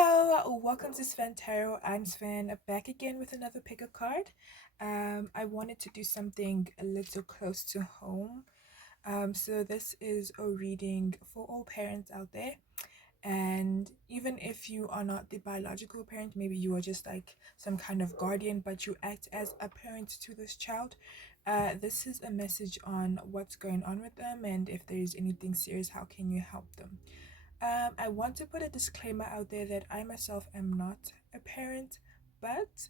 Hello, welcome to Sven Tarot. I'm Sven, back again with another pick a card. I wanted to do something a little close to home. So this is a reading for all parents out there. And even if you are not the biological parent, maybe you are just like some kind of guardian, but you act as a parent to this child. This is a message on what's going on with them, and if there is anything serious, how can you help them? I want to put a disclaimer out there that I myself am not a parent, but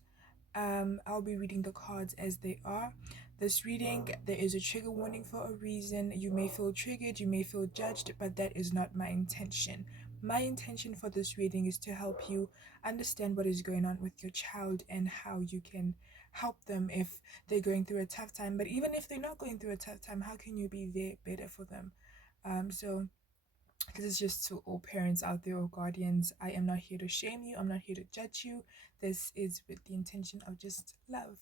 I'll be reading the cards as they are. This reading, there is a trigger warning for a reason. You may feel triggered, you may feel judged, but that is not my intention. My intention for this reading is to help you understand what is going on with your child and how you can help them if they're going through a tough time. But even if they're not going through a tough time, how can you be there better for them? So this is just to all parents out there or guardians. I am not here to shame you, I'm not here to judge you. This is with the intention of just love.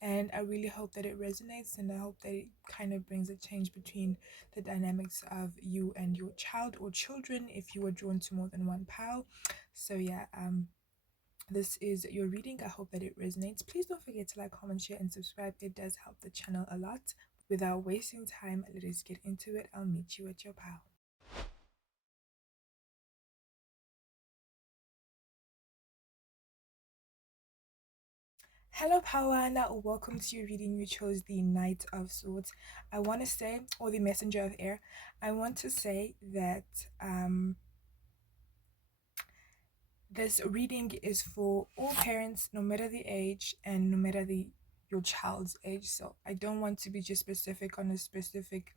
And I really hope that it resonates, and I hope that it kind of brings a change between the dynamics of you and your child or children if you are drawn to more than one pile. So yeah, this is your reading. I hope that it resonates. Please don't forget to like, comment, share, and subscribe. It does help the channel a lot. Without wasting time, let us get into it. I'll meet you at your pile. Hello, Pawana. Welcome to your reading. You chose the Knight of Swords. I want to say, or the Messenger of Air. I want to say that this reading is for all parents, no matter the age and no matter your child's age. So I don't want to be just specific on a specific.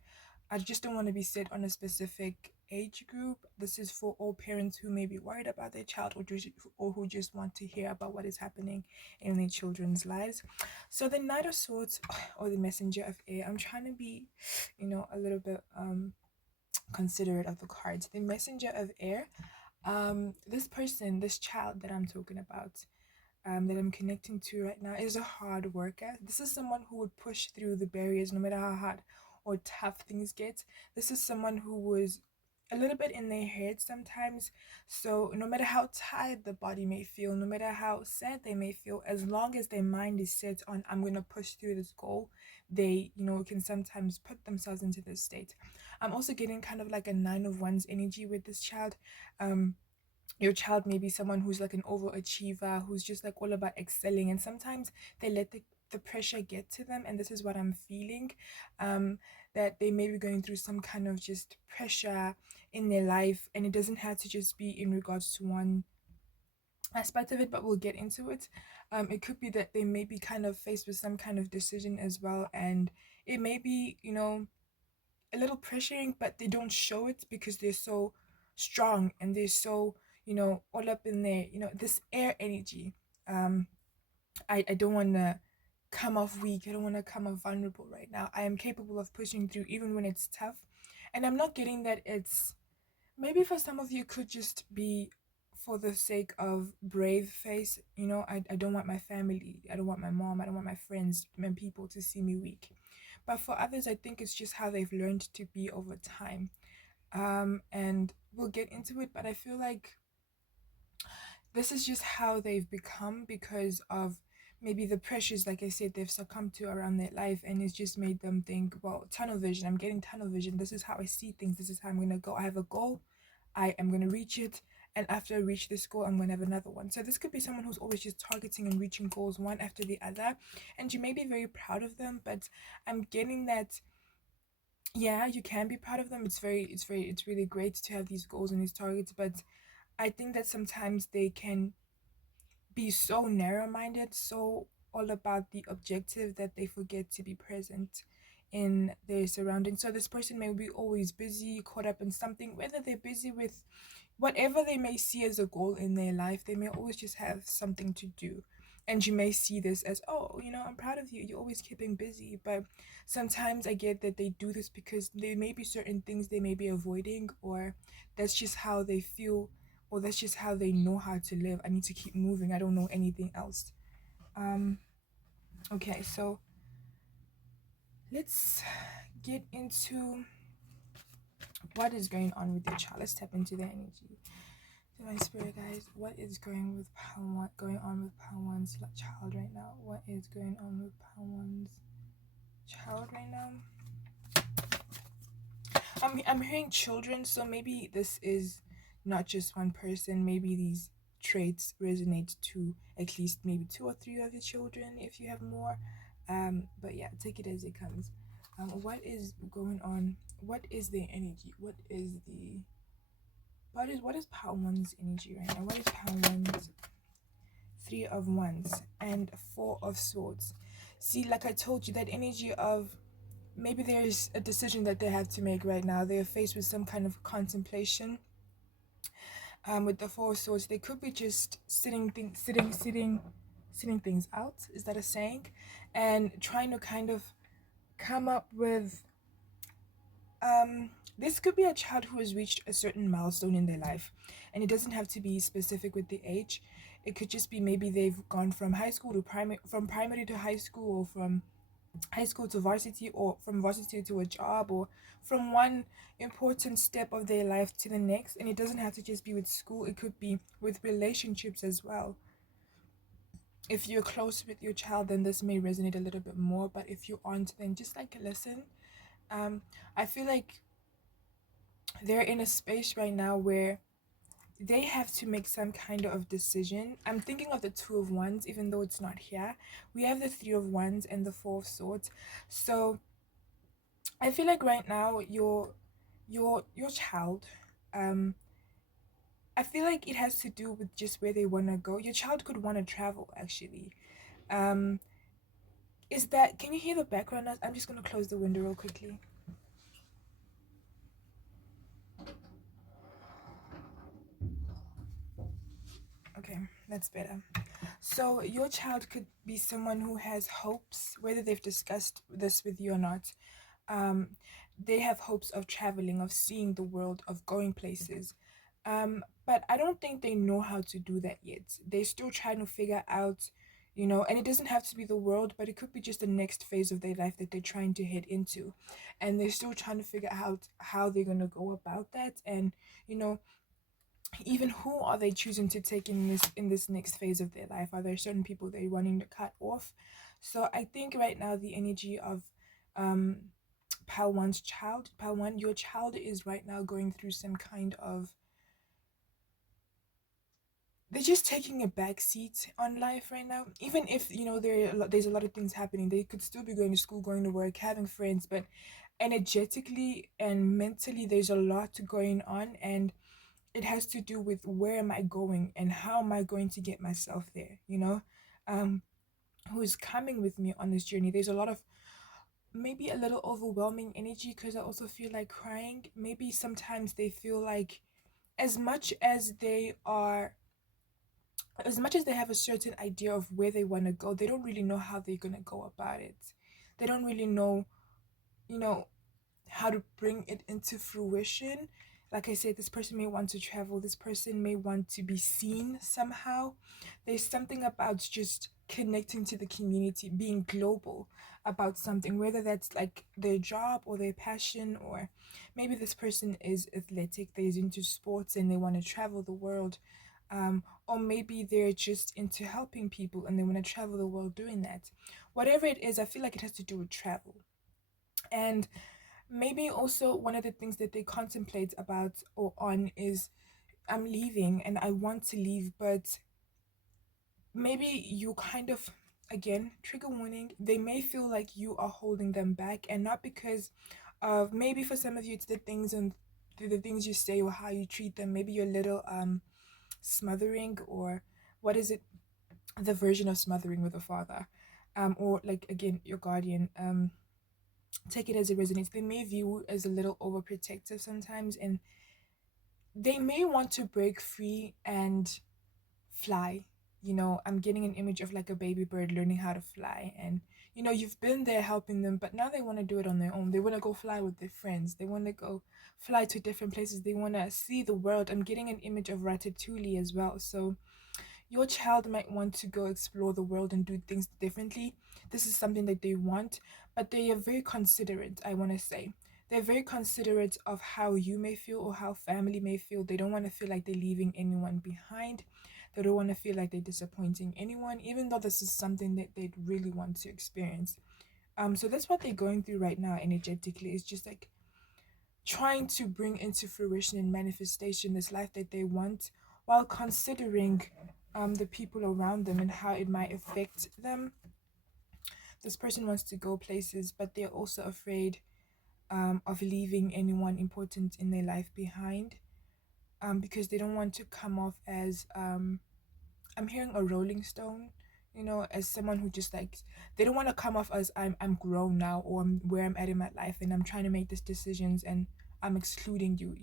I just don't want to be set on a specific age group. This is for all parents who may be worried about their child, or who just want to hear about what is happening in their children's lives. So the Knight of Swords, or the Messenger of Air. I'm trying to be, a little bit considerate of the cards. The Messenger of Air. This person, this child that I'm talking about, that I'm connecting to right now, is a hard worker. This is someone who would push through the barriers no matter how hard or tough things get. This is someone who was a little bit in their head sometimes. So no matter how tired the body may feel, no matter how sad they may feel, as long as their mind is set on I'm gonna push through this goal, they, can sometimes put themselves into this state. I'm also getting kind of like a Nine of Wands energy with this child. Your child may be someone who's like an overachiever, who's just like all about excelling, and sometimes they let the pressure get to them, and this is what I'm feeling. That they may be going through some kind of just pressure in their life, and it doesn't have to just be in regards to one aspect of it, but we'll get into it. It could be that they may be kind of faced with some kind of decision as well, and it may be, a little pressuring, but they don't show it because they're so strong and they're so, all up in there, this air energy. um I don't want to come off weak, I don't want to come off vulnerable right now. I am capable of pushing through even when it's tough. And I'm not getting that it's, maybe for some of you could just be for the sake of brave face. I don't want my family, I don't want my mom, I don't want my friends and people to see me weak. But for others, I think it's just how they've learned to be over time. And we'll get into it, but I feel like this is just how they've become because of maybe the pressures, like I said, they've succumbed to around their life, and it's just made them think, well, tunnel vision, I'm getting tunnel vision, this is how I see things, this is how I'm gonna go. I have a goal, I am gonna reach it, and after I reach this goal, I'm gonna have another one. So this could be someone who's always just targeting and reaching goals one after the other, and you may be very proud of them, but I'm getting that, yeah, you can be proud of them. It's really great to have these goals and these targets, but I think that sometimes they can be so narrow-minded, so all about the objective, that they forget to be present in their surroundings. So this person may be always busy, caught up in something, whether they're busy with whatever they may see as a goal in their life. They may always just have something to do, and you may see this as, oh, I'm proud of you, you're always keeping busy. But sometimes I get that they do this because there may be certain things they may be avoiding, or that's just how they feel, or that's just how they know how to live. I need to keep moving, I don't know anything else. um okay, so let's get into what is going on with your child. Let's tap into their energy. Divine Spirit, guys, what is going on with Pawan's child right now? What is going on with Pawan's child right now? I'm hearing children, so maybe this is not just one person. Maybe these traits resonate to at least maybe two or three of your children if you have more. But yeah, take it as it comes. What is going on? What is the energy? What is Power One's energy right now? What is Power One's Three of Wands and Four of Swords? See, like I told you, that energy of maybe there's a decision that they have to make right now. They are faced with some kind of contemplation. With the Four of Swords, they could be just sitting things out. Is that a saying? And trying to kind of come up with this could be a child who has reached a certain milestone in their life, and it doesn't have to be specific with the age. It could just be maybe they've gone from high school to primary, from primary to high school, or from high school to varsity, or from varsity to a job, or from one important step of their life to the next. And it doesn't have to just be with school, it could be with relationships as well. If you're close with your child, then this may resonate a little bit more, but if you aren't, then just like listen. I feel like they're in a space right now where they have to make some kind of decision. I'm thinking of the Two of Wands, even though it's not here. We have the Three of Wands and the Four of Swords. So I feel like right now your child, um, I feel like it has to do with just where they wanna go. Your child could wanna travel actually. Um, is that can you hear the background noise? I'm just gonna close the window real quickly. Okay, that's better. So your child could be someone who has hopes, whether they've discussed this with you or not. Um, they have hopes of traveling, of seeing the world, of going places. But I don't think they know how to do that yet. They're still trying to figure out, and it doesn't have to be the world, but it could be just the next phase of their life that they're trying to head into. And they're still trying to figure out how they're going to go about that. And, you know, even who are they choosing to take in this next phase of their life? Are there certain people they're wanting to cut off? So I think right now the energy of um Palwan's child, Palwan, your child is right now going through some kind of, they're just taking a back seat on life right now. Even if there's a lot of things happening, they could still be going to school, going to work, having friends, but energetically and mentally there's a lot going on, and it has to do with where am I going and how am I going to get myself there, um who's coming with me on this journey. There's a lot of, maybe a little overwhelming energy, because I also feel like crying. Maybe sometimes they feel like, as much as they are as much as they have a certain idea of where they want to go, they don't really know how they're going to go about it. They don't really know, you know how to bring it into fruition. Like I said, this person may want to travel, this person may want to be seen somehow. There's something about just connecting to the community, being global about something, whether that's like their job or their passion, or maybe this person is athletic, they're into sports and they want to travel the world. Or maybe they're just into helping people and they want to travel the world doing that. Whatever it is, I feel like it has to do with travel. And maybe also one of the things that they contemplate about or on is, I'm leaving and I want to leave, but maybe you kind of, again, trigger warning, they may feel like you are holding them back, and not because of, maybe for some of you it's the things and the things you say or how you treat them. Maybe you're a little smothering, or what is it, the version of smothering with a father, or like again your guardian. Take it as it resonates. They may view as a little overprotective sometimes, and they may want to break free and fly. I'm getting an image of like a baby bird learning how to fly, and you've been there helping them, but now they want to do it on their own. They want to go fly with their friends. They want to go fly to different places. They want to see the world. I'm getting an image of Ratatouille as well. So your child might want to go explore the world and do things differently. This is something that they want, but they are very considerate, I want to say. they're very considerate of how you may feel or how family may feel. They don't want to feel like they're leaving anyone behind. They don't want to feel like they're disappointing anyone, even though this is something that they'd really want to experience. So that's what they're going through right now energetically. It's just like trying to bring into fruition and manifestation this life that they want, while considering the people around them and how it might affect them. This person wants to go places, but they're also afraid of leaving anyone important in their life behind, because they don't want to come off as I'm hearing a rolling stone, as someone who just like, they don't want to come off as I'm grown now, or I'm where I'm at in my life and I'm trying to make these decisions and I'm excluding you.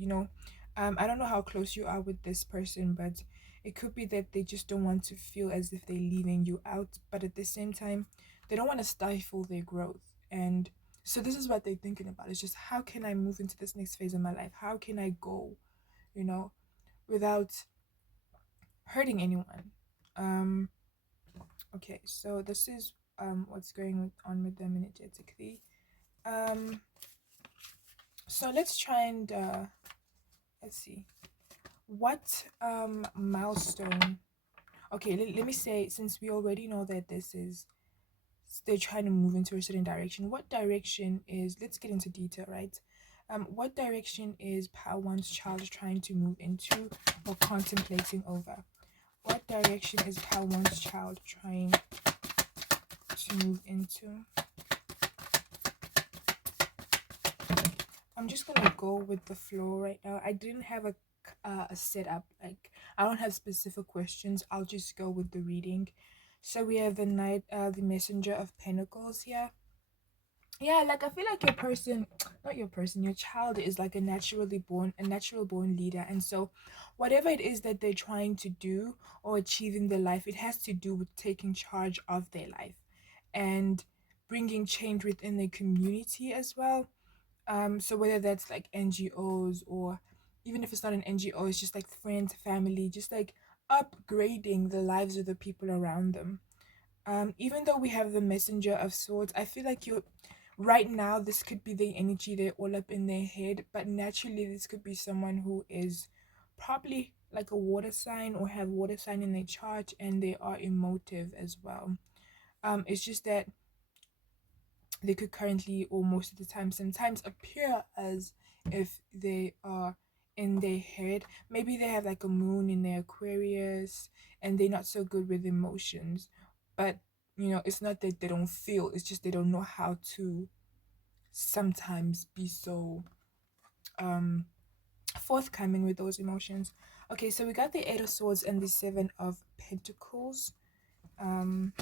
I don't know how close you are with this person, but it could be that they just don't want to feel as if they're leaving you out, but at the same time, they don't want to stifle their growth. And so this is what they're thinking about. It's just, how can I move into this next phase of my life? How can I go, you know, without hurting anyone? Um, okay, so this is what's going on with them energetically. Um, so let's try and let's see what milestone. Okay, let me say, since we already know that this is they're trying to move into a certain direction. What direction is? Let's get into detail, right? What direction is One's child trying to move into or contemplating over? What direction is One's child trying to move into? I'm just gonna go with the flow right now. I didn't have a setup. Like, I don't have specific questions. I'll just go with the reading. So we have the knight, the messenger of pentacles here. Yeah, like I feel like your person, not your person, your child is like a natural born leader. And so whatever it is that they're trying to do or achieve in their life, it has to do with taking charge of their life and bringing change within their community as well. So whether that's like NGOs, or even if it's not an NGO, it's just like friends, family, just like upgrading the lives of the people around them. Even though we have the messenger of swords, I feel like you're right now, this could be the energy, they're all up in their head, but naturally this could be someone who is probably like a water sign or have water sign in their chart, and they are emotive as well. It's just that they could currently, or most of the time, sometimes appear as if they are in their head. Maybe they have like a moon in their Aquarius and they're not so good with emotions. But it's not that they don't feel, it's just they don't know how to sometimes be so um forthcoming with those emotions. Okay, so we got the Eight of Swords and the Seven of Pentacles. Um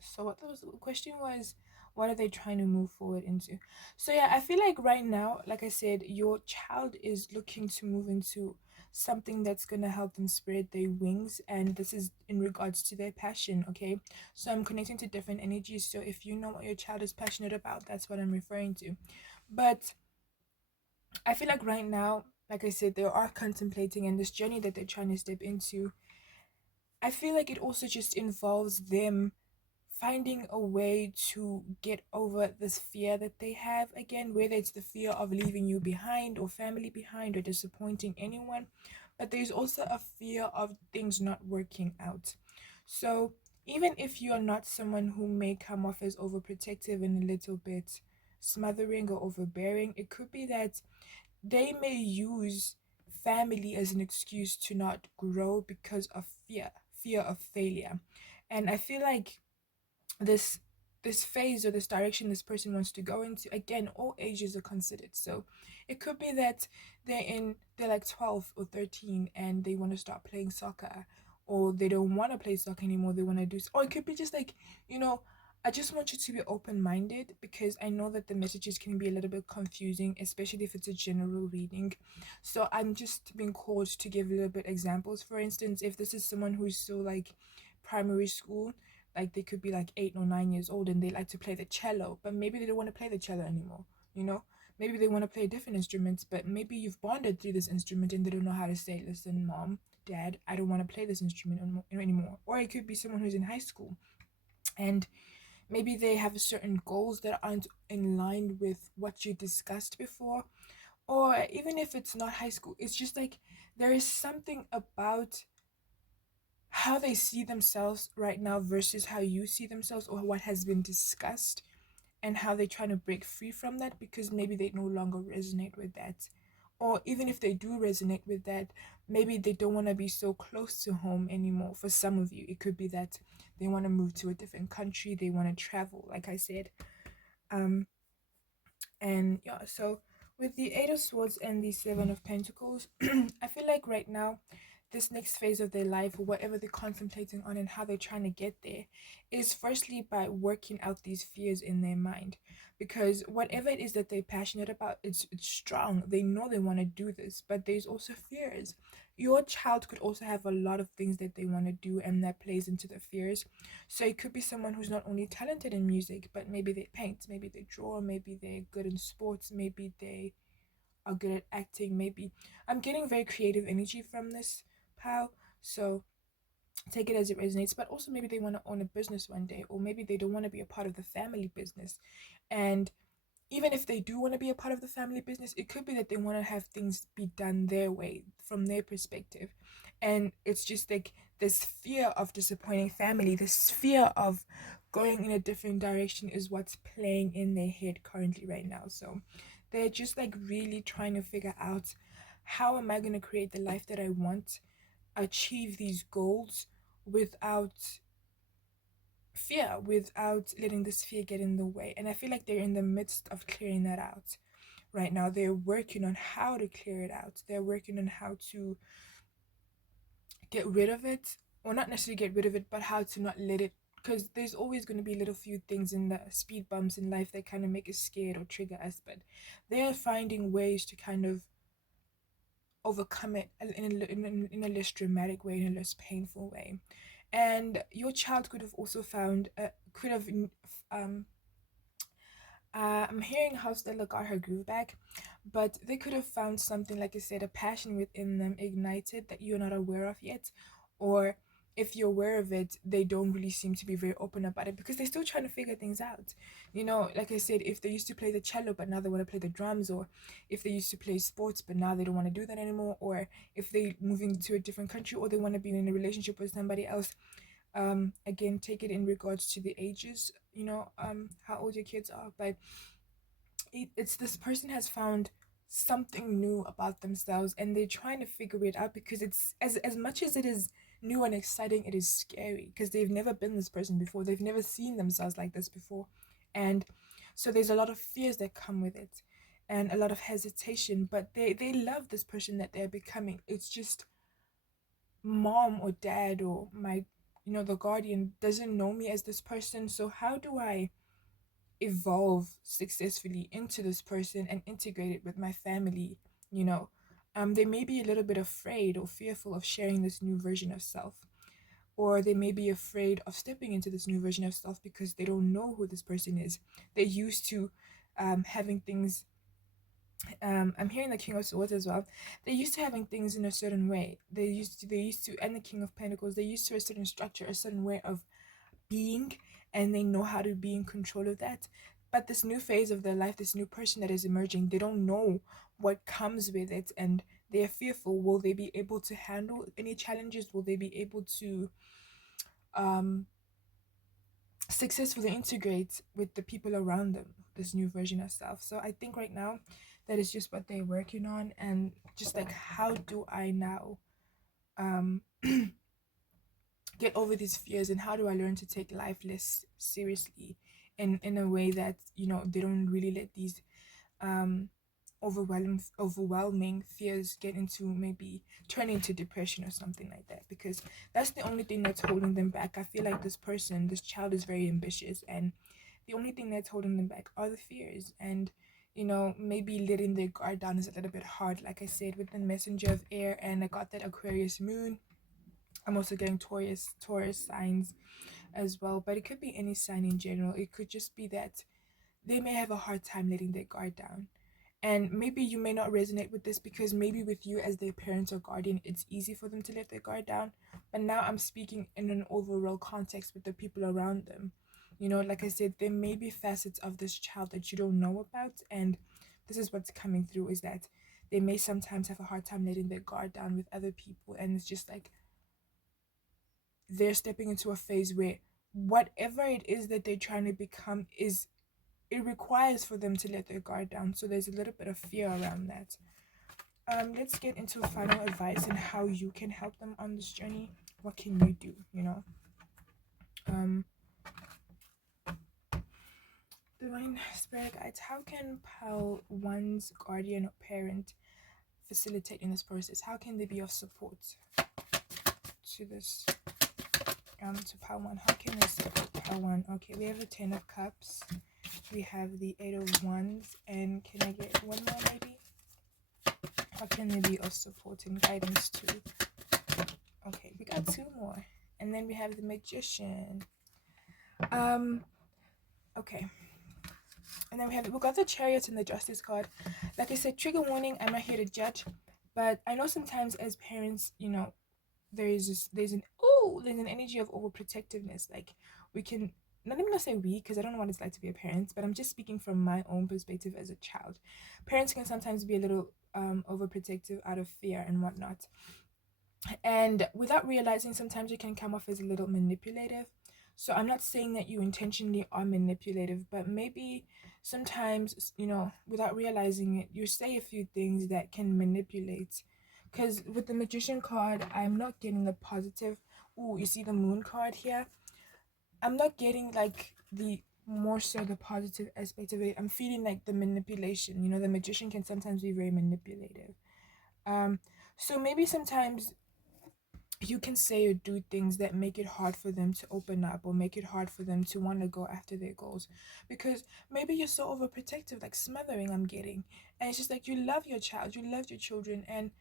so what was the question was, what are they trying to move forward into? So yeah, I feel like right now, like I said, your child is looking to move into something that's going to help them spread their wings, and this is in regards to their passion. Okay, so I'm connecting to different energies, so if you know what your child is passionate about, that's what I'm referring to. But I feel like right now, like I said, they are contemplating, and this journey that they're trying to step into, I feel like it also just involves them finding a way to get over this fear that they have again, whether it's the fear of leaving you behind or family behind or disappointing anyone, but there's also a fear of things not working out. So even if you're not someone who may come off as overprotective and a little bit smothering or overbearing, it could be that they may use family as an excuse to not grow because of fear of failure. And I feel like this this phase or this direction this person wants to go into, again, all ages are considered. So it could be that they're like 12 or 13 and they want to start playing soccer, or they don't want to play soccer anymore, they want to do, or it could be just like, I just want you to be open-minded, because I know that the messages can be a little bit confusing, especially if it's a general reading. So I'm just being called to give a little bit examples. For instance, if this is someone who's still like primary school, like they could be like 8 or 9 years old and they like to play the cello, but maybe they don't want to play the cello anymore, you know? Maybe they want to play different instruments, but maybe you've bonded through this instrument and they don't know how to say, listen, mom, dad, I don't want to play this instrument anymore. Or it could be someone who's in high school and Maybe they have certain goals that aren't in line with what you discussed before. Or even if it's not high school, it's just like there is something about how they see themselves right now versus how you see themselves or what has been discussed, and how they're trying to break free from that because maybe they no longer resonate with that. Or even if they do resonate with that, maybe they don't want to be so close to home anymore. For some of you, it could be that they want to move to a different country, they want to travel, like I said. Um, and yeah, so with the Eight of Swords and the Seven of Pentacles, I feel like right now, this next phase of their life, or whatever they're contemplating on and how they're trying to get there, is firstly by working out these fears in their mind. Because whatever it is that they're passionate about, it's strong. They know they want to do this, but there's also fears. Your child could also have a lot of things that they want to do, and that plays into the fears. So it could be someone who's not only talented in music, but maybe they paint, maybe they draw, maybe they're good in sports, maybe they are good at acting, maybe. I'm getting very creative energy from this, pal. So take it as it resonates. But also maybe they want to own a business one day, or maybe they don't want to be a part of the family business. And even if they do want to be a part of the family business, it could be that they want to have things be done their way from their perspective. And it's just like this fear of disappointing family, this fear of going in a different direction is what's playing in their head currently right now. So they're just like really trying to figure out, how am I going to create the life that I want, achieve these goals without fear, without letting this fear get in the way. And I feel like they're in the midst of clearing that out right now. They're working on how to clear it out. They're working on how to get rid of it, or not necessarily get rid of it, but how to not let it. Because there's always going to be little few things in the speed bumps in life that kind of make us scared or trigger us, but they're finding ways to kind of overcome it in a less dramatic way, in a less painful way. And your child could have also found, could have um I'm hearing how Stella got her groove back, but they could have found something, like I said, a passion within them ignited that you're not aware of yet. Or if you're aware of it, they don't really seem to be very open about it because they're still trying to figure things out. Like I said, if they used to play the cello, but now they want to play the drums, or if they used to play sports, but now they don't want to do that anymore, or if they moving to a different country, or they want to be in a relationship with somebody else. Again, take it in regards to the ages, how old your kids are, but it's this person has found something new about themselves, and they're trying to figure it out because it's as much as it is new and exciting, it is scary because they've never been this person before, they've never seen themselves like this before. And so there's a lot of fears that come with it, and a lot of hesitation, but they love this person that they're becoming. It's just mom or dad or my, the guardian doesn't know me as this person, so how do I evolve successfully into this person and integrate it with my family? you know they may be a little bit afraid or fearful of sharing this new version of self, or they may be afraid of stepping into this new version of self because they don't know who this person is. They're used to having things. I'm hearing the King of Swords as well. They're used to having things in a certain way. They used to, and the King of Pentacles, they're used to a certain structure, a certain way of being, and they know how to be in control of that. But this new phase of their life, this new person that is emerging, they don't know what comes with it, and they're fearful. Will they be able to handle any challenges? Will they be able to um successfully integrate with the people around them, this new version of self? So I think right now that is just what they're working on, and just like, how do I now um get over these fears, and how do I learn to take life less seriously, in a way that they don't really let these um overwhelming fears get into, maybe turn into depression or something like that, because that's the only thing that's holding them back. I feel like this child is very ambitious, and the only thing that's holding them back are the fears. And maybe letting their guard down is a little bit hard, like I said, with the messenger of air, and I got that Aquarius moon. I'm also getting Taurus signs as well, but it could be any sign in general. It could just be that they may have a hard time letting their guard down. And maybe you may not resonate with this because maybe with you as their parent or guardian, it's easy for them to let their guard down. But now I'm speaking in an overall context with the people around them. Like I said, there may be facets of this child that you don't know about, and this is what's coming through, is that they may sometimes have a hard time letting their guard down with other people, and it's just like they're stepping into a phase where whatever it is that they're trying to become is it requires for them to let their guard down. So there's a little bit of fear around that. Let's get into final advice and how you can help them on this journey. What can you do? Um, Divine Spirit Guides, how can one's guardian or parent facilitate in this process? How can they be of support to this? To Pal 1, how can they support Pal 1? Okay, we have the 10 of Cups, we have the 8 of Wands, and can I get one more maybe? How can they be of support and guidance too? Okay, we got two more, and then we have the Magician. Okay, and then we got the Chariot and the Justice card. Like I said, trigger warning, I'm not here to judge, but I know sometimes as parents, there's an energy of overprotectiveness. Like, we can, not even gonna say we, because I don't know what it's like to be a parent, but I'm just speaking from my own perspective as a child. Parents can sometimes be a little overprotective out of fear and whatnot, and without realizing, sometimes it can come off as a little manipulative. So I'm not saying that you intentionally are manipulative, but maybe sometimes, without realizing it, you say a few things that can manipulate. Because with the Magician card, I'm not getting the positive. Oh, you see the Moon card here? I'm not getting like the more so the positive aspect of it. I'm feeling like the manipulation. The Magician can sometimes be very manipulative. Um, so maybe sometimes you can say or do things that make it hard for them to open up, or make it hard for them to want to go after their goals, because maybe you're so overprotective, like smothering, I'm getting. And it's just like, you love your child, you love your children, and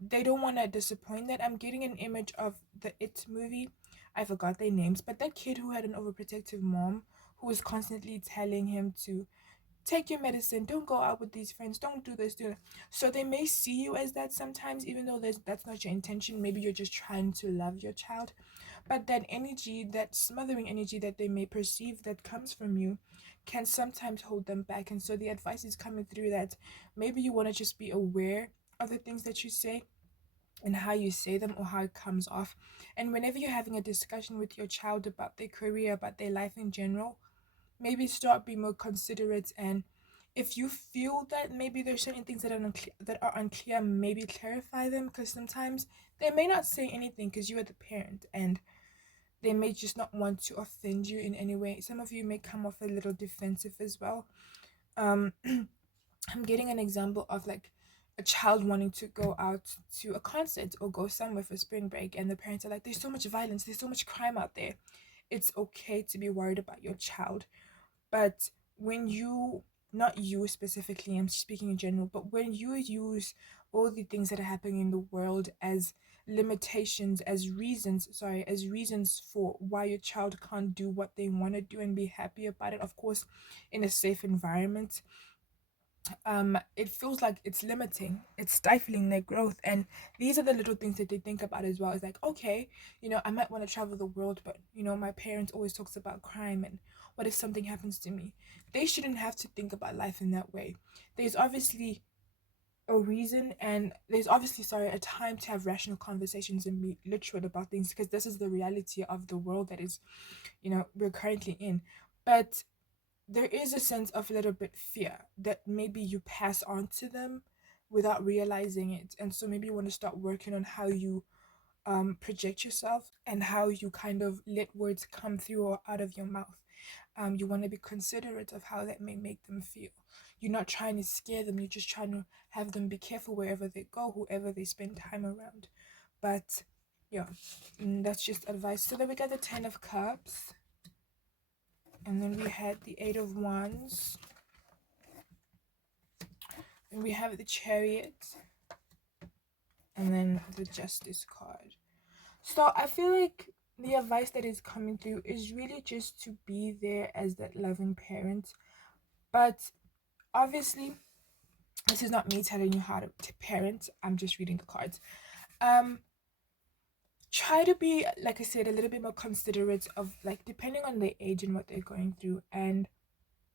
they don't want to disappoint. That I'm getting an image of the It movie. I forgot their names, but that kid who had an overprotective mom who was constantly telling him to take your medicine, don't go out with these friends, don't do this, do that. So they may see you as that sometimes, even though that's not your intention. Maybe you're just trying to love your child, but that energy, that smothering energy that they may perceive that comes from you, can sometimes hold them back. And so the advice is coming through that maybe you want to just be aware of the things that you say and how you say them, or how it comes off. And whenever you're having a discussion with your child about their career, about their life in general, maybe start being more considerate. And if you feel that maybe there's certain things that are unclear, maybe clarify them, because sometimes they may not say anything because you are the parent, and they may just not want to offend you in any way. Some of you may come off a little defensive as well. um I'm getting an example of like a child wanting to go out to a concert or go somewhere for spring break, and the parents are like, there's so much violence, there's so much crime out there. It's okay to be worried about your child, but when you, not you specifically, I'm speaking in general, but when you use all the things that are happening in the world as limitations, as reasons for why your child can't do what they want to do and be happy about it, of course, in a safe environment, it feels like it's limiting, it's stifling their growth. And these are the little things that they think about as well. It's like, okay, I might want to travel the world, but my parents always talks about crime, and what if something happens to me? They shouldn't have to think about life in that way. There's obviously a reason, and there's obviously, sorry, a time to have rational conversations and be literal about things, because this is the reality of the world that is, we're currently in. But there is a sense of a little bit fear that maybe you pass on to them without realizing it. And so maybe you want to start working on how you project yourself, and how you kind of let words come through or out of your mouth. You want to be considerate of how that may make them feel. You're not trying to scare them, you're just trying to have them be careful wherever they go, whoever they spend time around. But yeah, that's just advice. So then we got the 10 of Cups, and then we had the 8 of Wands, and we have the Chariot, and then the Justice card. So I feel like the advice that is coming through is really just to be there as that loving parent. But obviously, this is not me telling you how to parent. I'm just reading the cards. Um, try to be, like I said, a little bit more considerate of, like, depending on their age and what they're going through and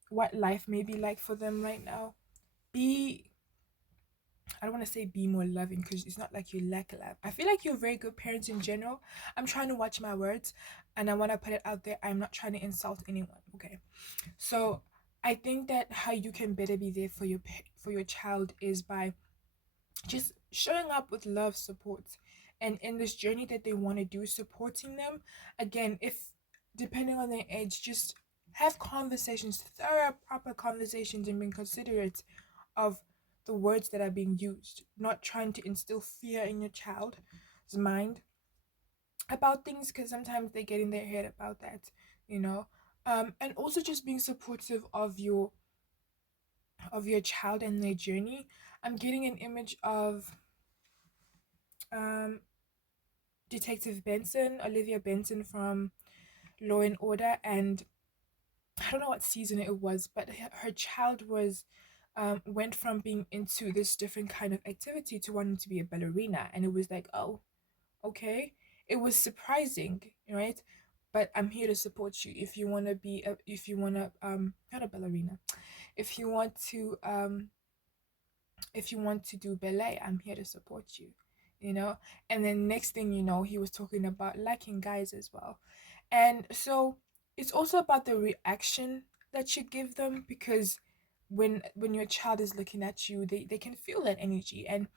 what life may be like for them right now. Be, I don't want to say be more loving because it's not like you lack love. I feel like you're very good parents in general. I'm trying to watch my words and I want to put it out there. I'm not trying to insult anyone, okay? So I think that how you can better be there for for your child is by just showing up with love, support, and in this journey that they want to do, supporting them. Again, if depending on their age, just have conversations, thorough, proper conversations, and being considerate of the words that are being used, not trying to instill fear in your child's mind about things because sometimes they get in their head about that, you know. And also just being supportive of your child and their journey. I'm getting an image of um Detective Benson, Olivia Benson from Law and Order, and I don't know what season it was, but her child was went from being into this different kind of activity to wanting to be a ballerina, and it was like, oh, okay, it was surprising, right? But I'm here to support you if you want to be a, if you want to not a ballerina, if you want to do ballet, I'm here to support you, you know. And then next thing you know, he was talking about liking guys as well. And so it's also about the reaction that you give them, because when your child is looking at you, they can feel that energy. And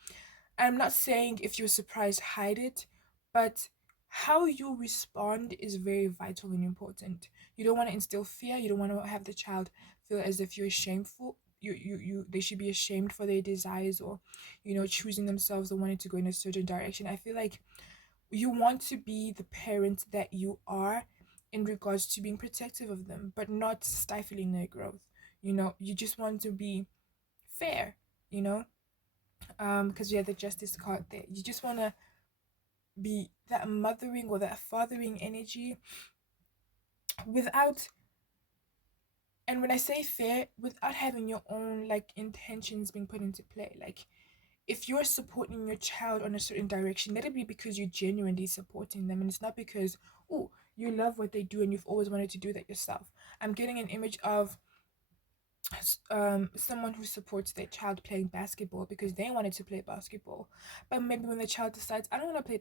I'm not saying if you're surprised, hide it, but how you respond is very vital and important. You don't want to instill fear. You don't want to have the child feel as if you're shameful. They should be ashamed for their desires, or, choosing themselves or wanting to go in a certain direction. I feel like you want to be the parent that you are in regards to being protective of them, but not stifling their growth. You just want to be fair, you know, because you have the justice card there. You just want to be that mothering or that fathering energy without, and when I say fair, without having your own like intentions being put into play. Like, if you're supporting your child on a certain direction, let it be because you're genuinely supporting them, and it's not because, oh, you love what they do and you've always wanted to do that yourself. I'm getting an image of someone who supports their child playing basketball because they wanted to play basketball, but maybe when the child decides, I don't want to play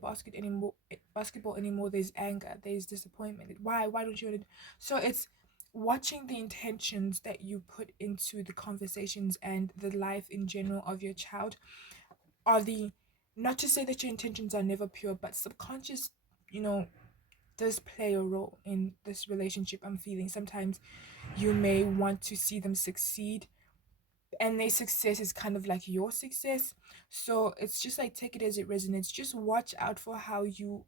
basketball anymore, there's anger, there's disappointment. Why don't you want to? So it's watching the intentions that you put into the conversations and the life in general of your child. Are the Not to say that your intentions are never pure, but subconscious, you know does play a role in this relationship. I'm feeling sometimes you may want to see them succeed, and their success is kind of like your success. So it's just like, take it as it resonates. Just watch out for how you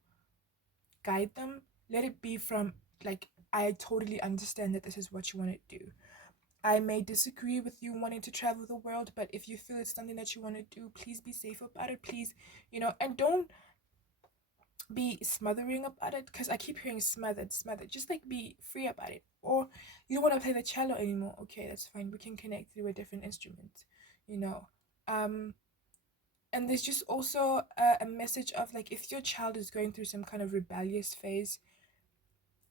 guide them. Let it be from, like, I totally understand that this is what you want to do. I may disagree with you wanting to travel the world, but if you feel it's something that you want to do, please be safe about it. Please, and don't be smothering about it, because I keep hearing smothered, smothered. Just like be free about it. Or you don't want to play the cello anymore. Okay, that's fine. We can connect through a different instrument, you know. Um, and there's just also a message of, like, if your child is going through some kind of rebellious phase,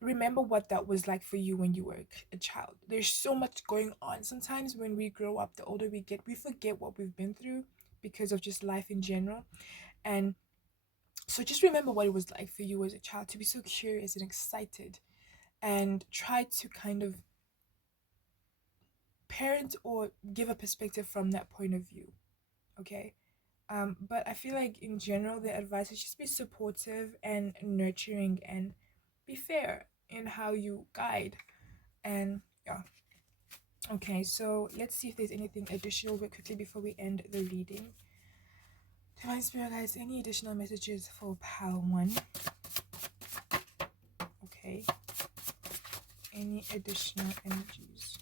remember what that was like for you when you were a child. There's so much going on. Sometimes when we grow up, the older we get, we forget what we've been through because of just life in general. And so just remember what it was like for you as a child, to be so curious and excited, and try to kind of parent or give a perspective from that point of view. Okay. But I feel like in general the advice is just be supportive and nurturing, and be fair in how you guide. And yeah. Okay, so let's see if there's anything additional real quickly before we end the reading. Divine Spirit guys, any additional messages for Pile 1? Okay. Any additional energies?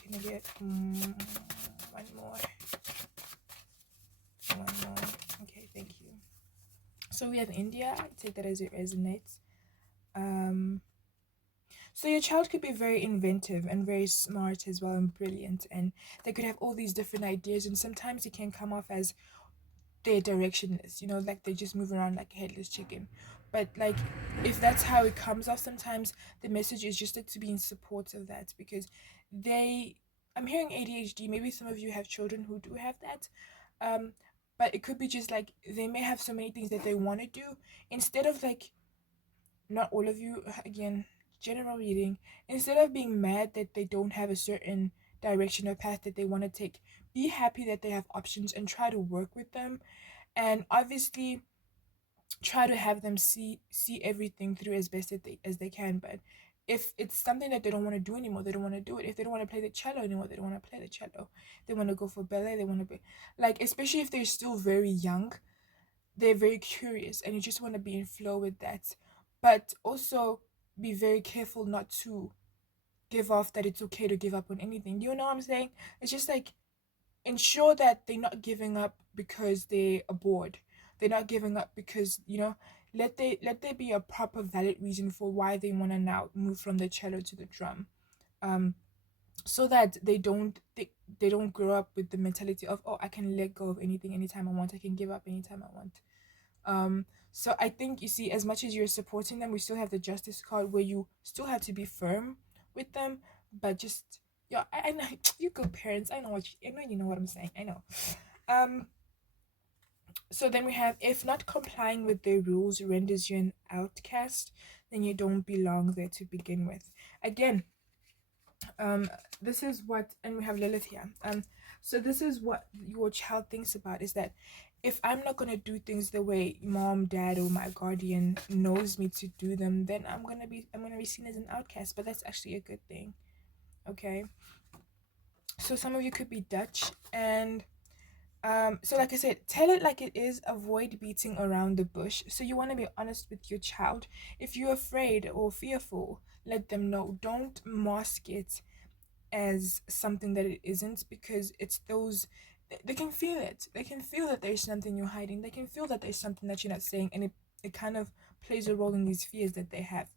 Can I get one more? One more. Okay, thank you. So we have India. I take that as it resonates. So your child could be very inventive and very smart as well, and brilliant, and they could have all these different ideas, and sometimes it can come off as they're directionless, like they just move around like a headless chicken. But like, if that's how it comes off, sometimes the message is just like to be in support of that, because they I'm hearing ADHD. Maybe some of you have children who do have that. um but it could be just like they may have so many things that they want to do, instead of like, not all of you, again, general reading, instead of being mad that they don't have a certain direction or path that they want to take, be happy that they have options and try to work with them. And obviously try to have them see everything through as best as they can. But if it's something that they don't want to do anymore, they don't want to do it. If they don't want to play the cello anymore, they don't want to play the cello. They want to go for ballet, they want to be like, especially if they're still very young, they're very curious and you just want to be in flow with that. But also be very careful not to give off that it's okay to give up on anything. You know what I'm saying? It's just like, ensure that they're not giving up because they are bored. They're not giving up because, let there be a proper valid reason for why they want to now move from the cello to the drum. Um so that they don't grow up with the mentality of, oh, I can let go of anything anytime I want, I can give up anytime I want. So I think, you see, as much as you're supporting them, we still have the justice card where you still have to be firm with them, but just, yeah, I know you good parents. I know you know what I'm saying. I know. Um. So then we have, if not complying with their rules renders you an outcast, then you don't belong there to begin with. Again, um this is what, and we have Lilith here. So this is what your child thinks about, is that if I'm not going to do things the way mom, dad, or my guardian knows me to do them, then I'm going to be seen as an outcast. But that's actually a good thing. Okay, so some of you could be Dutch, and so like I said, tell it like it is, avoid beating around the bush. So you want to be honest with your child. If you're afraid or fearful, let them know. Don't mask it as something that it isn't, because it's those, they can feel it. They can feel that there's something you're hiding. They can feel that there's something that you're not saying, and it kind of plays a role in these fears that they have,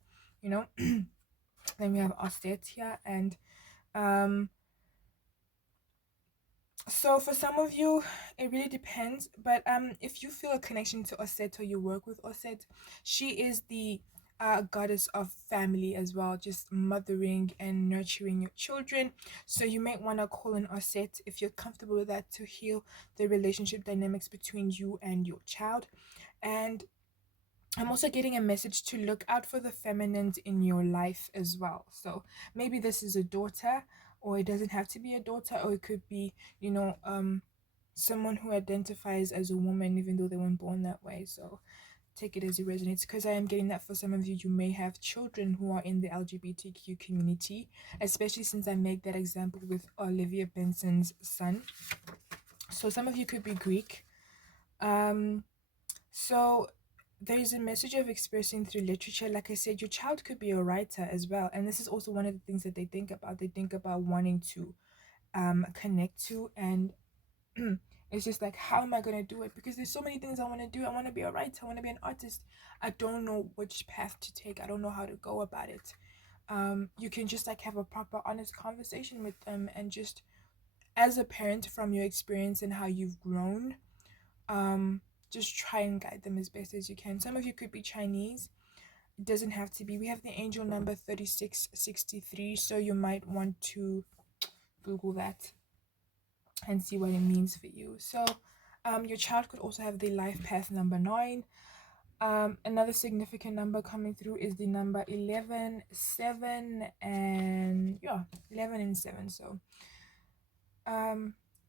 you know. Then we have Ostet here, and um so for some of you, it really depends. But if you feel a connection to Osset, or you work with Osset, she is the goddess of family as well, just mothering and nurturing your children. So you might want to call in Osset if you're comfortable with that, to heal the relationship dynamics between you and your child. And I'm also getting a message to look out for the feminines in your life as well. So maybe this is a daughter, or it doesn't have to be a daughter, or it could be, someone who identifies as a woman even though they weren't born that way. So take it as it resonates, because I am getting that for some of you. You may have children who are in the LGBTQ community, especially since I make that example with Olivia Benson's son. So some of you could be Greek. So there's a message of expressing through literature. Like I said, your child could be a writer as well. And this is also one of the things that they think about. They think about wanting to connect to. And it's just like, how am I going to do it? Because there's so many things I want to do. I want to be a writer. I want to be an artist. I don't know which path to take. I don't know how to go about it. You can just like have a proper, honest conversation with them, and just, as a parent, from your experience and how you've grown, um just try and guide them as best as you can. Some of you could be Chinese. It doesn't have to be. We have the angel number 3663, so you might want to Google that and see what it means for you. So your child could also have the life path number 9. Another significant number coming through is the number 11, 7, and 11 and 7. So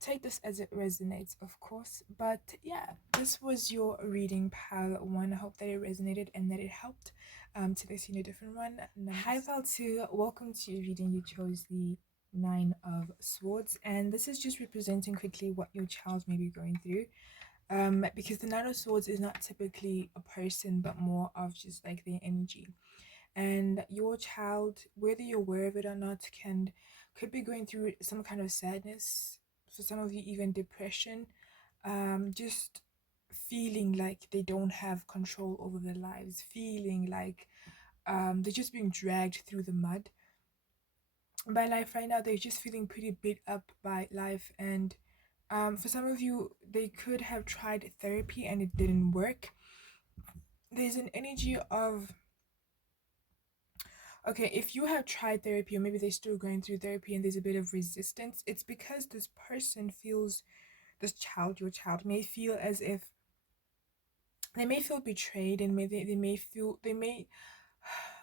take this as it resonates, of course. But yeah, this was your reading, pal 1. I hope that it resonated and that it helped. Today seeing a different one. Hi pal 2, welcome to your reading. You chose the 9 of Swords, and this is just representing quickly what your child may be going through. Because the 9 of Swords is not typically a person, but more of just like their energy. And your child, whether you're aware of it or not, could be going through some kind of sadness. For some of you, even depression. Just feeling like they don't have control over their lives, feeling like they're just being dragged through the mud by life right now. They're just feeling pretty beat up by life, and For some of you, they could have tried therapy and it didn't work. There's an energy of, okay, if you have tried therapy or maybe they're still going through therapy and there's a bit of resistance, it's because this person feels, this child, your child, may feel as if they may feel betrayed, and they may feel, they may,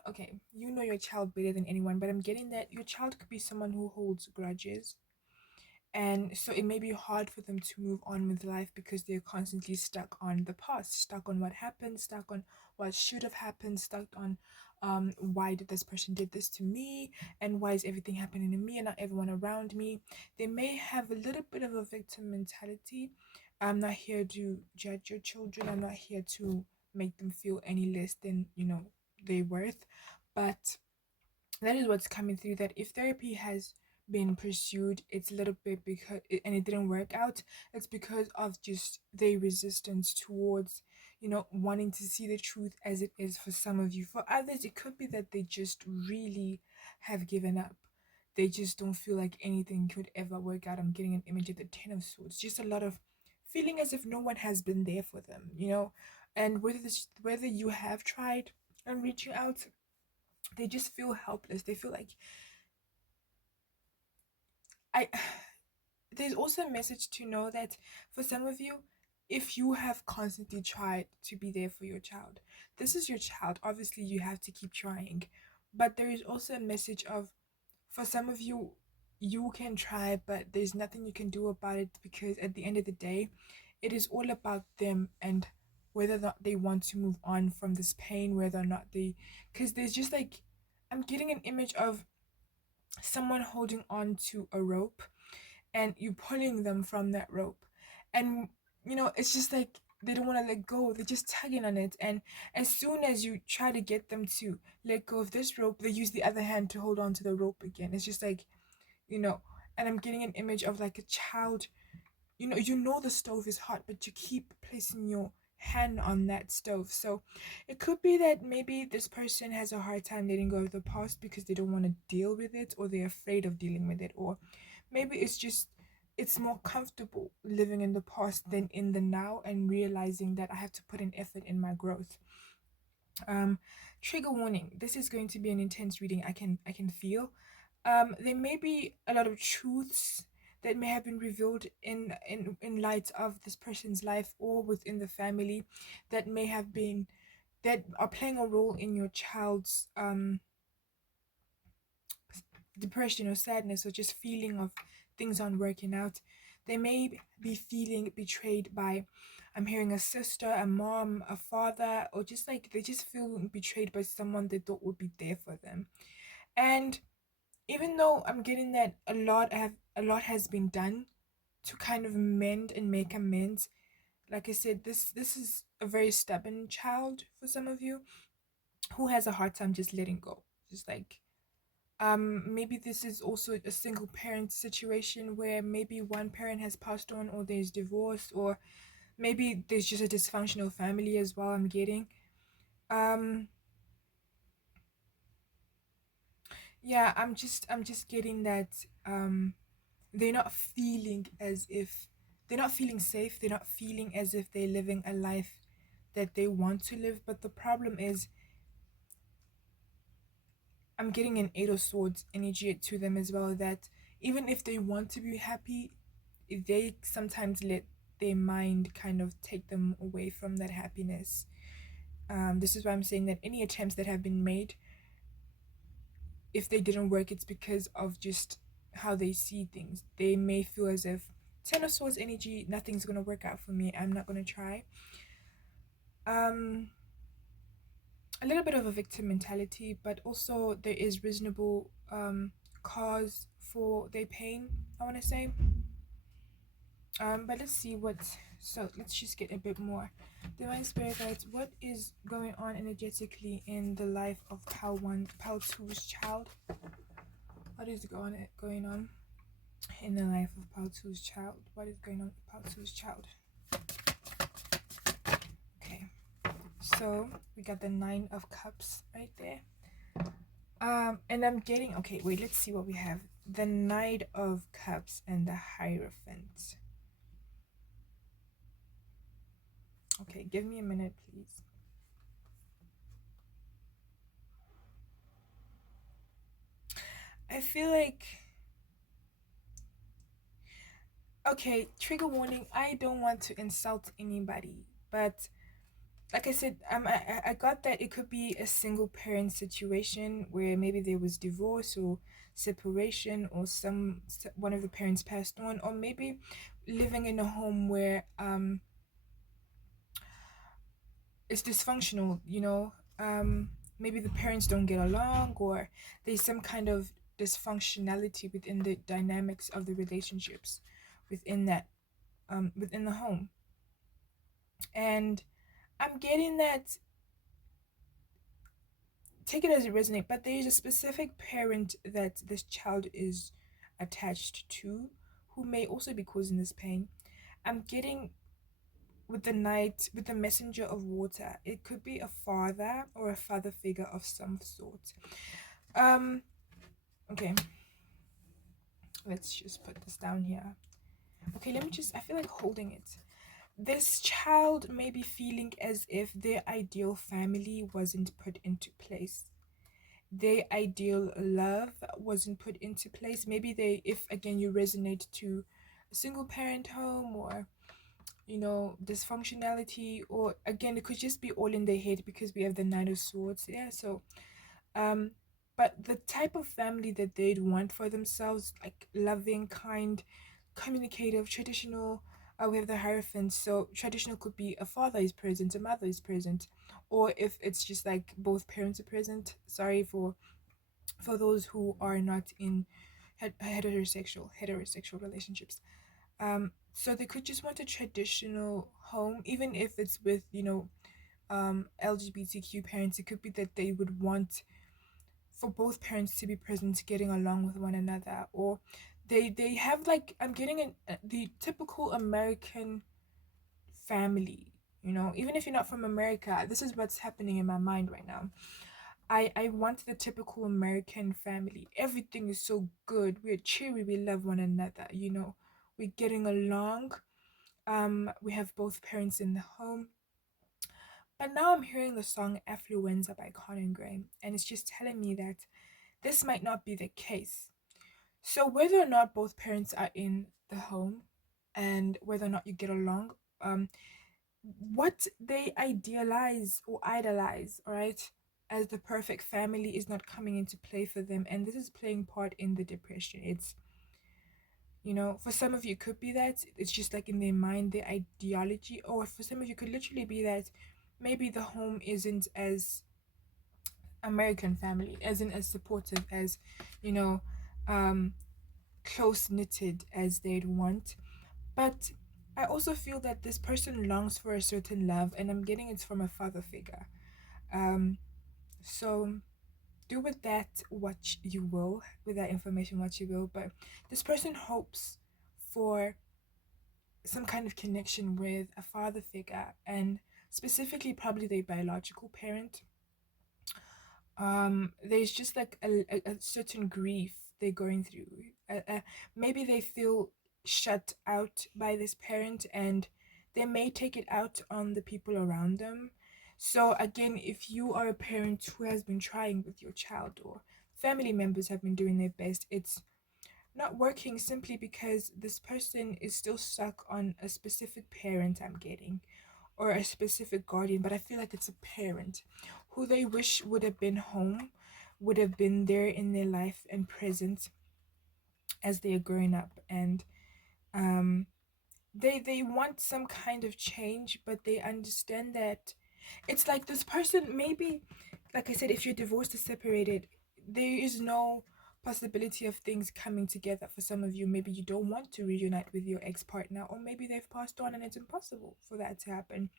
okay, you know your child better than anyone, but I'm getting that your child could be someone who holds grudges. And so it may be hard for them to move on with life because they're constantly stuck on the past, stuck on what happened, stuck on what should have happened, stuck on why did this person did this to me, and why is everything happening to me and not everyone around me. They may have a little bit of a victim mentality. I'm not here to judge your children. I'm not here to make them feel any less than, they're worth. But that is what's coming through, that if therapy has been pursued, it's a little bit because and it didn't work out, it's because of just their resistance towards, wanting to see the truth as it is. For some of you, for others, it could be that they just really have given up. They just don't feel like anything could ever work out. I'm getting an image of the 10 of swords, just a lot of feeling as if no one has been there for them, and whether you have tried and reaching out, they just feel helpless. They feel like I there's also a message to know that for some of you, if you have constantly tried to be there for your child, this is your child. Obviously, you have to keep trying. But there is also a message of, for some of you, you can try, but there's nothing you can do about it, because at the end of the day, it is all about them and whether or not they want to move on from this pain, whether or not they, because there's just like, I'm getting an image of someone holding on to a rope and you pulling them from that rope, and it's just like they don't want to let go. They're just tugging on it, and as soon as you try to get them to let go of this rope, they use the other hand to hold on to the rope again. It's just like, you know and I'm getting an image of like a child. You know the stove is hot, but you keep placing your hand on that stove. So it could be that maybe this person has a hard time letting go of the past because they don't want to deal with it, or they're afraid of dealing with it, or maybe it's just, it's more comfortable living in the past than in the now, and realizing that I have to put an effort in my growth. um Trigger warning, this is going to be an intense reading. I can feel there may be a lot of truths that may have been revealed in light of this person's life or within the family, that may have been, that are playing a role in your child's depression or sadness, or just feeling of things aren't working out. They may be feeling betrayed by, I'm hearing, a sister, a mom, a father, or just like they just feel betrayed by someone they thought would be there for them. And even though I'm getting that a lot has been done to kind of mend and make amends, like I said, this is a very stubborn child for some of you, who has a hard time just letting go. Just like, maybe this is also a single parent situation where maybe one parent has passed on, or there's divorce, or maybe there's just a dysfunctional family as well. I'm getting, um yeah, I'm just getting that, they're not feeling as if, they're not feeling safe, they're not feeling as if they're living a life that they want to live. But the problem is, I'm getting an Eight of Swords energy to them as well, that even if they want to be happy, they sometimes let their mind kind of take them away from that happiness. This is why I'm saying that any attempts that have been made, if they didn't work, it's because of just how they see things. They may feel as if, Ten of Swords energy, nothing's gonna work out for me, I'm not gonna try. Um, a little bit of a victim mentality, but also there is reasonable cause for their pain, I want to say. But let's see what. So let's just get a bit more. Divine Spirit Guides, what is going on energetically in the life of Pal 2's child? What is going on in the life of Pal 2's child? What is going on with Pal 2's child? Okay, so we got the Nine of Cups right there. And I'm getting, okay, wait, let's see what we have. The Knight of Cups and the Hierophant. Okay, give me a minute, please. I feel like, okay, trigger warning. I don't want to insult anybody, but like I said, I got that it could be a single parent situation where maybe there was divorce or separation, or one of the parents passed on, or maybe living in a home where it's dysfunctional. Maybe the parents don't get along, or there's some kind of dysfunctionality within the dynamics of the relationships within that within the home. And I'm getting that, take it as it resonates, but there is a specific parent that this child is attached to who may also be causing this pain. I'm getting with the knight, with the messenger of water. It could be a father or a father figure of some sort. Um, okay, let's just put this down here. Okay, let me just, I feel like holding it. This child may be feeling as if their ideal family wasn't put into place. Their ideal love wasn't put into place. Maybe they, if again you resonate to a single parent home, or dysfunctionality, or again it could just be all in their head because we have the Nine of Swords. Yeah, so um but the type of family that they'd want for themselves, like loving, kind, communicative, traditional. We have the Hierophant, so traditional could be a father is present, a mother is present, or if it's just like both parents are present. Sorry for those who are not in heterosexual relationships. So they could just want a traditional home, even if it's with LGBTQ parents. It could be that they would want for both parents to be present, getting along with one another, or they have, like, I'm getting the typical American family. Even if you're not from America, this is what's happening in my mind right now. I want the typical American family. Everything is so good. We're cheery. We love one another. We're getting along. We have both parents in the home. But now I'm hearing the song Affluenza by Conan Gray, and it's just telling me that this might not be the case. So whether or not both parents are in the home, and whether or not you get along, um, what they idealize or idolize, all right, as the perfect family is not coming into play for them, and this is playing part in the depression. It's for some of you it could be that it's just like in their mind, their ideology, or for some of you it could literally be that maybe the home isn't as American family, isn't as supportive as you know um close knitted as they'd want. But I also feel that this person longs for a certain love, and I'm getting it's from a father figure. Um, so do with that what you will, with that information what you will. But this person hopes for some kind of connection with a father figure, and specifically probably their biological parent. There's just like a certain grief they're going through. Maybe they feel shut out by this parent, and they may take it out on the people around them. So again, if you are a parent who has been trying with your child, or family members have been doing their best, it's not working simply because this person is still stuck on a specific parent, I'm getting, or a specific guardian, but I feel like it's a parent who they wish would have been home, would have been there in their life and present as they are growing up. And um they want some kind of change, but they understand that it's like this person, maybe, like I said, if you're divorced or separated, there is no possibility of things coming together. For some of you, maybe you don't want to reunite with your ex-partner, or maybe they've passed on and it's impossible for that to happen.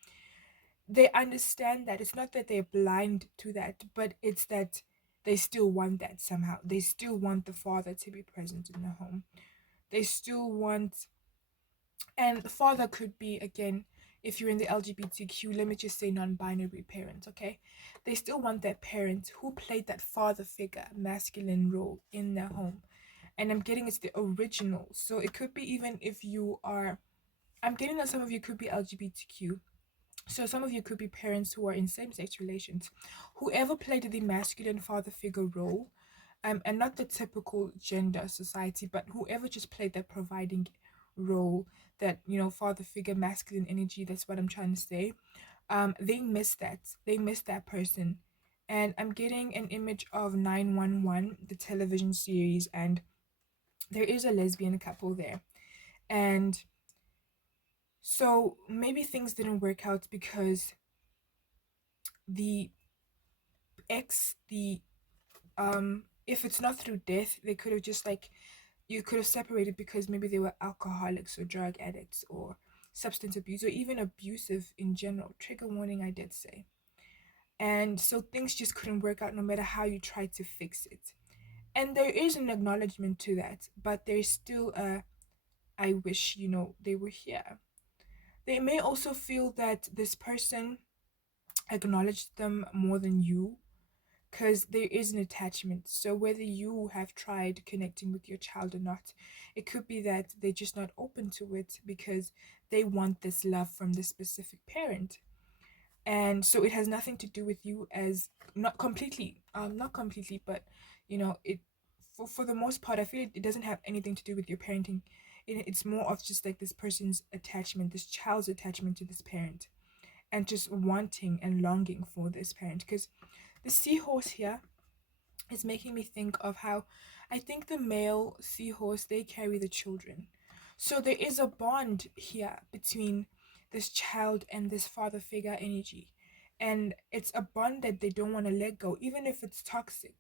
They understand that it's not that they're blind to that, but it's that they still want that somehow. They still want the father to be present in the home. They still want, and the father could be, again, if you're in the LGBTQ, let me just say non-binary parent, okay? They still want that parent who played that father figure, masculine role in their home. And I'm getting it's the original. So it could be, even if you are, I'm getting that some of you could be LGBTQ, So some of you could be parents who are in same-sex relations. Whoever played the masculine father figure role, and not the typical gender society, but whoever just played that providing role, that, father figure, masculine energy, that's what I'm trying to say. They miss that. They miss that person. And I'm getting an image of 911, the television series, and there is a lesbian couple there. And so maybe things didn't work out because the the if it's not through death, they could have just, like, you could have separated because maybe they were alcoholics or drug addicts or substance abuse or even abusive in general. Trigger warning, I did say. And so things just couldn't work out no matter how you tried to fix it. And there is an acknowledgement to that, but there's still a I wish, they were here. They may also feel that this person acknowledged them more than you, because there is an attachment. So whether you have tried connecting with your child or not, it could be that they're just not open to it because they want this love from this specific parent. And so it has nothing to do with you, as not completely, but it, for the most part, I feel it doesn't have anything to do with your parenting. It's more of just like this person's attachment, this child's attachment to this parent, and just wanting and longing for this parent. Because the seahorse here is making me think of how I think the male seahorse, they carry the children. So there is a bond here between this child and this father figure energy. And it's a bond that they don't want to let go, even if it's toxic.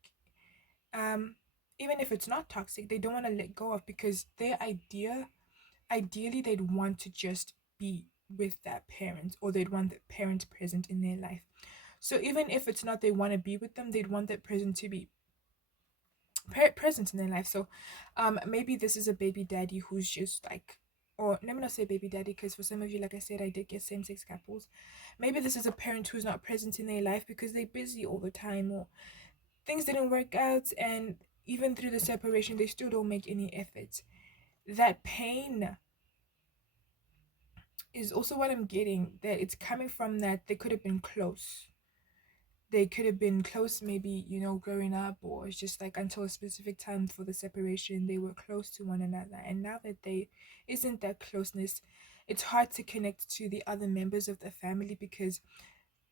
Um, Even if it's not toxic, they don't want to let go of, because ideally they'd want to just be with that parent, or they'd want that parent present in their life. So even if it's not they want to be with them, they'd want that person to be present in their life. So maybe this is a baby daddy who's just like, or let me not say baby daddy, because for some of you, like I said, I did get same-sex couples. Maybe this is a parent who's not present in their life because they're busy all the time, or things didn't work out, and even through the separation they still don't make any efforts. That pain is also what I'm getting, that it's coming from that they could have been close. They could have been close, maybe, growing up, or it's just like until a specific time for the separation they were close to one another, and now that they isn't that closeness, it's hard to connect to the other members of the family, because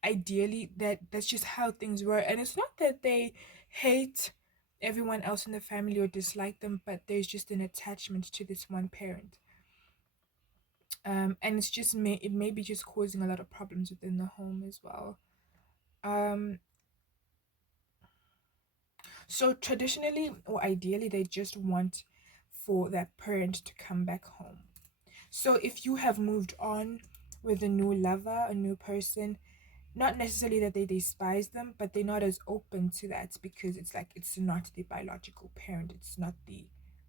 ideally that's just how things were. And it's not that they hate everyone else in the family or dislike them, but there's just an attachment to this one parent. And it may be just causing a lot of problems within the home as well. um So traditionally, or ideally, they just want for that parent to come back home. So if you have moved on with a new lover, a new person, not necessarily that they despise them, but they're not as open to that, because it's like it's not the biological parent. It's not the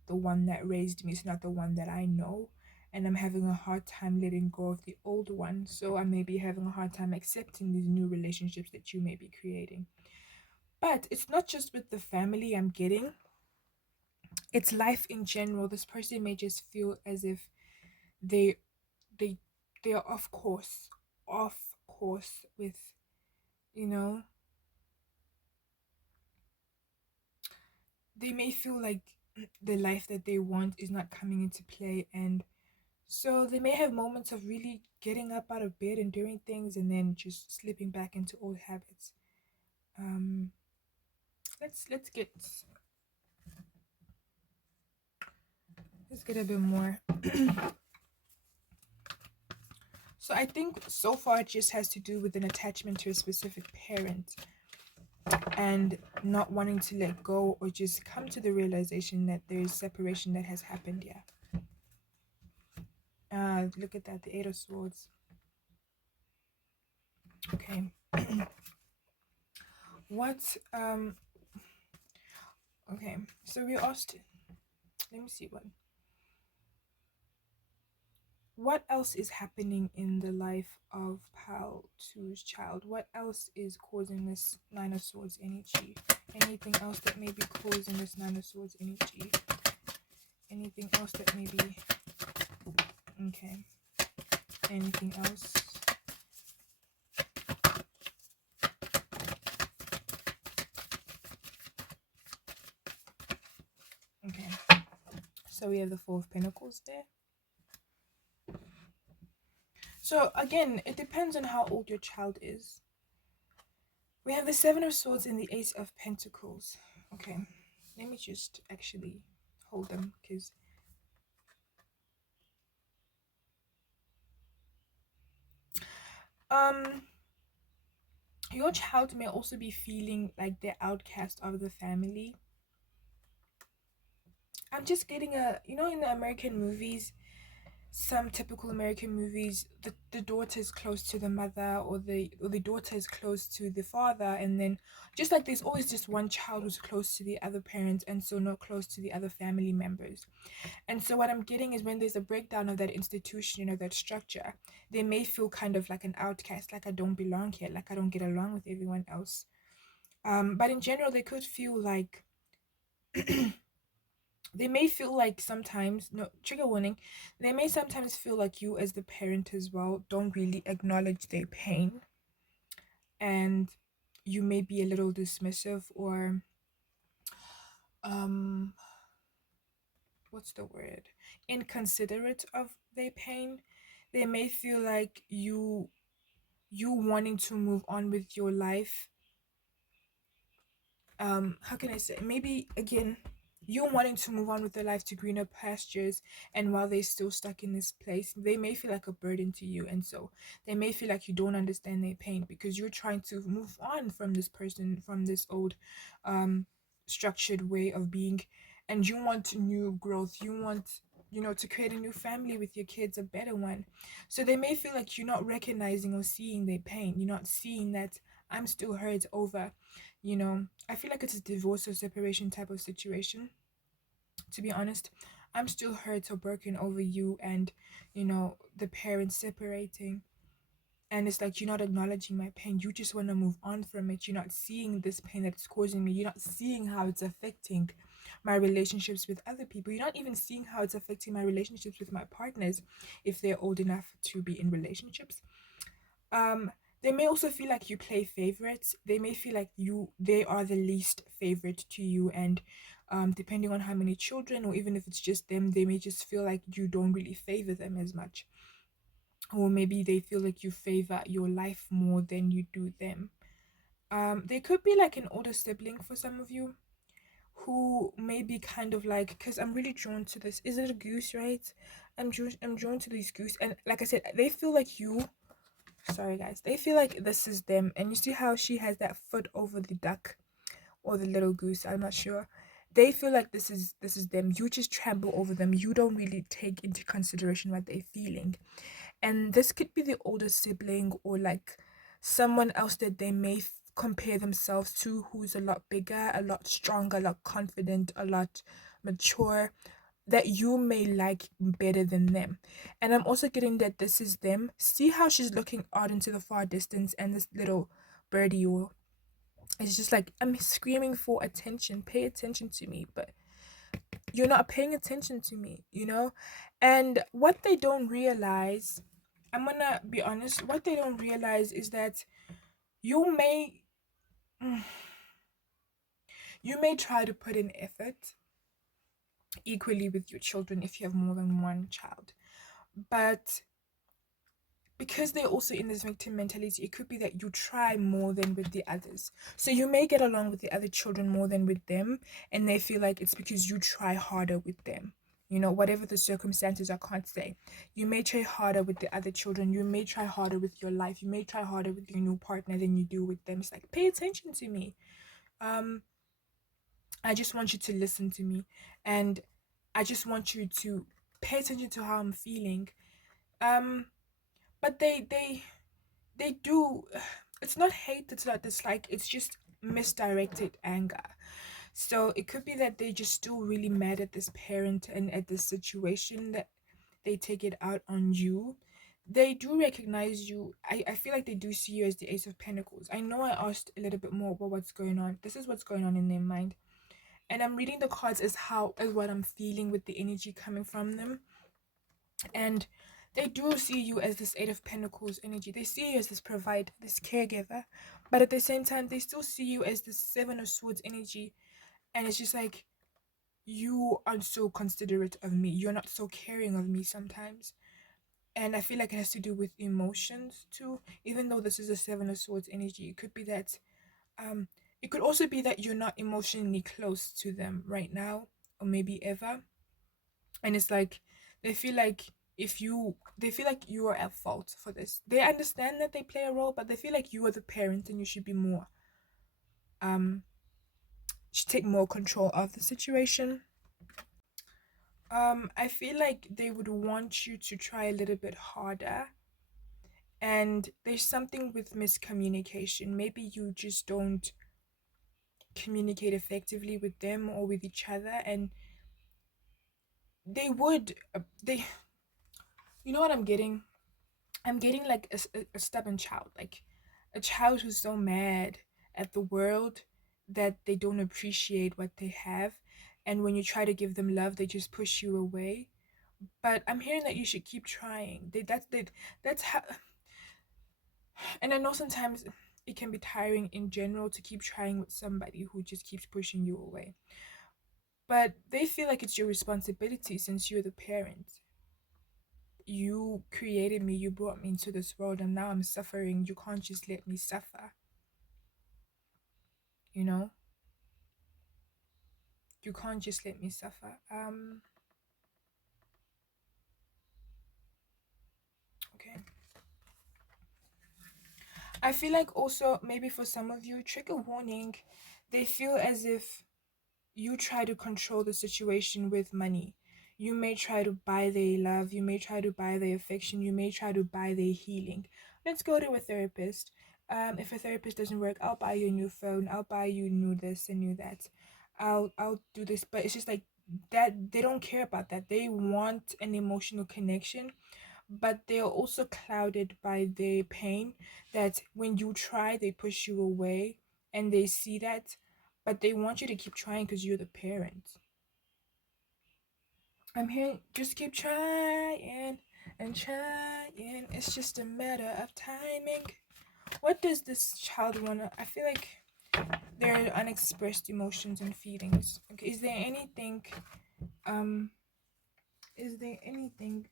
one that raised me. It's not the one that I know. And I'm having a hard time letting go of the old one. So I may be having a hard time accepting these new relationships that you may be creating. But it's not just with the family I'm getting, it's life in general. This person may just feel as if they they they are off course with, you know, they may feel like the life that they want is not coming into play, and so they may have moments of really getting up out of bed and doing things, and then just slipping back into old habits. Um let's get a bit more. So I think so far it just has to do with an attachment to a specific parent, and not wanting to let go, or just come to the realization that there is separation that has happened. Yeah. Look at that, the Eight of Swords. Okay. What okay, so we asked, let me see what else is happening in the life of Pal 2's child? What else is causing this Nine of Swords energy? Anything else that may be causing this Nine of Swords energy? Anything else that may be... Okay. Anything else? So we have the Four of Pentacles there. So again, it depends on how old your child is. We have the Seven of Swords and the Ace of Pentacles. Okay, let me just actually hold them because um your child may also be feeling like they're outcast of the family. I'm just getting a, in the American movies, some typical American movies, the daughter is close to the mother, or the daughter is close to the father, and then just like there's always just one child who's close to the other parent and so not close to the other family members. And so what I'm getting is when there's a breakdown of that institution, that structure, they may feel kind of like an outcast, like I don't belong here, like I don't get along with everyone else. But in general, they could feel like they may feel like sometimes, no, trigger warning, they may sometimes feel like you as the parent as well don't really acknowledge their pain, and you may be a little dismissive or um what's the word, inconsiderate of their pain. They may feel like you wanting to move on with your life, how can I say, maybe again, you wanting to move on with their life to greener pastures, and while they're still stuck in this place, they may feel like a burden to you, and so they may feel like you don't understand their pain because you're trying to move on from this person, from this old um structured way of being, and you want new growth, you want, to create a new family with your kids, a better one. So they may feel like you're not recognizing or seeing their pain, you're not seeing that I'm still hurt over, I feel like it's a divorce or separation type of situation, to be honest. I'm still hurt or broken over you and, the parents separating. And it's like you're not acknowledging my pain. You just want to move on from it. You're not seeing this pain that it's causing me. You're not seeing how it's affecting my relationships with other people. You're not even seeing how it's affecting my relationships with my partners if they're old enough to be in relationships. um they may also feel like you play favorites. They may feel like they are the least favorite to you, and depending on how many children, or even if it's just them, they may just feel like you don't really favor them as much, or maybe they feel like you favor your life more than you do them. They could be like an older sibling for some of you, who may be kind of like, because I'm really drawn to this, is it a goose, right? I'm drawn to these goose, and like I said, they feel like you, sorry guys, they feel like this is them. And you see how she has that foot over the duck or the little goose, I'm not sure. They feel like this is them. You just trample over them. You don't really take into consideration what they're feeling. And this could be the older sibling, or like someone else that they may compare themselves to, who's a lot bigger, a lot stronger, a lot confident, a lot mature, that you may like better than them. And I'm also getting that this is them. See how she's looking out into the far distance, and this little birdie, or it's just like, I'm screaming for attention, pay attention to me, but you're not paying attention to me. And what they don't realize, I'm gonna be honest, what they don't realize is that you may you may try to put in effort equally with your children if you have more than one child, but because they're also in this victim mentality, it could be that you try more than with the others. So you may get along with the other children more than with them, and they feel like it's because you try harder with them. Whatever the circumstances, I can't say. You may try harder with the other children. You may try harder with your life. You may try harder with your new partner than you do with them. It's like, pay attention to me. Um, I just want you to listen to me, and I just want you to pay attention to how I'm feeling. Um, but they do, it's not hate, it's not dislike, it's just misdirected anger. So it could be that they just still really mad at this parent and at this situation, that they take it out on you. They do recognize you. I feel like they do see you as the Ace of Pentacles. I know I asked a little bit more about what's going on. This is what's going on in their mind, and I'm reading the cards as what I'm feeling with the energy coming from them. And they do see you as this Eight of Pentacles energy. They see you as this provider, this caregiver, but at the same time, they still see you as this Seven of Swords energy. And it's just like, you aren't so considerate of me. You're not so caring of me sometimes. And I feel like it has to do with emotions too. Even though this is a Seven of Swords energy, it could be that um it could also be that you're not emotionally close to them right now, or maybe ever. And it's like they feel like they feel like you are at fault for this. They understand that they play a role, but they feel like you are the parent and you should be more um should take more control of the situation. I feel like they would want you to try a little bit harder, and there's something with miscommunication. Maybe you just don't communicate effectively with them or with each other, and they would they you know what I'm getting? I'm getting like a stubborn child, like a child who's so mad at the world that they don't appreciate what they have, and when you try to give them love they just push you away. But I'm hearing that you should keep trying. That's how. And I know sometimes it can be tiring in general to keep trying with somebody who just keeps pushing you away. But they feel like it's your responsibility since you're the parent. You created me, you brought me into this world, and now I'm suffering. You can't just let me suffer, you know? You can't just let me suffer. Okay. I feel like also maybe for some of you, trigger warning, they feel as if you try to control the situation with money. You may try to buy their love, you may try to buy their affection, you may try to buy their healing. Let's go to a therapist. If a therapist doesn't work, I'll buy you a new phone, I'll buy you new this and new that. I'll do this, but it's just like that they don't care about that. They want an emotional connection, but they're also clouded by their pain that when you try, they push you away and they see that, but they want you to keep trying because you're the parent. I'm here, just keep trying and trying. It's just a matter of timing. What does this child want to? I feel like there are unexpressed emotions and feelings. Okay, um, is there anything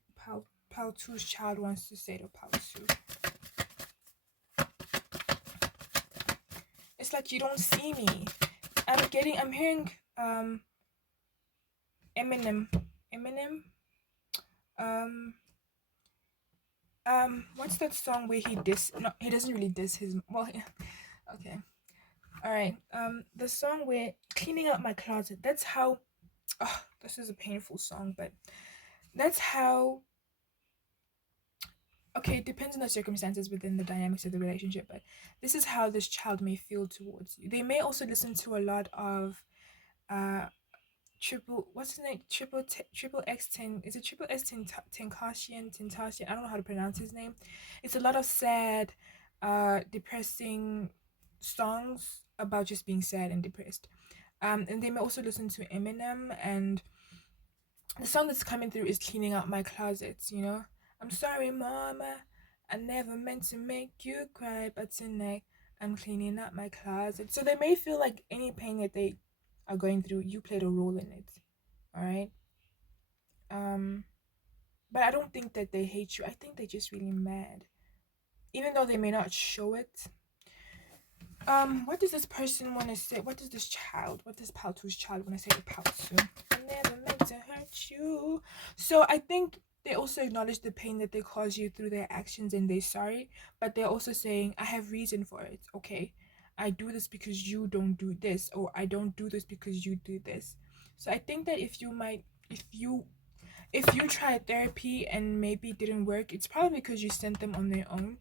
Paltu's child wants to say to Paltu? It's like you don't see me. I'm hearing Eminem. Eminem? Um what's that song where he diss no, he doesn't really diss his well okay. Alright. The song where cleaning out my closet, that's how this is a painful song, but that's how okay, it depends on the circumstances within the dynamics of the relationship, but this is how this child may feel towards you. They may also listen to a lot of uh triple what's his name triple x10 is it triple s10 Tentacion. I don't know how to pronounce his name. It's a lot of sad depressing songs about just being sad and depressed. And they may also listen to Eminem, and the song that's coming through is cleaning out my closets, you know. I'm sorry mama, I never meant to make you cry, but tonight I'm cleaning out my closet. So they may feel like any pain that they are going through, you played a role in it. All right. Um, but I don't think that they hate you. I think they're just really mad, even though they may not show it. What does this person want to say? What does Paltu's child want to say to Paltu? I never meant to hurt you. So I think they also acknowledge the pain that they cause you through their actions and they're sorry, but they're also saying, I have reason for it. Okay. I do this because you don't do this, or I don't do this because you do this. So I think that if you tried therapy and maybe it didn't work, it's probably because you sent them on their own.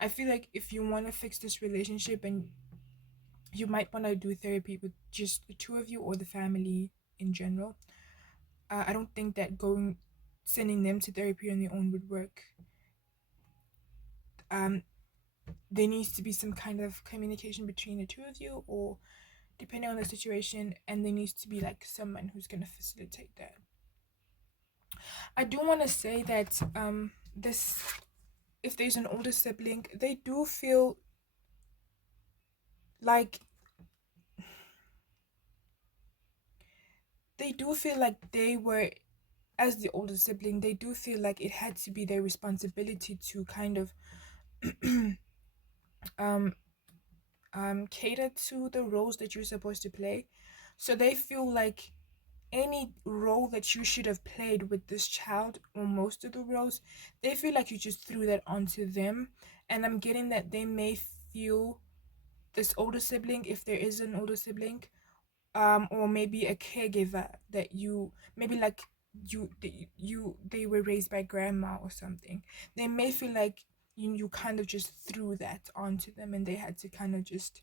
I feel like if you want to fix this relationship, and you might want to do therapy with just the two of you or the family in general. I don't think that sending them to therapy on their own would work. Um, there needs to be some kind of communication between the two of you, or depending on the situation, and there needs to be like someone who's gonna facilitate that. I do want to say that this if there's an older sibling, they do feel like they do feel like they were, as the older sibling, they do feel like it had to be their responsibility to kind of um cater to the roles that you're supposed to play. So they feel like any role that you should have played with this child, or most of the roles, they feel like you just threw that onto them. And I'm getting that they may feel this older sibling, if there is an older sibling, or maybe a caregiver that you maybe like they were raised by grandma or something. They may feel like you kind of just threw that onto them, and they had to kind of just,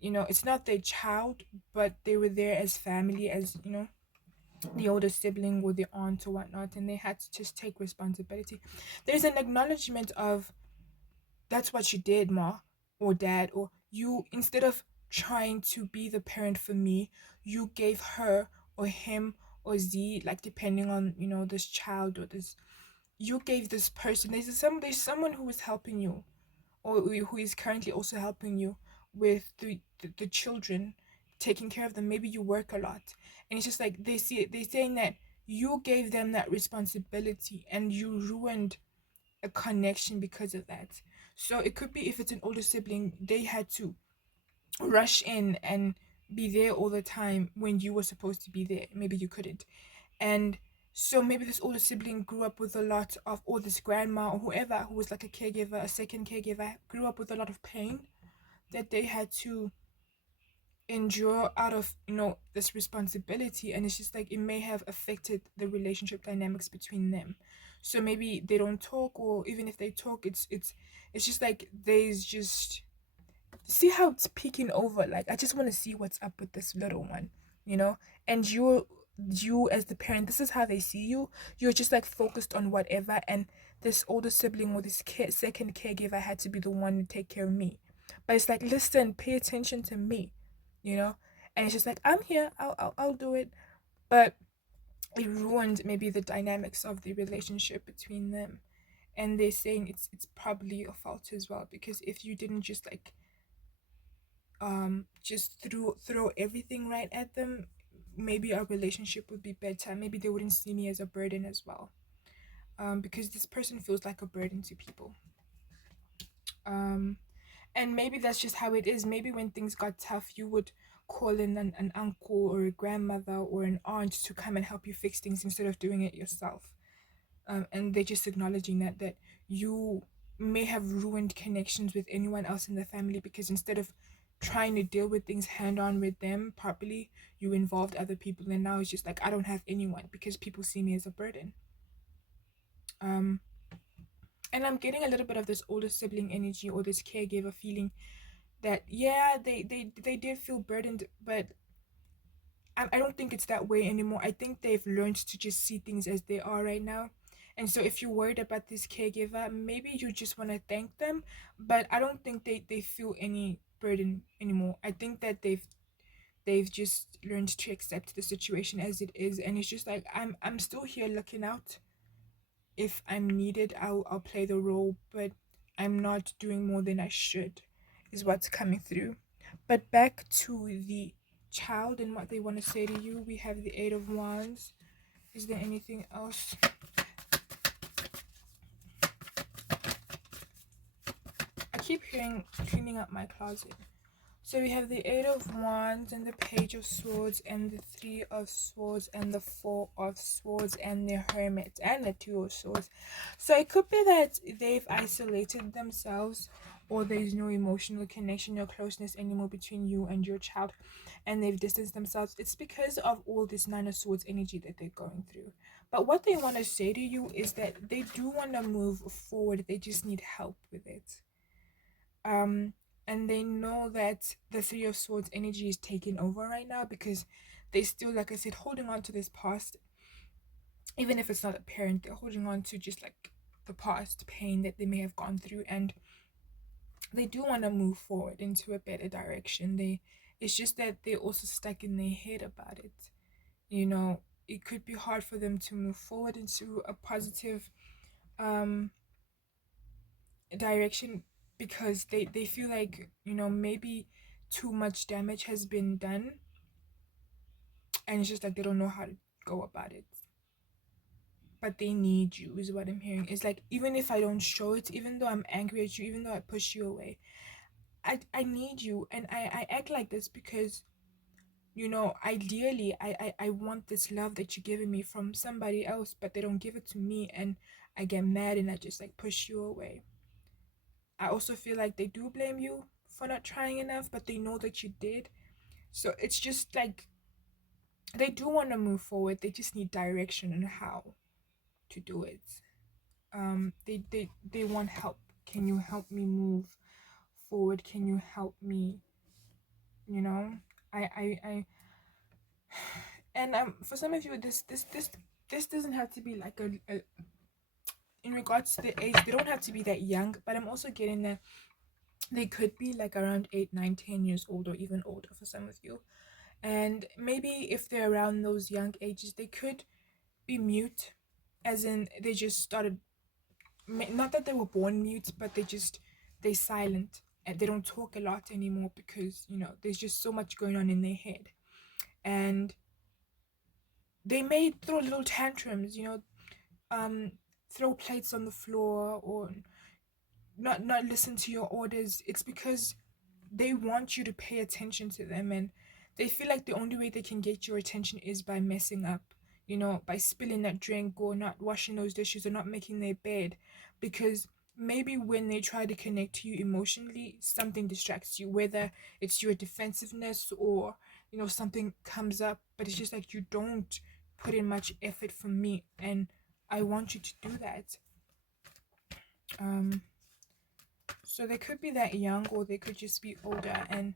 it's not their child, but they were there as family, as the older sibling or the aunt or whatnot, and they had to just take responsibility. There's an acknowledgement of, that's what you did, ma or dad, or you, instead of trying to be the parent for me, you gave her or him or Z, like depending on, this child or this, you gave this person, there's someone who is helping you, or who is currently also helping you with the children, taking care of them. Maybe you work a lot, and it's just like they're saying that you gave them that responsibility and you ruined a connection because of that. So it could be, if it's an older sibling, they had to rush in and be there all the time when you were supposed to be there. Maybe you couldn't. And so maybe this older sibling grew up with a lot of, or this grandma or whoever who was like a caregiver, a second caregiver, grew up with a lot of pain that they had to endure out of, this responsibility. And it's just like it may have affected the relationship dynamics between them. So maybe they don't talk, or even if they talk, it's just like there's just, see how it's peeking over, like I just want to see what's up with this little one, you know and you as the parent, this is how they see you. You're just like focused on whatever, and this older sibling or this second caregiver had to be the one to take care of me. But it's like, listen, pay attention to me, you know and it's just like, I'm here, I'll do it. But it ruined maybe the dynamics of the relationship between them. And they're saying it's probably your fault as well, because if you didn't just like just throw everything right at them, maybe our relationship would be better. Maybe they wouldn't see me as a burden as well, because this person feels like a burden to people. um and maybe that's just how it is. Maybe when things got tough, you would call in an uncle or a grandmother or an aunt to come and help you fix things instead of doing it yourself. And they're just acknowledging that you may have ruined connections with anyone else in the family, because instead of trying to deal with things hand on with them properly, you involved other people, and now it's just like, I don't have anyone because people see me as a burden. um and I'm getting a little bit of this older sibling energy, or this caregiver feeling, that yeah, they did feel burdened, but I don't think it's that way anymore. I think they've learned to just see things as they are right now. And so if you're worried about this caregiver, maybe you just want to thank them, but I don't think they feel any burden anymore. I think that they've just learned to accept the situation as it is, and it's just like, I'm still here looking out. If I'm needed, I'll play the role, but I'm not doing more than I should, is what's coming through. But back to the child and what they want to say to you. We have the Eight of Wands. Is there anything else? I keep hearing cleaning up my closet. So we have the Eight of Wands and the Page of Swords and the Three of Swords and the Four of Swords and the Hermit and the Two of Swords. So it could be that they've isolated themselves, or there's no emotional connection or closeness anymore between you and your child, and they've distanced themselves. It's because of all this Nine of Swords energy that they're going through. But what they want to say to you is that they do want to move forward, they just need help with it. um and they know that the Three of Swords energy is taking over right now, because they still, like I said, holding on to this past. Even if it's not a parent, they're holding on to just like the past pain that they may have gone through, and they do want to move forward into a better direction. It's just that they're also stuck in their head about it. It could be hard for them to move forward into a positive um direction, because they feel like, maybe too much damage has been done, and it's just like they don't know how to go about it. But they need you, is what I'm hearing. It's like, even if I don't show it, even though I'm angry at you, even though I push you away, I need you. And I act like this because, ideally, I want this love that you're giving me from somebody else, but they don't give it to me. And I get mad and I just like push you away. I also feel like they do blame you for not trying enough, but they know that you did. So it's just like they do want to move forward. They just need direction on how to do it. They want help. Can you help me move forward? Can you help me? You know, I and for some of you, this doesn't have to be like a in regards to the age. They don't have to be that young, but I'm also getting that they could be like around 8, 9, 10 years old, or even older for some of you. And maybe if they're around those young ages, they could be mute, as in they just started, not that they were born mute, but they silent and they don't talk a lot anymore because there's just so much going on in their head. And they may throw little tantrums, throw plates on the floor, or not listen to your orders. It's because they want you to pay attention to them, and they feel like the only way they can get your attention is by messing up, by spilling that drink, or not washing those dishes, or not making their bed. Because maybe when they try to connect to you emotionally, something distracts you, whether it's your defensiveness, or something comes up, but it's just like you don't put in much effort for me, and I want you to do that. So they could be that young, or they could just be older. And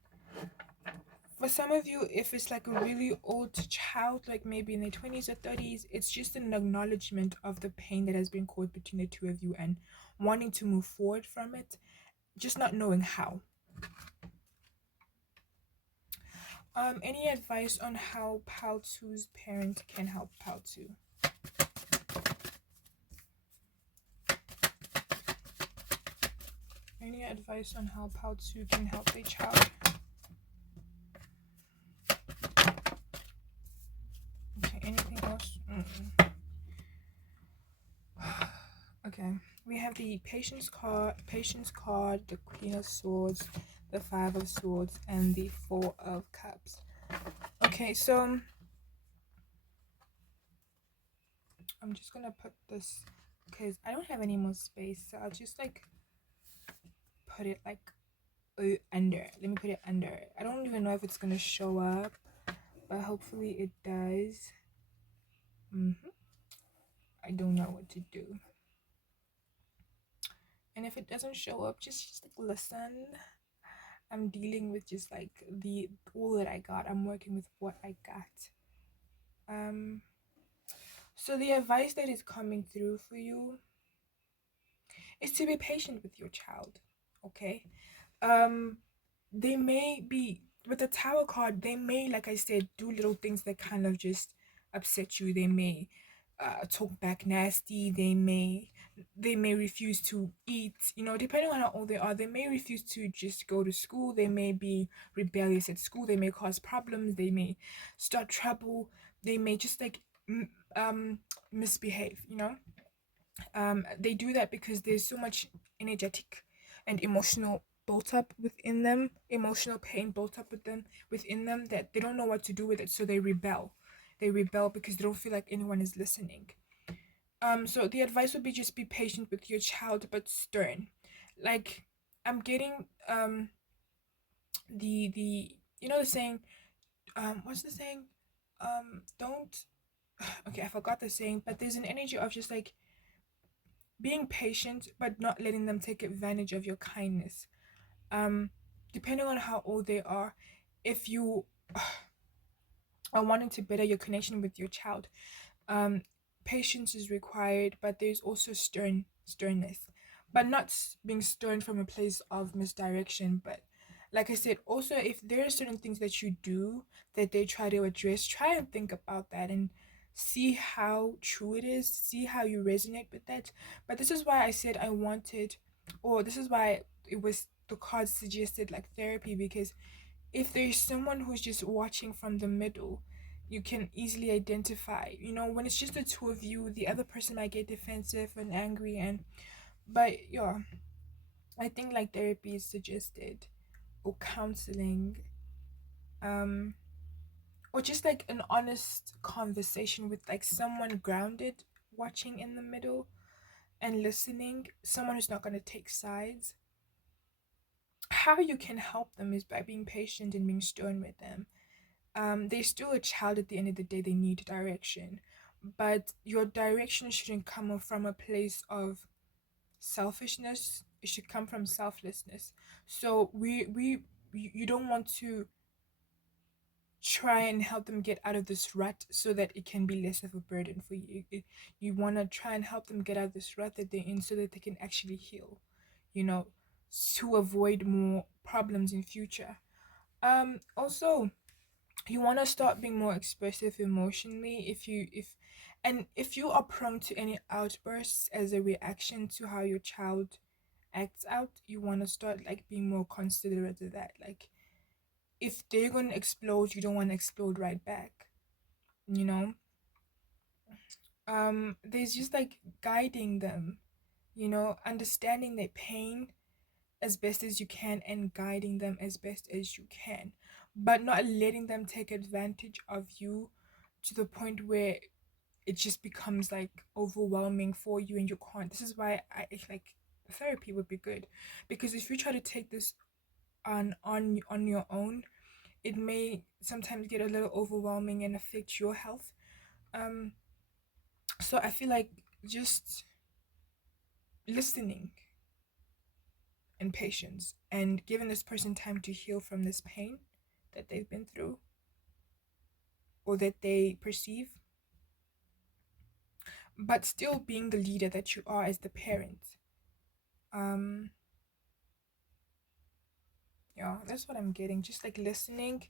for some of you, if it's like a really old child, like maybe in their 20s or 30s, it's just an acknowledgement of the pain that has been caused between the two of you, and wanting to move forward from it, just not knowing how. Any advice on how Paltu's parent can help Paltu? Any advice on how Paltu can help their child? Okay, anything else? Okay, we have the patience card, the Queen of Swords, the Five of Swords, and the Four of Cups. Okay, so I'm just gonna put this because I don't have any more space, so I'll just like put it like under. Let me put it under. I don't even know if it's gonna show up, but hopefully it does. I don't know what to do. And if it doesn't show up, just like listen. I'm dealing with just like the all that I got. I'm working with what I got. So the advice that is coming through for you is to be patient with your child. Okay. They may be, with the Tower card, they may, like I said, do little things that kind of just upset you. They may talk back nasty. They may refuse to eat, depending on how old they are. They may refuse to just go to school. They may be rebellious at school. They may cause problems. They may start trouble. They may just like misbehave. They do that because there's so much energetic and emotional built up within them, emotional pain built up within them, that they don't know what to do with it. So they rebel. They rebel because they don't feel like anyone is listening. So the advice would be, just be patient with your child, but stern. Like, I'm getting the the saying, what's the saying? Don't okay, I forgot the saying, but there's an energy of just like being patient, but not letting them take advantage of your kindness. Depending on how old they are, if you are wanting to better your connection with your child, um patience is required, but there's also sternness, but not being stern from a place of misdirection. But like I said, also, if there are certain things that you do that they try to address, try and think about that and see how true it is, see how you resonate with that. But this is why I said I wanted, or this is why it was, the cards suggested like therapy, because if there's someone who's just watching from the middle, You can easily identify, when it's just the two of you, the other person might get defensive and angry. And but yeah, I think like therapy is suggested, or counseling, um or just like an honest conversation with like someone grounded, watching in the middle and listening, someone who's not going to take sides. How you can help them is by being patient and being stern with them. They're still a child. At the end of the day, they need direction, but your direction shouldn't come from a place of selfishness. It should come from selflessness. So you don't want to try and help them get out of this rut so that it can be less of a burden for you. You want to try and help them get out of this rut that they're in so that they can actually heal, you know, to avoid more problems in future. Also, you want to start being more expressive emotionally. If you are prone to any outbursts as a reaction to how your child acts out, you want to start like being more considerate of that. Like, if they're going to explode, you don't want to explode right back, you know. There's just like guiding them, understanding their pain as best as you can and guiding them as best as you can, but not letting them take advantage of you to the point where it just becomes like overwhelming for you and you can't. This is why I like therapy would be good, because if you try to take this on your own, it may sometimes get a little overwhelming and affect your health. Um, so I feel like just listening and patience and giving this person time to heal from this pain that they've been through or that they perceive, but still being the leader that you are as the parent. Um, yeah, that's what I'm getting. Just like listening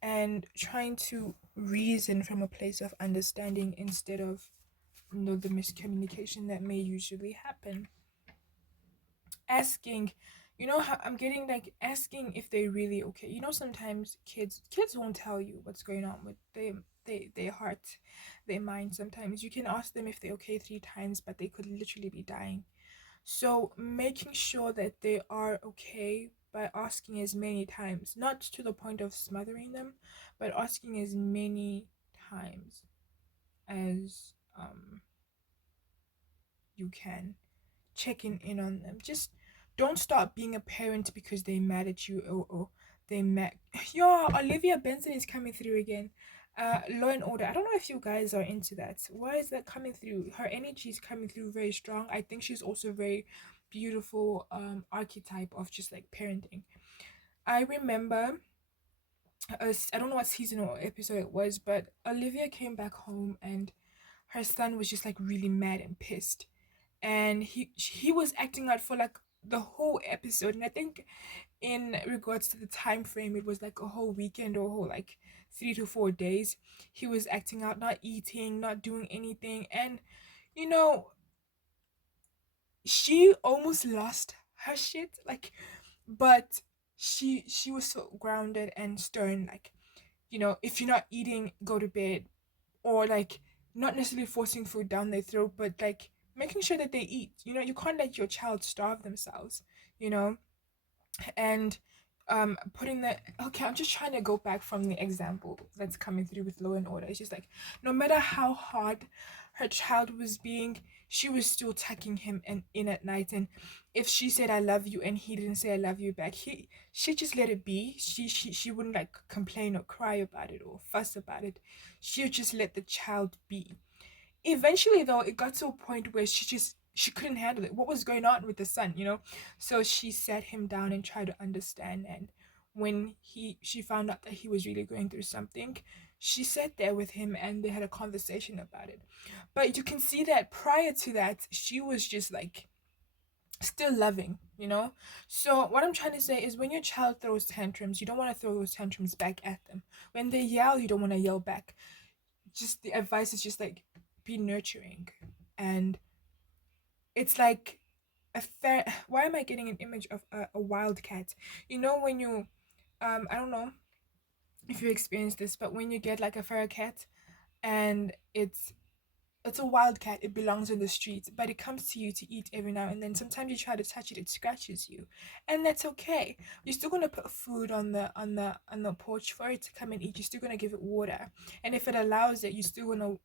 and trying to reason from a place of understanding instead of the miscommunication that may usually happen. Asking, how I'm getting, like, asking if they're really okay. Sometimes kids won't tell you what's going on with their heart, their mind. Sometimes you can ask them if they're okay 3 times, but they could literally be dying. So making sure that they are okay by asking as many times, not to the point of smothering them, but asking as many times as you can, checking in on them. Just don't start being a parent because they mad at you, or they mad. Yeah, Olivia Benson is coming through again. Law and Order. I don't know if you guys are into that. Why is that coming through? Her energy is coming through very strong. I think she's also very beautiful archetype of just like parenting. I remember, I don't know what season or episode it was, but Olivia came back home and her son was just like really mad and pissed, and he was acting out for like the whole episode. And I think in regards to the time frame, it was like a whole weekend or a whole like 3 to 4 days. He was acting out, not eating, not doing anything. And you know she almost lost her shit, like, but she was so grounded and stern, like, if you're not eating, go to bed. Or like, not necessarily forcing food down their throat, but like making sure that they eat. You can't let your child starve themselves, you know and putting the okay, I'm just trying to go back from the example that's coming through with Law and Order. It's just like, no matter how hard her child was being, she was still tucking him in at night. And if she said I love you and he didn't say I love you back, she just let it be. She wouldn't like complain or cry about it or fuss about it. She would just let the child be. Eventually though, it got to a point where she couldn't handle it. What was going on with the son? So she sat him down and tried to understand. And when she found out that he was really going through something, she sat there with him and they had a conversation about it. But you can see that prior to that, she was just like still loving. So what I'm trying to say is, when your child throws tantrums, you don't want to throw those tantrums back at them. When they yell, you don't want to yell back. Just the advice is just like, be nurturing. And it's like a fair why am I getting an image of a wildcat? When you I don't know, if you experience this, but when you get like a feral cat and it's a wild cat, it belongs in the streets, but it comes to you to eat every now and then. Sometimes you try to touch it, it scratches you, and that's okay. You're still gonna put food on the porch for it to come and eat. You're still gonna give it water, and if it allows it, you're still gonna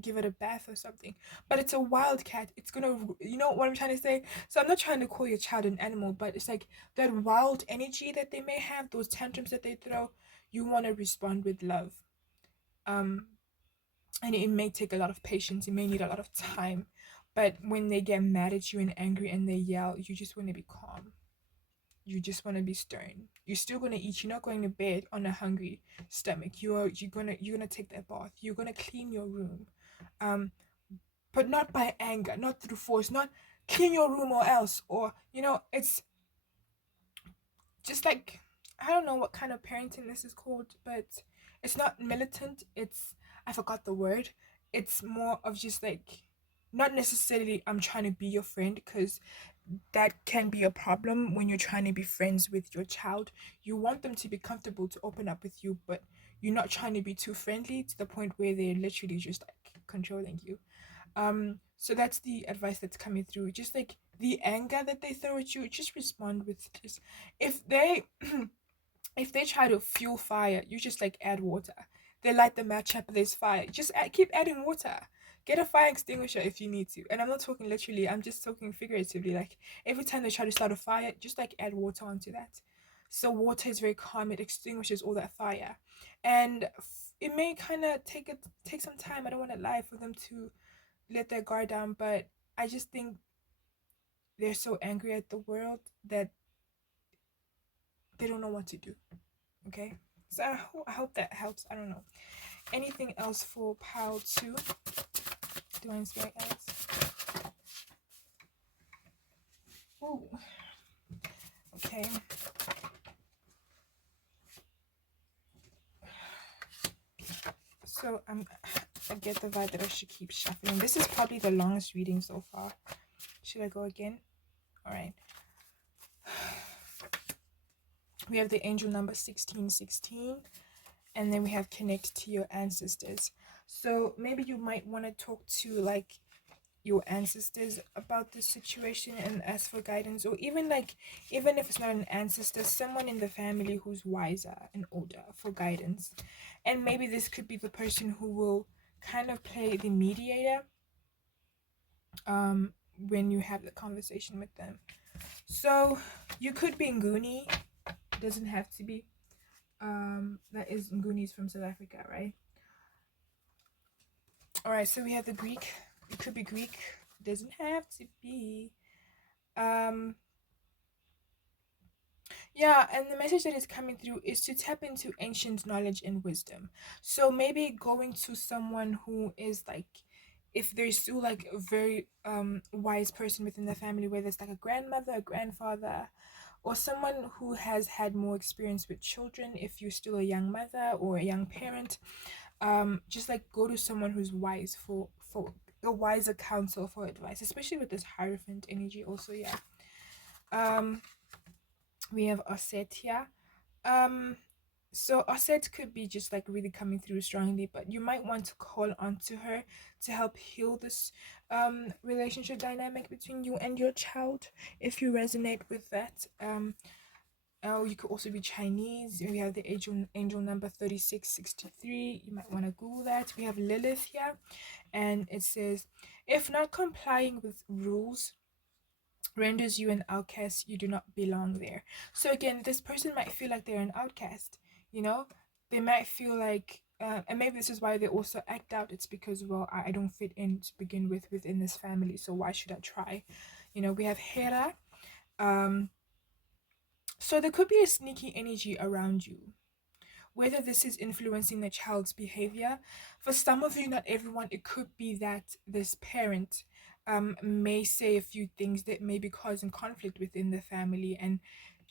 give it a bath or something. But it's a wild cat. It's gonna what I'm trying to say. So I'm not trying to call your child an animal, but it's like that wild energy that they may have, those tantrums that they throw. You want to respond with love. Um, and it may take a lot of patience, it may need a lot of time, but when they get mad at you and angry and they yell, you just want to be calm, you just want to be stern. You're still going to eat, you're not going to bed on a hungry stomach. You're gonna take that bath, you're going to clean your room, um but not by anger, not through force, not clean your room or else, or it's just like, I don't know what kind of parenting this is called, but it's not militant. It's, I forgot the word. It's more of just like, not necessarily I'm trying to be your friend, because that can be a problem when you're trying to be friends with your child. You want them to be comfortable to open up with you, but you're not trying to be too friendly to the point where they're literally just like controlling you. So that's the advice that's coming through. Just like the anger that they throw at you, just respond with just, if they if they try to fuel fire, you just like add water. They light the match up, there's fire. Just keep adding water. Get a fire extinguisher if you need to. And I'm not talking literally, I'm just talking figuratively. Like every time they try to start a fire, just like add water onto that. So water is very calm, it extinguishes all that fire. And it may kind of take some time, I don't want to lie, for them to let their guard down, but I just think they're so angry at the world that they don't know what to do. Okay, so I hope that helps. I don't know. Anything else for pile 2? Do I inspire else? Ooh. Okay. So I get the vibe that I should keep shuffling. This is probably the longest reading so far. Should I go again? All right. We have the angel number 1616, and then we have connect to your ancestors. So maybe you might want to talk to like your ancestors about this situation and ask for guidance, or even like, even if it's not an ancestor, someone in the family who's wiser and older, for guidance. And maybe this could be the person who will kind of play the mediator when you have the conversation with them. So you could be Nguni, doesn't have to be. That is, Nguni's from South Africa, right? All right, so we have the Greek. It could be Greek, doesn't have to be. Yeah, and the message that is coming through is to tap into ancient knowledge and wisdom. So maybe going to someone who is like, if there's still like a very wise person within the family, whether it's like a grandmother, a grandfather, or someone who has had more experience with children, if you're still a young mother or a young parent, just like go to someone who's wise for a wiser counsel, for advice, especially with this Hierophant energy also. Yeah. um we have Ossetia. Um, so Osset could be just like really coming through strongly, but you might want to call onto her to help heal this relationship dynamic between you and your child, if you resonate with that. Oh, you could also be Chinese. We have the angel number 3663. You might want to Google that. We have Lilith here, and it says, if not complying with rules renders you an outcast, you do not belong there. So again, this person might feel like they're an outcast, you know? They might feel like, and maybe this is why they also act out. It's because, well, I don't fit in to begin with within this family, so why should I try? We have Hera. Um, so there could be a sneaky energy around you, whether this is influencing the child's behavior. For some of you, not everyone, it could be that this parent may say a few things that may be causing conflict within the family and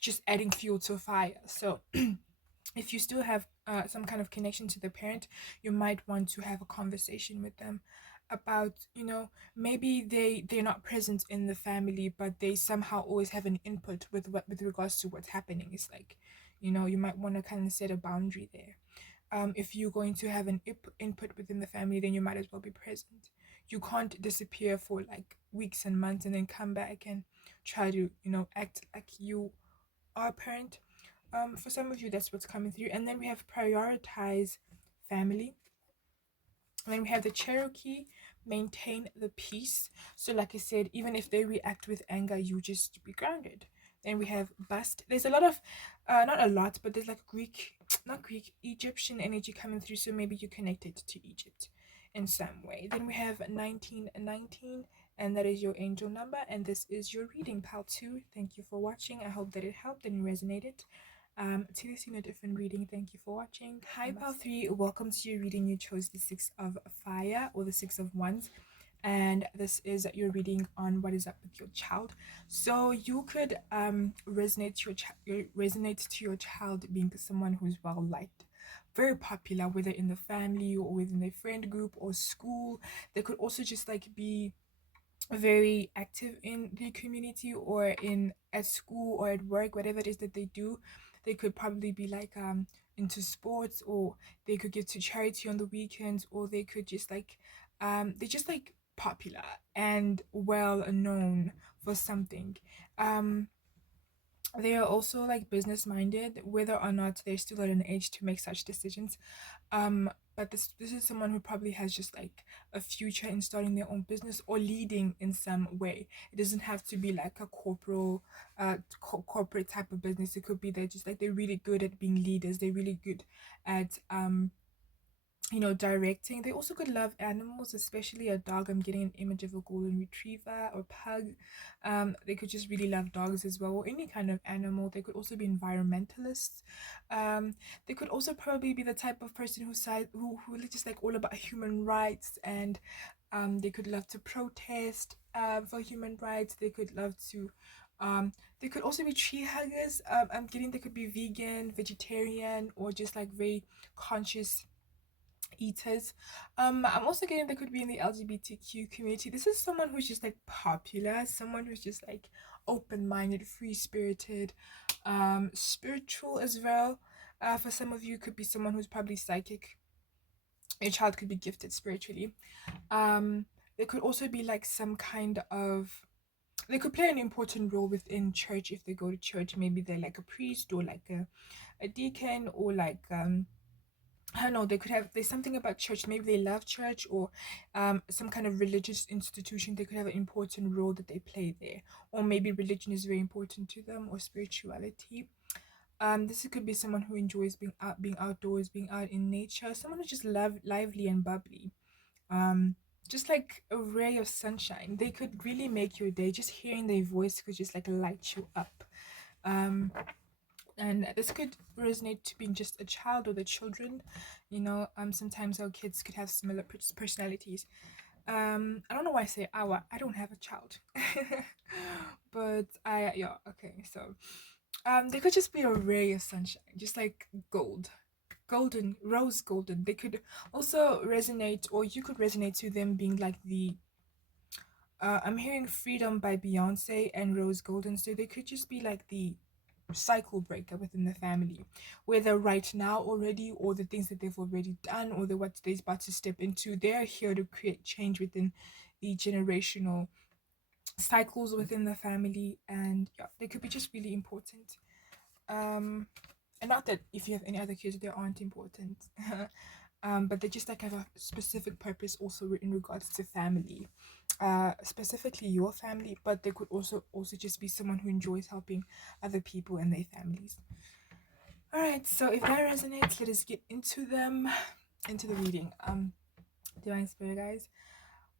just adding fuel to a fire. So if you still have some kind of connection to the parent, you might want to have a conversation with them about, maybe they're not present in the family, but they somehow always have an input with regards to what's happening. It's like, you might want to kind of set a boundary there. If you're going to have an input within the family, then you might as well be present. You can't disappear for like weeks and months and then come back and try to, act like you are a parent. For some of you, that's what's coming through. And then we have prioritize family. And then we have the Cherokee, maintain the peace. So, like I said, even if they react with anger, you just be grounded. Then we have bust. There's a lot of, not a lot, but there's like Greek, not Greek, Egyptian energy coming through. So maybe you connected to Egypt in some way. Then we have 1919, and that is your angel number. And this is your reading, pal 2. Thank you for watching. I hope that it helped and resonated. To this a different reading, thank you for watching. Hi, pal 3. Welcome to your reading. You chose the 6 of fire or the 6 of wands, and this is your reading on what is up with your child. So you could resonate to your child being someone who's well liked, very popular, whether in the family or within a friend group or school. They could also just like be very active in the community or in at school or at work, whatever it is that they do. They could probably be like into sports, or they could give to charity on the weekends, or they could just like they're just like popular and well known for something. um they are also like business minded, whether or not they're still at an age to make such decisions. But this is someone who probably has just like a future in starting their own business or leading in some way. It doesn't have to be like a corporate type of business. It could be they're just like they're really good at being leaders. They're really good at directing. They also could love animals, especially a dog. I'm getting an image of a golden retriever or pug. They could just really love dogs as well, or any kind of animal. They could also be environmentalists. They could also probably be the type of person who is just like all about human rights, and they could love to protest for human rights. They could love to they could also be tree huggers. I'm getting they could be vegan, vegetarian, or just like very conscious eaters. I'm also getting they could be in the LGBTQ community. This is someone who's just like popular, someone who's just like open-minded, free-spirited, spiritual as well. For some of you, could be someone who's probably psychic. Your child could be gifted spiritually. Um, there could also be like some kind of they could play an important role within church if they go to church. Maybe they're like a priest or like a deacon, or like I don't know, they could have, there's something about church, maybe they love church, or some kind of religious institution. They could have an important role that they play there, or maybe religion is very important to them, or spirituality. This could be someone who enjoys being outdoors, being out in nature, someone who's just lively and bubbly. um just like a ray of sunshine. They could really make your day. Just hearing their voice could just like light you up. um and this could resonate to being just a child or the children. Sometimes our kids could have similar personalities. I don't know why I say our. I don't have a child. But I yeah, okay. So they could just be a ray of sunshine, just like golden, rose golden. They could also resonate, or you could resonate to them being like the I'm hearing Freedom by Beyonce and Rose Golden. So they could just be like the cycle breaker within the family, whether right now already, or the things that they've already done, or the what they're about to step into. They're here to create change within the generational cycles within the family. And yeah, they could be just really important. And not that if you have any other kids they aren't important. But they just like have a specific purpose also in regards to family, specifically your family. But they could also just be someone who enjoys helping other people and their families. All right, so if that resonates, let us get into the reading. Divine Spirit, guys.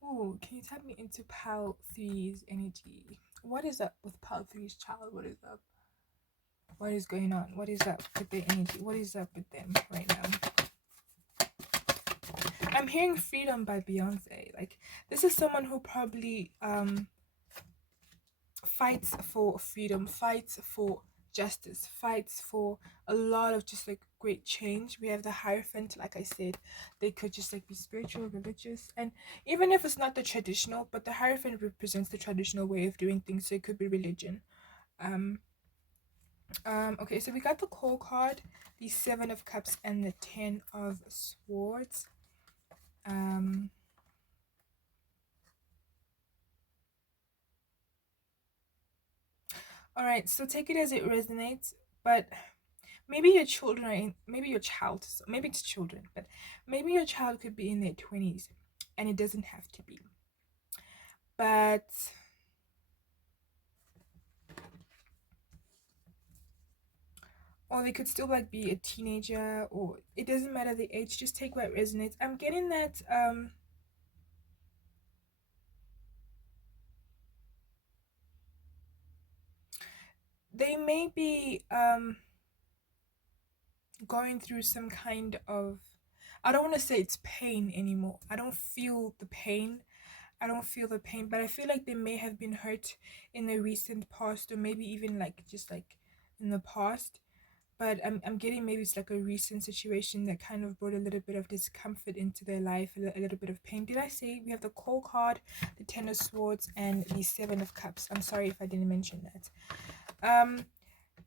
Oh, can you tap me into Pal 3's energy? What is up with Pal 3's child? What is up? What is going on? What is up with their energy? What is up with them right now? I'm hearing Freedom by Beyonce. Like, this is someone who probably fights for freedom, fights for justice, fights for a lot of just like great change. We have the Hierophant, like I said, they could just like be spiritual, religious, and even if it's not the traditional, but the Hierophant represents the traditional way of doing things, so it could be religion. Um, Okay, so we got the Cold card, the Seven of Cups, and the Ten of Swords. Um, all right, so take it as it resonates, but maybe your children are in, maybe your child, maybe it's children, but maybe your child could be in their 20s, and it doesn't have to be. But or they could still like be a teenager, or it doesn't matter the age, just take what resonates. I'm getting that they may be going through some kind of, I don't want to say it's pain anymore. I don't feel the pain. I don't feel the pain, but I feel like they may have been hurt in the recent past, or maybe even like just like in the past. But I'm getting maybe it's like a recent situation that kind of brought a little bit of discomfort into their life, a little bit of pain. Did I say we have the Cold card, the Ten of Swords, and the Seven of Cups? I'm sorry if I didn't mention that. Um,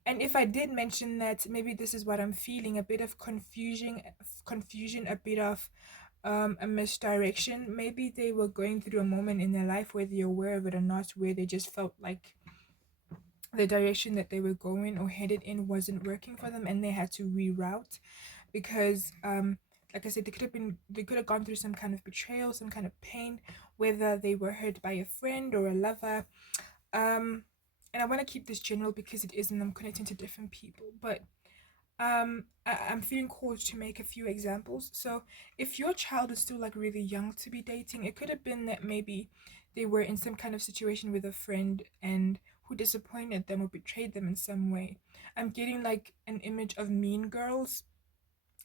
and if I did mention that, maybe this is what I'm feeling: a bit of confusion, a bit of a misdirection. Maybe they were going through a moment in their life, whether you're aware of it or not, where they just felt like the direction that they were going or headed in wasn't working for them, and they had to reroute because like I said, they could have gone through some kind of betrayal, some kind of pain, whether they were hurt by a friend or a lover. um and I want to keep this general because it is, and I'm connecting to different people, but I'm feeling called to make a few examples. So if your child is still like really young to be dating, it could have been that maybe they were in some kind of situation with a friend and who disappointed them or betrayed them in some way. I'm getting like an image of Mean Girls.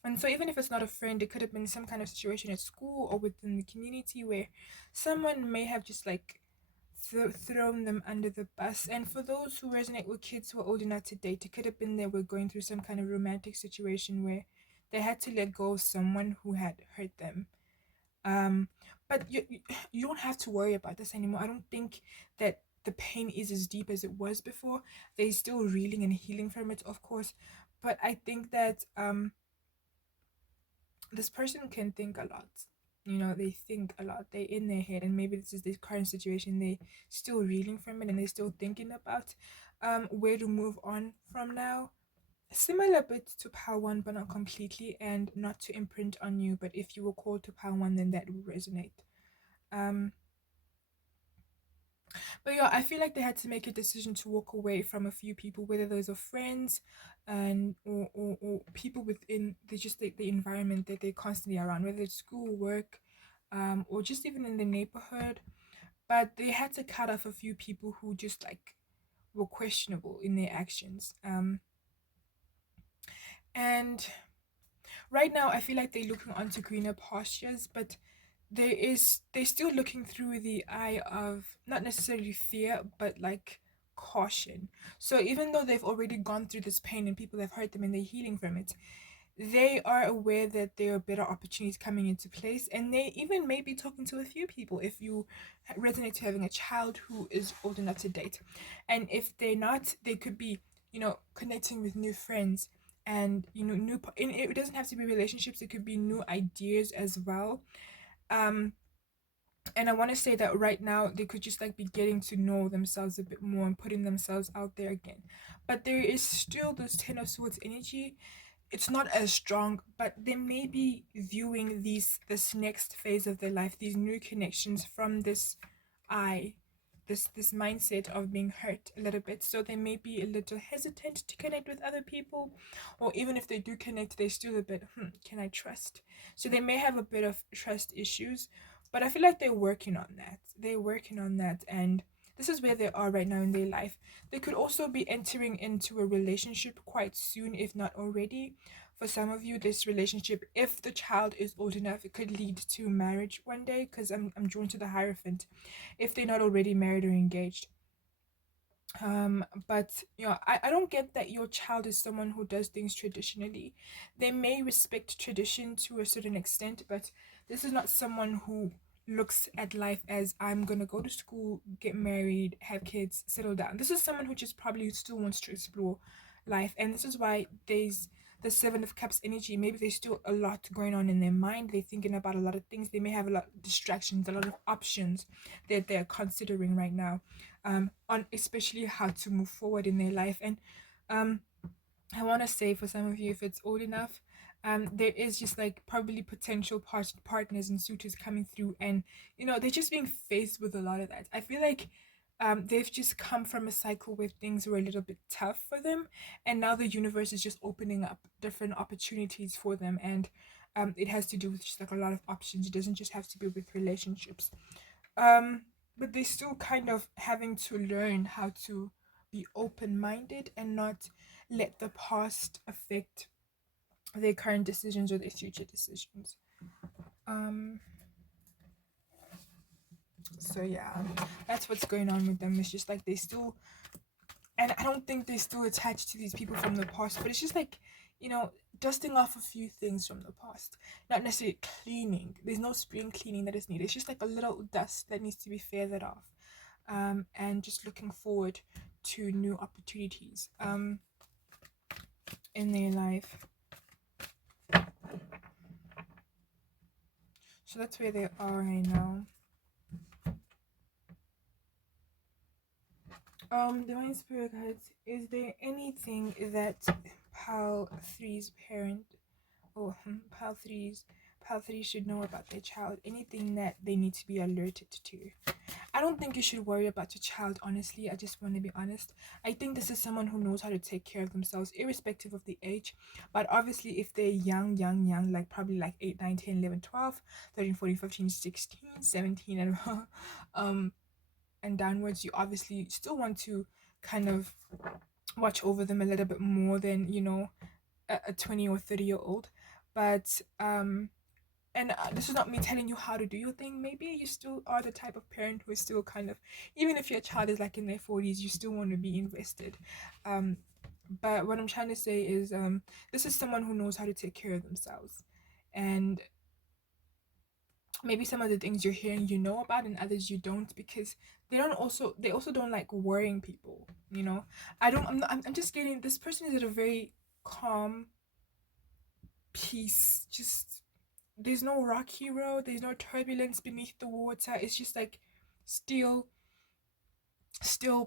And so even if it's not a friend, it could have been some kind of situation at school or within the community where someone may have just like thrown them under the bus. And for those who resonate with kids who are old enough to date, it could have been they were going through some kind of romantic situation where they had to let go of someone who had hurt them. Um, but you don't have to worry about this anymore. I don't think that the pain is as deep as it was before. They're still reeling and healing from it, of course. But I think that this person can think a lot. You know, they think a lot. They're in their head, and maybe this is the current situation. They still reeling from it, and they're still thinking about where to move on from now. Similar bit to Power One, but not completely, and not to imprint on you. But if you were called to Power One, then that would resonate. Um, but yeah, I feel like they had to make a decision to walk away from a few people, whether those are friends and or people within the environment that they're constantly around, whether it's school, work, or just even in the neighborhood. But they had to cut off a few people who just like were questionable in their actions. And right now I feel like they're looking onto greener pastures, but they're still looking through the eye of not necessarily fear, but like caution. So even though they've already gone through this pain and people have hurt them and they're healing from it, they are aware that there are better opportunities coming into place, and they even may be talking to a few people. If you resonate to having a child who is old enough to date, and if they're not, they could be, you know, connecting with new friends, and you know, and it doesn't have to be relationships, it could be new ideas as well. um and I want to say that right now they could just like be getting to know themselves a bit more and putting themselves out there again. But there is still this Ten of Swords energy. It's not as strong, but they may be viewing this next phase of their life, these new connections from this eye, this mindset of being hurt a little bit. So they may be a little hesitant to connect with other people, or even if they do connect, they're still a bit, can I trust? So they may have a bit of trust issues, but I feel like they're working on that. They're working on that, and this is where they are right now in their life. They could also be entering into a relationship quite soon, if not already. For some of you, this relationship, if the child is old enough, it could lead to marriage one day, because I'm drawn to the Hierophant, if they're not already married or engaged. But you know, I don't get that your child is someone who does things traditionally. They may respect tradition to a certain extent, but this is not someone who looks at life as I'm gonna go to school, get married, have kids, settle down. This is someone who just probably still wants to explore life. And this is why there's the Seven of Cups energy. Maybe there's still a lot going on in their mind. They're thinking about a lot of things. They may have a lot of distractions, a lot of options that they're considering right now, on especially how to move forward in their life. And um, I want to say for some of you, if it's old enough, there is just like probably potential partners and suitors coming through, and they're just being faced with a lot of that. I feel like they've just come from a cycle where things were a little bit tough for them, and now the universe is just opening up different opportunities for them, and it has to do with just like a lot of options. It doesn't just have to be with relationships. Um, but they're still kind of having to learn how to be open minded and not let the past affect their current decisions or their future decisions. Um, so yeah, that's what's going on with them. It's just like they still, and I don't think they're still attached to these people from the past, but it's just like, dusting off a few things from the past. Not necessarily cleaning. There's no spring cleaning that is needed. It's just like a little dust that needs to be feathered off. And just looking forward to new opportunities in their life. So that's where they are right now. Divine Spirit Guides, is there anything that Pal 3's parent or Pal 3 should know about their child? Anything that they need to be alerted to? I don't think you should worry about your child, honestly. I just want to be honest. I think this is someone who knows how to take care of themselves, irrespective of the age. But obviously, if they're young, like probably like 8, 9, 10, 11, 12, 13, 14, 15, 16, 17, and and downwards, you obviously still want to kind of watch over them a little bit more than, a 20 or 30-year-old. But and this is not me telling you how to do your thing. Maybe you still are the type of parent who is still kind of, even if your child is like in their 40s, you still want to be invested. um but what I'm trying to say is, this is someone who knows how to take care of themselves, and maybe some of the things you're hearing about, and others you don't, because they also don't like worrying people. I'm just getting, this person is at a very calm peace. Just, there's no rocky road, there's no turbulence beneath the water. It's just like still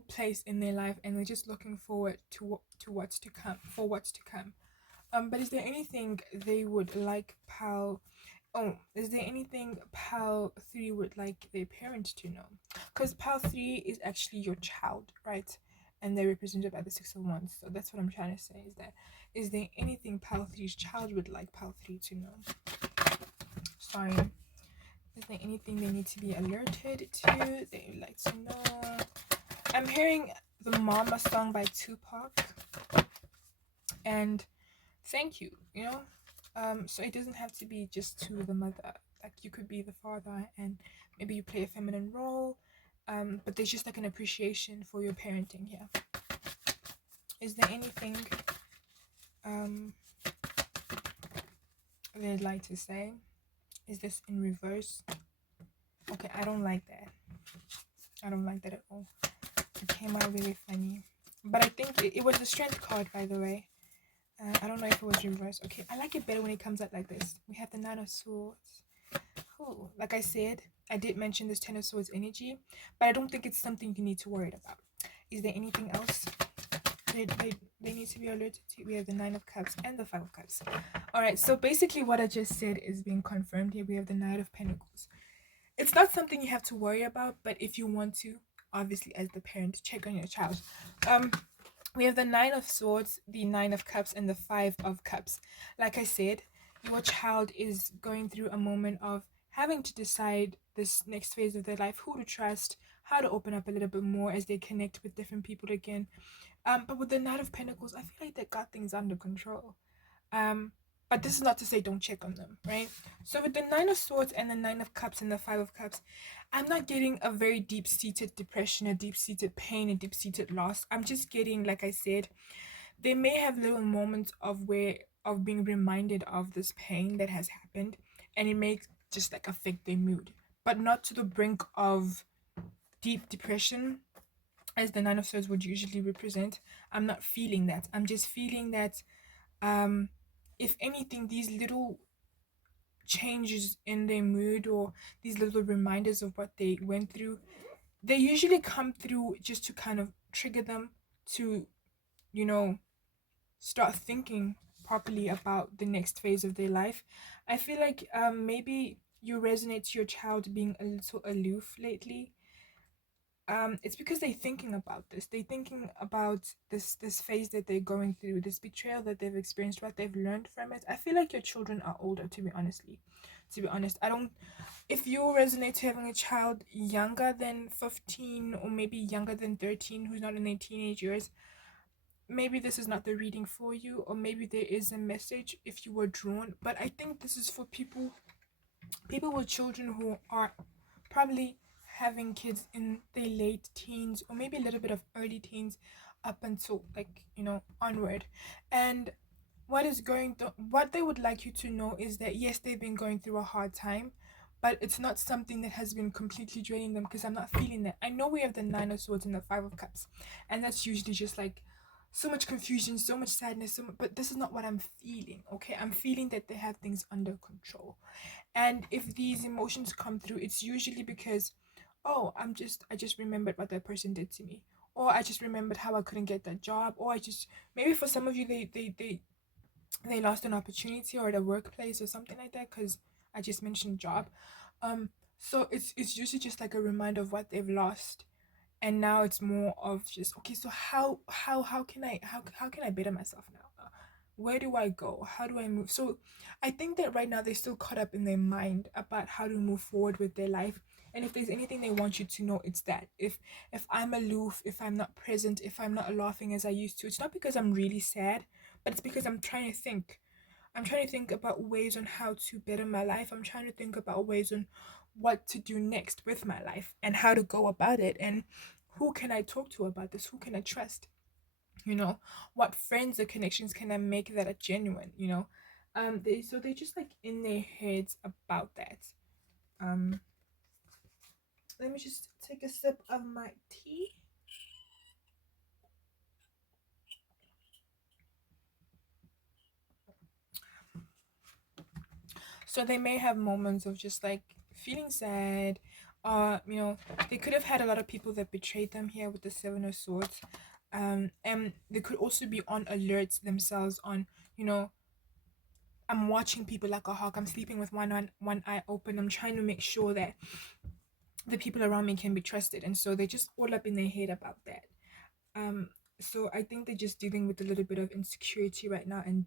place in their life, and they're just looking forward to what's to come, for what's to come. But is there anything they would like Pal? Oh, is there anything Pal 3 would like their parent to know? Because Pal 3 is actually your child, right? And they're represented by the Six of Wands. So that's what I'm trying to say, is that, is there anything Pal 3's child would like Pal 3 to know? Sorry. Is there anything they need to be alerted to? They would like to know. I'm hearing the Mama song by Tupac. And thank you, so it doesn't have to be just to the mother. Like, you could be the father, and maybe you play a feminine role, but there's just like an appreciation for your parenting here. Is there anything they'd like to say? Is this in reverse? Okay, I don't like that. I don't like that at all. It came out really funny, but I think it was the strength card, by the way. I don't know if it was reversed. Okay, I like it better when it comes out like this. We have the Nine of Swords. Ooh, like I said, I did mention this Ten of Swords energy, but I don't think it's something you need to worry about. Is there anything else they need to be alerted to? We have the Nine of Cups and the Five of Cups. All right, so basically what I just said is being confirmed here. We have the Knight of Pentacles. It's not something you have to worry about, but if you want to, obviously as the parent, check on your child. We have the Nine of Swords, the Nine of Cups, and the Five of Cups. Like I said, your child is going through a moment of having to decide this next phase of their life, who to trust, how to open up a little bit more as they connect with different people again. But with the Knight of Pentacles, I feel like they got things under control. But this is not to say don't check on them, right? So with the Nine of Swords and the Nine of Cups and the Five of Cups, I'm not getting a very deep-seated depression, a deep-seated pain, a deep-seated loss. I'm just getting, like I said, they may have little moments of being reminded of this pain that has happened, and it may just like affect their mood, but not to the brink of deep depression as the Nine of Swords would usually represent. I'm not feeling that. I'm just feeling that, um, if anything, these little changes in their mood or these little reminders of what they went through, they usually come through just to kind of trigger them to, you know, start thinking properly about the next phase of their life. I feel like maybe you resonate to your child being a little aloof lately. It's because they're thinking about this. They're thinking about this phase that they're going through, this betrayal that they've experienced, what they've learned from it. I feel like your children are older, to be honest. I don't, if you resonate to having a child younger than 15 or maybe younger than 13 who's not in their teenage years, maybe this is not the reading for you, or maybe there is a message if you were drawn. But I think this is for people with children who are probably having kids in their late teens or maybe a little bit of early teens up until, like, onward. And what they would like you to know is that yes, they've been going through a hard time, but it's not something that has been completely draining them, because I'm not feeling that. I know we have the Nine of Swords and the Five of Cups, and that's usually just like so much confusion, so much sadness, but this is not what I'm feeling. Okay, I'm feeling that they have things under control. And if these emotions come through, it's usually because, oh, I just remembered what that person did to me, or I just remembered how I couldn't get that job, or I just, maybe for some of you, they lost an opportunity or at a workplace or something like that, because I just mentioned job. So it's usually just like a reminder of what they've lost, and now it's more of just, okay, so how can how can I better myself now? Where do I go? How do I move? So I think that right now they're still caught up in their mind about how to move forward with their life. And if there's anything they want you to know, it's that if I'm aloof, if I'm not present, if I'm not laughing as I used to, it's not because I'm really sad, but it's because I'm trying to think. I'm trying to think about ways on how to better my life. I'm trying to think about ways on what to do next with my life and how to go about it, and who can I talk to about this? Who can I trust? You know, what friends or connections can I make that are genuine? They're just like in their heads about that. Um, Let me just take a sip of my tea. So they may have moments of just like feeling sad. They could have had a lot of people that betrayed them here with the Seven of Swords. And they could also be on alert themselves on, I'm watching people like a hawk. I'm sleeping with one eye open. I'm trying to make sure that the people around me can be trusted. And so they're just all up in their head about that. Um, so I think they're just dealing with a little bit of insecurity right now, and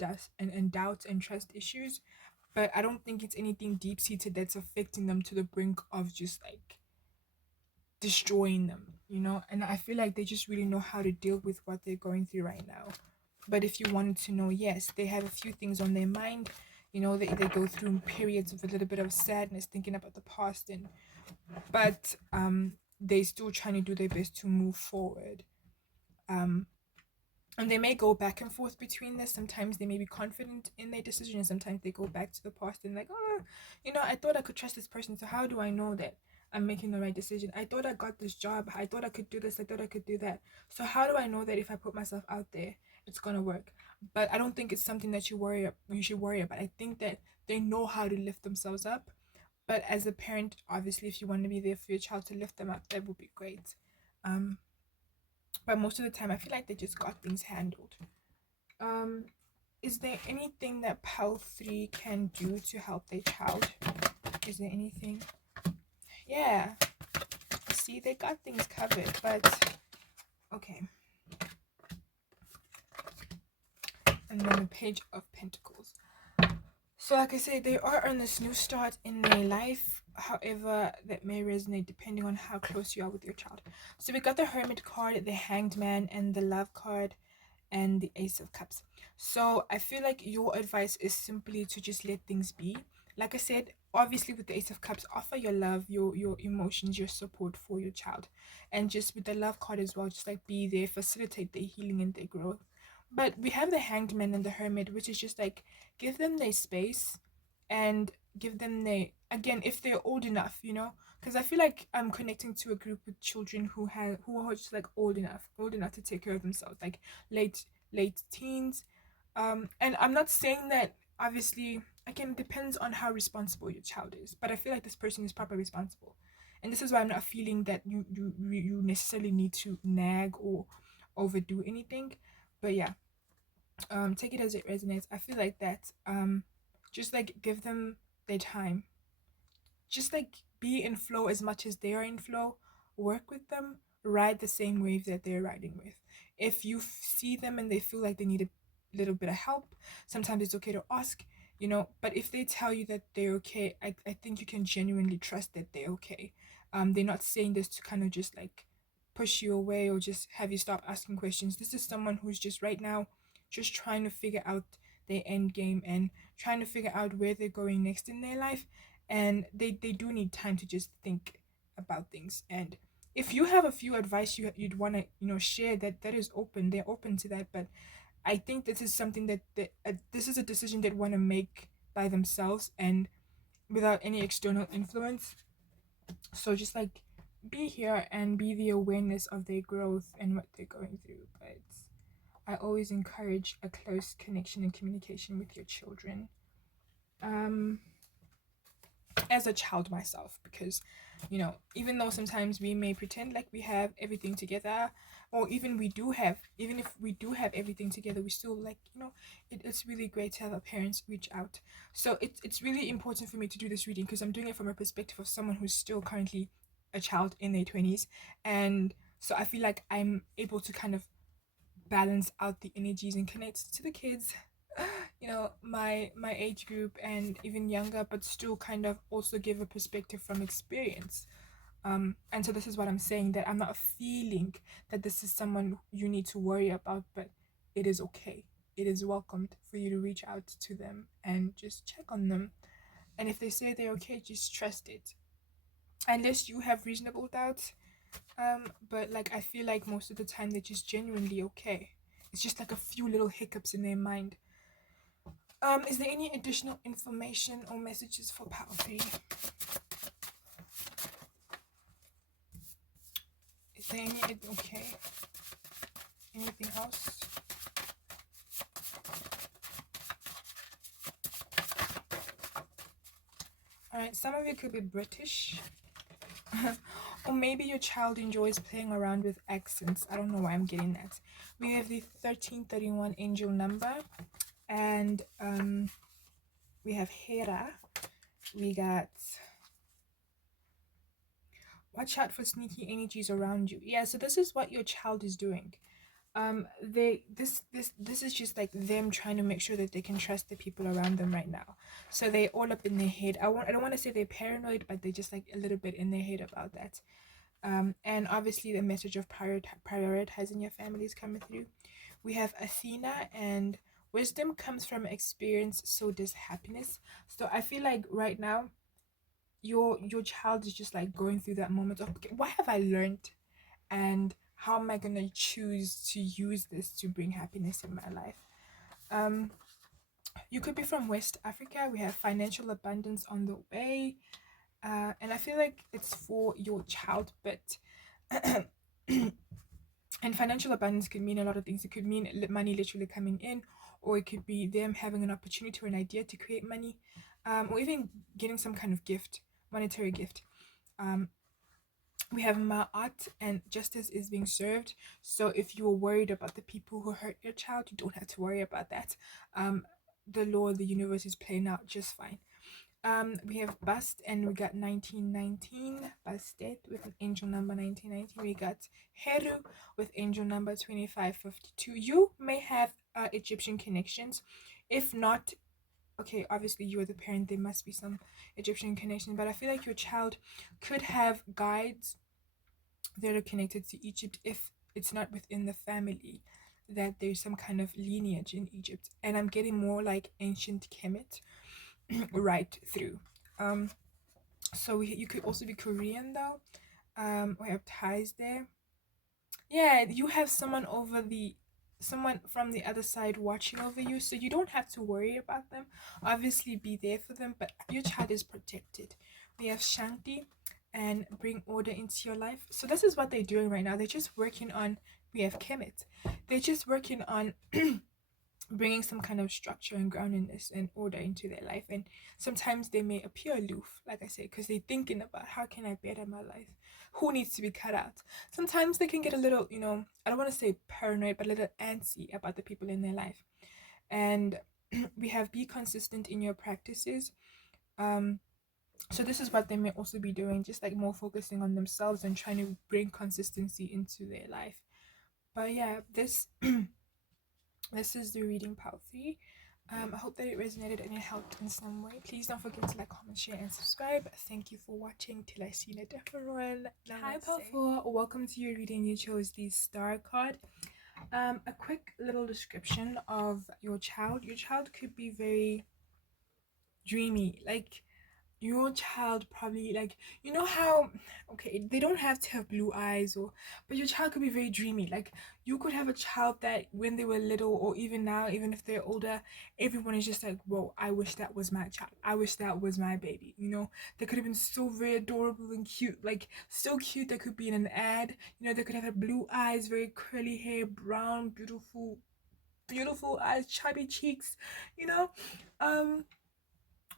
doubt and trust issues. But I don't think it's anything deep seated that's affecting them to the brink of just like destroying them. And I feel like they just really know how to deal with what they're going through right now. But if you wanted to know, yes, they have a few things on their mind. They go through periods of a little bit of sadness, thinking about the past, but they still trying to do their best to move forward. Um, and they may go back and forth between this. Sometimes they may be confident in their decision, and sometimes they go back to the past and like, oh, I thought I could trust this person, so how do I know that I'm making the right decision? I thought I got this job, I thought I could do this, I thought I could do that, so how do I know that if I put myself out there, it's gonna work? But I don't think it's something that you should worry about. I think that they know how to lift themselves up. But as a parent, obviously, if you want to be there for your child to lift them up, that would be great. um but most of the time I feel like they just got things handled. um is there anything that Pal 3 can do to help their child? Is there anything? Yeah, see, they got things covered. But okay. And then the Page of Pentacles. So like I said, they are on this new start in their life. However, that may resonate depending on how close you are with your child. So we got the Hermit card, the Hanged Man, and the Love card, and the Ace of Cups. So I feel like your advice is simply to just let things be. Like I said, obviously with the Ace of Cups, offer your love, your emotions, your support for your child. And just with the Love card as well, just like be there, facilitate their healing and their growth. But we have the Hanged Man and the Hermit, which is just like give them their space and give them their, again, if they're old enough, because I feel like I'm connecting to a group with children who are just like old enough to take care of themselves, like late teens. And I'm not saying that obviously again it depends on how responsible your child is, but I feel like this person is proper responsible, and this is why I'm not feeling that you necessarily need to nag or overdo anything. But yeah, take it as it resonates. I feel like that just like give them their time, just like be in flow as much as they are in flow. Work with them, ride the same wave that they're riding with. If you see them and they feel like they need a little bit of help, sometimes it's okay to ask, but if they tell you that they're okay, I think you can genuinely trust that they're okay. They're not saying this to kind of just like push you away or just have you stop asking questions. This is someone who's just right now just trying to figure out their end game and trying to figure out where they're going next in their life, and they do need time to just think about things. And if you have a few advice you'd want to share, that is open, they're open to that. But I think this is something that this is a decision they want to make by themselves and without any external influence. So just like be here and be the awareness of their growth and what they're going through. But I always encourage a close connection and communication with your children. um as a child myself, because even though sometimes we may pretend like we have everything together, or even if we do have everything together, we still like it's really great to have our parents reach out. So it's really important for me to do this reading because I'm doing it from a perspective of someone who's still currently a child in their 20s. And so I feel like I'm able to kind of balance out the energies and connect to the kids, my age group and even younger, but still kind of also give a perspective from experience. And so this is what I'm saying, that I'm not feeling that this is someone you need to worry about, but it is okay, it is welcomed for you to reach out to them and just check on them. And if they say they're okay, just trust it, unless you have reasonable doubts. But like I feel like most of the time they're just genuinely okay. It's just like a few little hiccups in their mind. Is there any additional information or messages for Power 3? Is there any okay? Anything else? Alright, some of you could be British. Or maybe your child enjoys playing around with accents. I don't know why I'm getting that. We have the 1331 angel number, and we have Hera. We got watch out for sneaky energies around you. Yeah, so this is what your child is doing. This is just like them trying to make sure that they can trust the people around them right now. So they all up in their head. I don't want to say they're paranoid, but they're just like a little bit in their head about that. And obviously the message of prioritizing your family is coming through. We have Athena, and wisdom comes from experience, so does happiness. So I feel like right now your child is just like going through that moment of, okay, what have I learned, and how am I gonna choose to use this to bring happiness in my life. um you could be from West Africa. We have financial abundance on the way, and I feel like it's for your child, but and financial abundance could mean a lot of things. It could mean money literally coming in, or it could be them having an opportunity or an idea to create money, or even getting some kind of gift, monetary gift. um we have Ma'at, and justice is being served. So if you're worried about the people who hurt your child, you don't have to worry about that. The law, the universe is playing out just fine. We have Bust, and we got 1919, Busted with an angel number 1919. We got Heru with angel number 2552. You may have Egyptian connections. If not, okay, obviously you are the parent, there must be some Egyptian connection, but I feel like your child could have guides that are connected to Egypt if it's not within the family, that there's some kind of lineage in Egypt. And I'm getting more like ancient Kemet right through. Um, so you could also be Korean though. We have ties there. Yeah, you have someone from the other side watching over you, so you don't have to worry about them. Obviously, be there for them, but your child is protected. We have Shanti, and bring order into your life. So this is what they're doing right now. They're just working on, we have Kemet. They're just working on bringing some kind of structure and groundedness and order into their life. And sometimes they may appear aloof, like I said, because they're thinking about how can I better my life? Who needs to be cut out? Sometimes they can get a little, I don't want to say paranoid, but a little antsy about the people in their life. And we have be consistent in your practices. Um, so this is what they may also be doing, just like more focusing on themselves and trying to bring consistency into their life. But yeah, this is the reading part 3. I hope that it resonated and it helped in some way. Please don't forget to like, comment, share, and subscribe. Thank you for watching. Till I see you in a different one. Hi, part 4. Welcome to your reading. You chose the Star card. A quick little description of your child. Your child could be very dreamy, like your child probably, like, how, okay, they don't have to have blue eyes, or but your child could be very dreamy. Like, you could have a child that when they were little, or even now, even if they're older, everyone is just like, whoa, I wish that was my child, I wish that was my baby. They could have been so very adorable and cute, like so cute they could be in an ad. They could have blue eyes, very curly hair, brown, beautiful eyes, chubby cheeks, you know um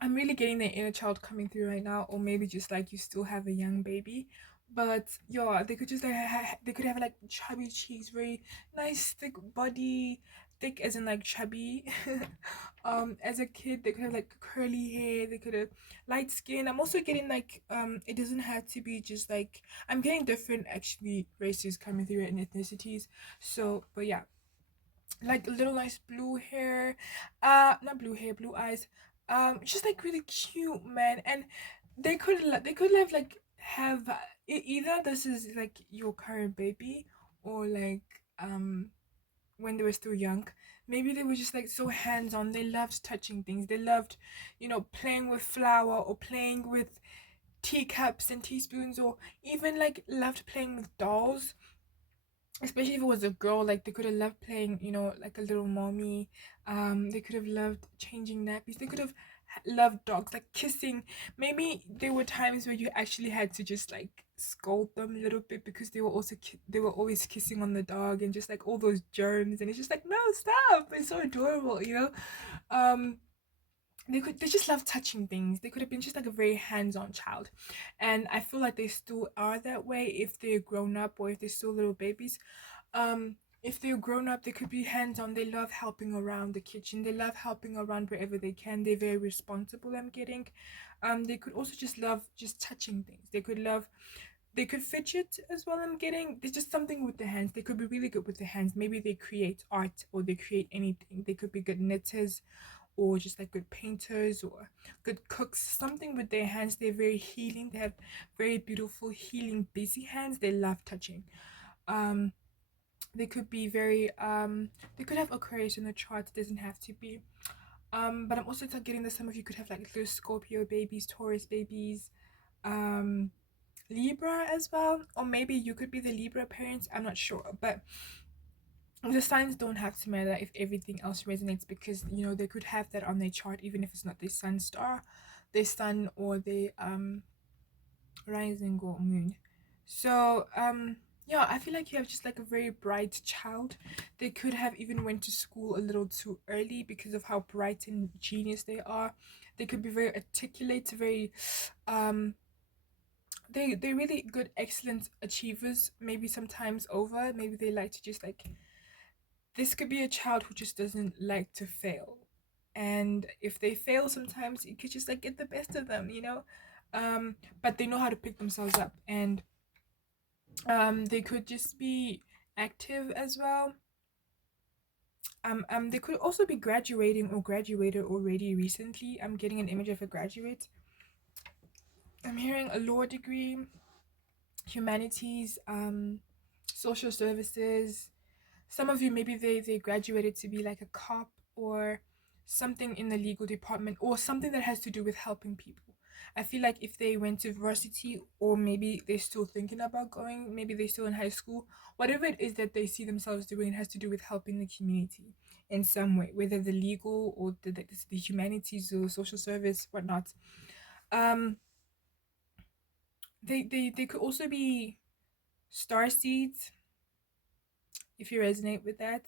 I'm really getting the inner child coming through right now, or maybe just like you still have a young baby. But yeah, they could just like they could have like chubby cheeks, very nice thick body, thick as in like chubby. As a kid, they could have like curly hair. They could have light skin. I'm also getting like it doesn't have to be just like, I'm getting different actually races coming through and ethnicities. So, but yeah, like little nice blue hair, not blue hair, blue eyes, just like really cute, man. And they could have like have either this is like your current baby, or like when they were still young, maybe they were just like so hands-on. They loved touching things. They loved, playing with flour, or playing with teacups and teaspoons, or even like loved playing with dolls. Especially if it was a girl, like they could have loved playing, like a little mommy. They could have loved changing nappies. They could have loved dogs, like kissing. Maybe there were times where you actually had to just like scold them a little bit, because they were also they were always kissing on the dog, and just like all those germs, and it's just like, no, stop, it's so adorable. um they just love touching things. They could have been just like a very hands-on child, and I feel like they still are that way if they're grown up, or if they're still little babies. If they're grown up, they could be hands-on. They love helping around the kitchen. They love helping around wherever they can. They're very responsible, I'm getting. They could also just love just touching things. They could fidget as well, I'm getting. There's just something with the hands. They could be really good with the hands. Maybe they create art, or they create anything. They could be good knitters, or just like good painters, or good cooks. Something with their hands. They're very healing. They have very beautiful healing busy hands. They love touching. um they could be very they could have Aquarius in the chart. It doesn't have to be. But I'm also getting that some of you could have like little Scorpio babies, Taurus babies, um Libra as well, or maybe you could be the Libra parents. I'm not sure, but the signs don't have to matter if everything else resonates, because they could have that on their chart, even if it's not their sun star, their sun, or their rising or moon. So yeah, I feel like you have just like a very bright child. They could have even went to school a little too early because of how bright and genius they are. They could be very articulate, very um they're really good, excellent achievers. Maybe sometimes over, maybe they like to just like, this could be a child who just doesn't like to fail. And if they fail, sometimes you could just like get the best of them. But they know how to pick themselves up, and they could just be active as well. They could also be graduating or graduated already recently. I'm getting an image of a graduate. I'm hearing a law degree, humanities, social services. Some of you, maybe they graduated to be like a cop, or something in the legal department, or something that has to do with helping people. I feel like if they went to varsity, or maybe they're still thinking about going, maybe they're still in high school, whatever it is that they see themselves doing, it has to do with helping the community in some way, whether the legal, or the humanities, or social service, whatnot. um They could also be star seeds, if you resonate with that.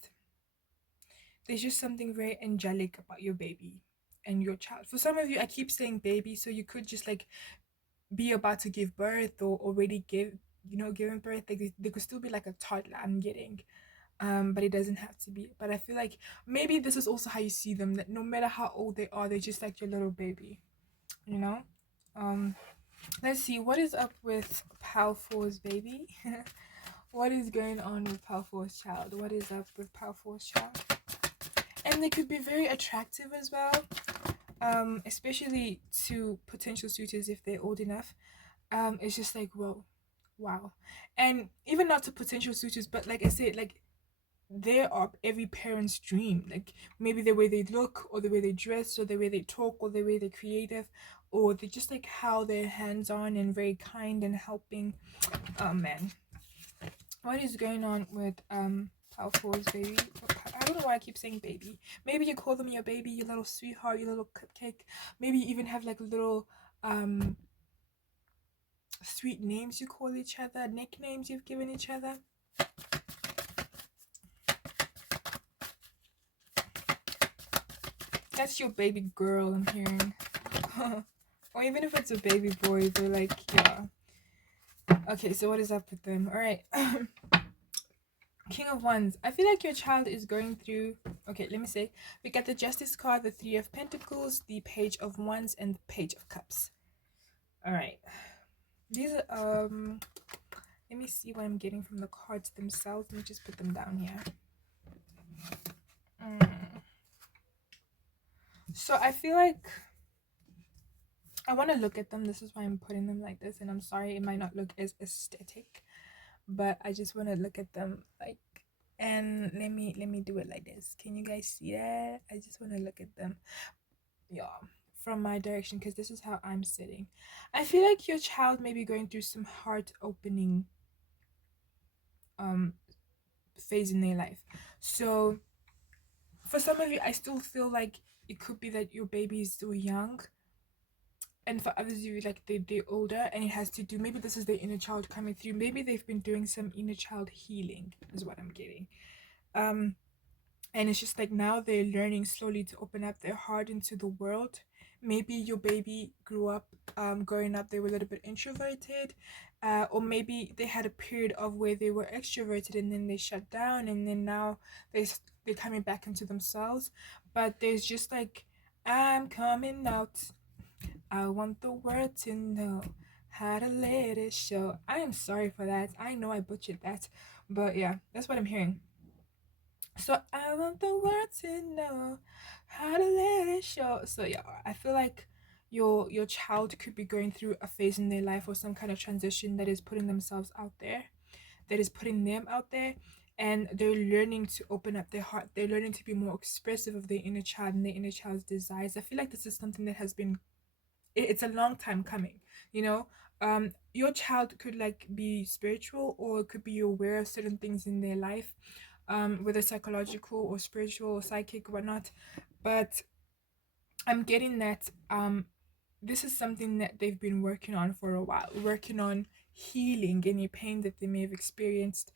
There's just something very angelic about your baby and your child. For some of you, I keep saying baby, so you could just like be about to give birth or already giving birth. Like they could still be like a toddler. I'm getting, but it doesn't have to be. But I feel like maybe this is also how you see them. That no matter how old they are, they're just like your little baby. You know. Um, let's see what is up with Palfor's baby. What is going on with Palfor's child? What is up with Palfor's child? And they could be very attractive as well, especially to potential suitors if they're old enough. It's just like, whoa, wow. And even not to potential suitors, but like I said, like they are every parent's dream. Like maybe the way they look, or the way they dress, or the way they talk, or the way they're creative, or they just like how they're hands on and very kind and helping. Oh man, what is going on with Palfor's baby? I don't know why I keep saying baby. Maybe you call them your baby, your little sweetheart, your little cupcake. Maybe you even have like little sweet names you call each other, nicknames you've given each other. That's your baby girl, I'm hearing. Or even if it's a baby boy, they're like, yeah. Okay, so what is up with them? All right. King of Wands. I feel like your child is going through. Okay, let me say. We got the Justice card, the Three of Pentacles, the Page of Wands, and the Page of Cups. All right. These are Let me see what I'm getting from the cards themselves. Let me just put them down here. So I feel like I want to look at them. This is why I'm putting them like this, and I'm sorry it might not look as aesthetic, but I just want to look at them like. And let me do it like this. Can you guys see that? I just want to look at them, yeah, from my direction, because this is how I'm sitting. I feel like your child may be going through some heart opening um phase in their life. So for some of you, I still feel like it could be that your baby is still young, and for others you like they're older, and it has to do, maybe this is their inner child coming through. Maybe they've been doing some inner child healing is what I'm getting. And it's just like now they're learning slowly to open up their heart into the world. Maybe your baby grew up, growing up they were a little bit introverted, or maybe they had a period of where they were extroverted and then they shut down, and then now they're coming back into themselves. But there's just like, I'm coming out, I want the world to know how to let it show. I am sorry for that. I know I butchered that, but yeah, that's what I'm hearing. So I want the world to know how to let it show. So yeah, I feel like your child could be going through a phase in their life or some kind of transition that is putting themselves out there, that is putting them out there, and they're learning to open up their heart. They're learning to be more expressive of their inner child and their inner child's desires. I feel like this is something that has been, it's a long time coming, you know. Your child could like be spiritual, or it could be aware of certain things in their life, whether psychological or spiritual or psychic, whatnot. But I'm getting that this is something that they've been working on for a while, working on healing any pain that they may have experienced,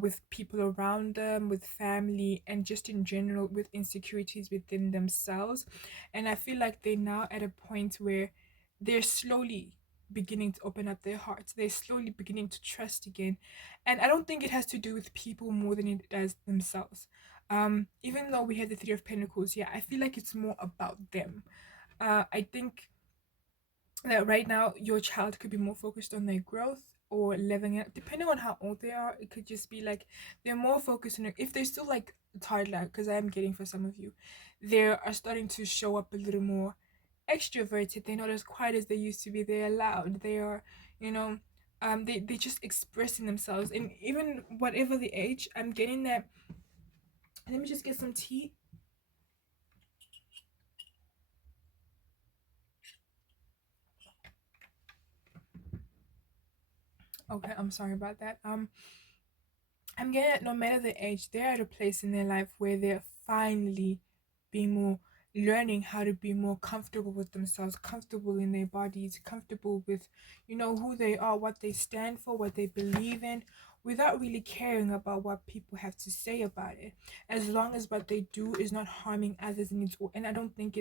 with people around them, with family, and just in general with insecurities within themselves. And I feel like they're now at a point where they're slowly beginning to open up their hearts. They're slowly beginning to trust again. And I don't think it has to do with people more than it does themselves. Even though we had the Three of Pentacles, yeah, I feel like it's more about them. I think that right now your child could be more focused on their growth or living it, depending on how old they are. It could just be like they're more focused on it. If they're still like toddler, because I am getting for some of you, they are starting to show up a little more extroverted. They're not as quiet as they used to be. They're loud. They are, you know, they just expressing themselves. And even whatever the age, I'm getting that. Let me just get some tea. Okay, I'm sorry about that. I'm getting that no matter the age, they're at a place in their life where they're finally being more learning how to be more comfortable with themselves, comfortable in their bodies, comfortable with, who they are, what they stand for, what they believe in, without really caring about what people have to say about it, as long as what they do is not harming others. And I don't think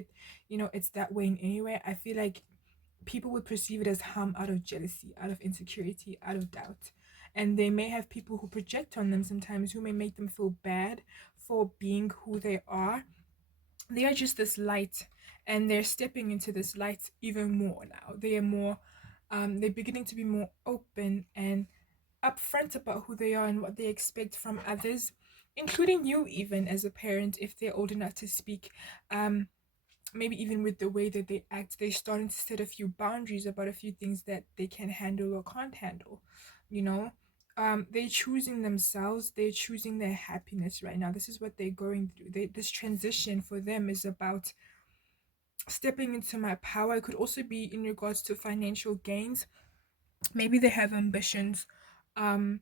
it's that way in any way. I feel like people would perceive it as harm out of jealousy, out of insecurity, out of doubt. And they may have people who project on them sometimes, who may make them feel bad for being who they are. They are just this light, and they're stepping into this light even more now. They are more, they're beginning to be more open and upfront about who they are and what they expect from others, including you, even as a parent, if they're old enough to speak. Maybe even with the way that they act, they're starting to set a few boundaries about a few things that they can handle or can't handle. You know, they're choosing themselves. They're choosing their happiness right now. This is what they're going through. This transition for them is about stepping into my power. It could also be in regards to financial gains. Maybe they have ambitions. Um,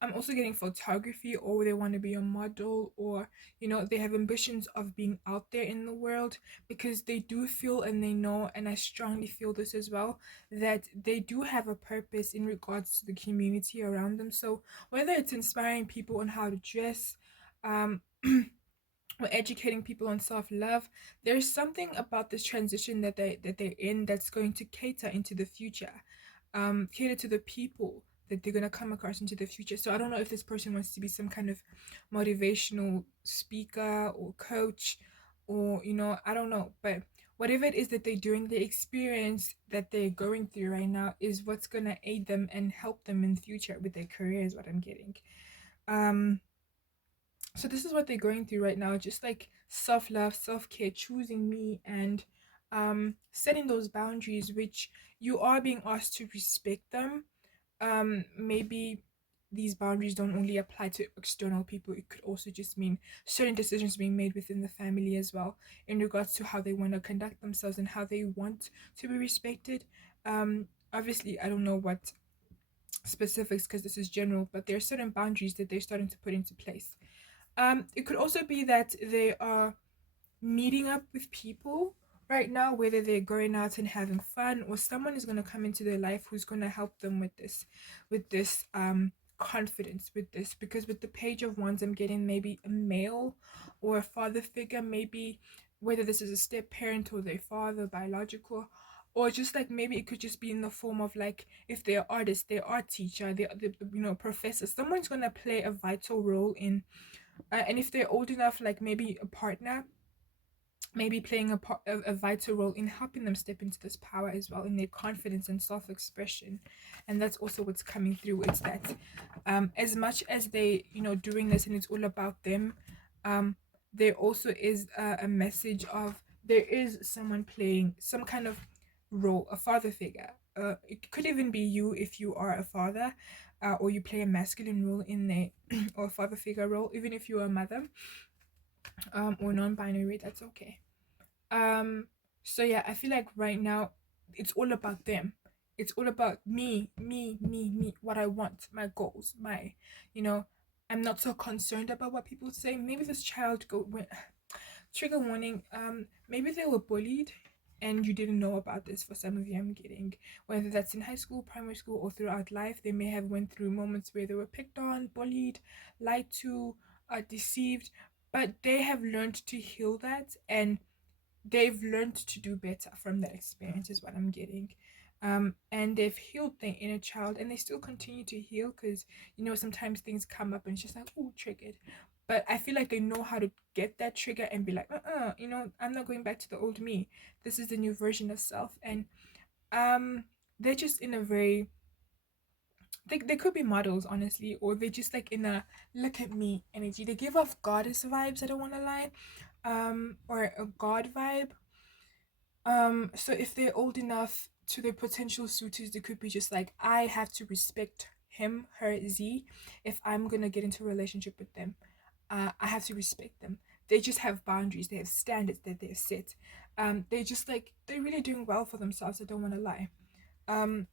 I'm also getting photography, or they want to be a model, or they have ambitions of being out there in the world, because they do feel and they know, and I strongly feel this as well, that they do have a purpose in regards to the community around them. So whether it's inspiring people on how to dress, um or educating people on self-love, there's something about this transition that they're in that's going to cater into the future, cater to the people that they're going to come across into the future. So I don't know if this person wants to be some kind of motivational speaker or coach, or I don't know, but whatever it is that they're doing, the experience that they're going through right now is what's going to aid them and help them in the future with their career, is what I'm getting. um so this is what they're going through right now, just like self-love, self-care, choosing me, and setting those boundaries, which you are being asked to respect them. Maybe these boundaries don't only apply to external people. It could also just mean certain decisions being made within the family as well, in regards to how they want to conduct themselves and how they want to be respected. Obviously I don't know what specifics, because this is general, but there are certain boundaries that they're starting to put into place. It could also be that they are meeting up with people right now, whether they're going out and having fun, or someone is going to come into their life who's going to help them with this confidence, with this, because with the page of wands I'm getting maybe a male or a father figure, maybe whether this is a step parent or their father biological, or just like maybe it could just be in the form of, like, if they're artists, they're art teacher, they're professor, someone's going to play a vital role in, and if they're old enough, like maybe a partner, maybe playing a vital role in helping them step into this power as well, in their confidence and self-expression. And that's also what's coming through. It's that as much as they doing this and it's all about them, um there also is a message of, there is someone playing some kind of role, a father figure. It could even be you if you are a father, or you play a masculine role in there, or a father figure role, even if you're a mother, or non-binary, that's okay. um so yeah, I feel like right now it's all about them. It's all about me, me, me, me, what I want, my goals, my, you know I'm not so concerned about what people say. Maybe this child go went trigger warning, maybe they were bullied and you didn't know about this. For some of you, I'm getting, whether that's in high school, primary school, or throughout life, they may have went through moments where they were picked on, bullied, lied to, deceived, but they have learned to heal that, and they've learned to do better from that experience, is what I'm getting. And they've healed their inner child, and they still continue to heal, because sometimes things come up and it's just like, oh, triggered. But I feel like they know how to get that trigger and be like, I'm not going back to the old me. This is the new version of self. And they're just in a very, they could be models, honestly, or they're just like in a look at me energy. They give off goddess vibes, I don't want to lie, or a god vibe. So if they're old enough, to their potential suitors, they could be just like, I have to respect him, her, Z, if I'm gonna get into a relationship with them. I have to respect them. They just have boundaries, they have standards that they've set. They just like, they're really doing well for themselves, I don't wanna lie. Um,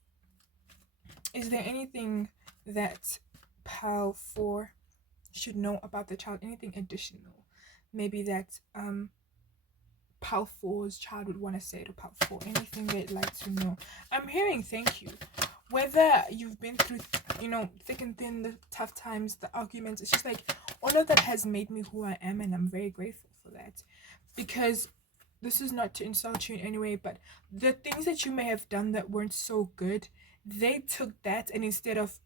is there anything that Pal 4 should know about the child? Anything additional? Maybe that Pal 4's child would want to say to Pal 4, anything they'd like to know. I'm hearing thank you. Whether you've been through, thick and thin, the tough times, the arguments, it's just like all of that has made me who I am, and I'm very grateful for that. Because this is not to insult you in any way, but the things that you may have done that weren't so good, they took that, and instead of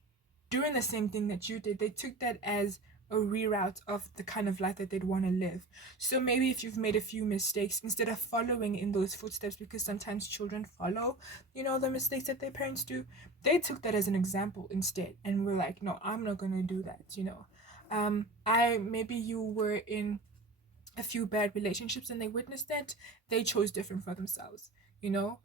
doing the same thing that you did, they took that as a reroute of the kind of life that they'd want to live. So maybe if you've made a few mistakes, instead of following in those footsteps, because sometimes children follow, the mistakes that their parents do, they took that as an example instead, and were like, no, I'm not gonna do that. I maybe you were in a few bad relationships and they witnessed that, they chose different for themselves, you know?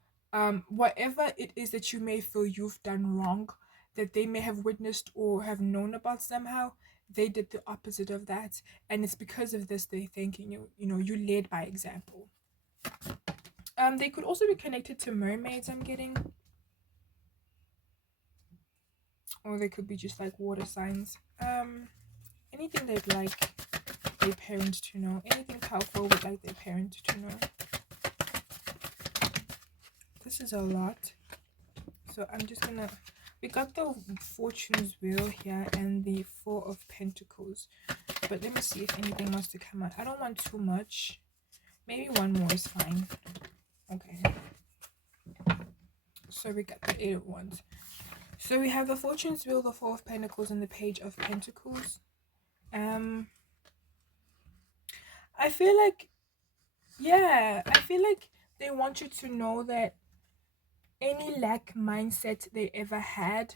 Whatever it is that you may feel you've done wrong, that they may have witnessed or have known about somehow, they did the opposite of that. And it's because of this they're thanking you. You led by example. They could also be connected to mermaids, I'm getting. Or they could be just like water signs. Anything they'd like their parents to know. Anything powerful would like their parents to know. This is a lot. So I'm just gonna, we got the Fortune's Wheel here and the Four of Pentacles, but let me see if anything wants to come out. I don't want too much. Maybe one more is fine. Okay. So we got the Eight of Wands. So we have the Fortune's Wheel, the Four of Pentacles, and the Page of Pentacles. I feel like, yeah, I feel like they want you to know that any lack mindset they ever had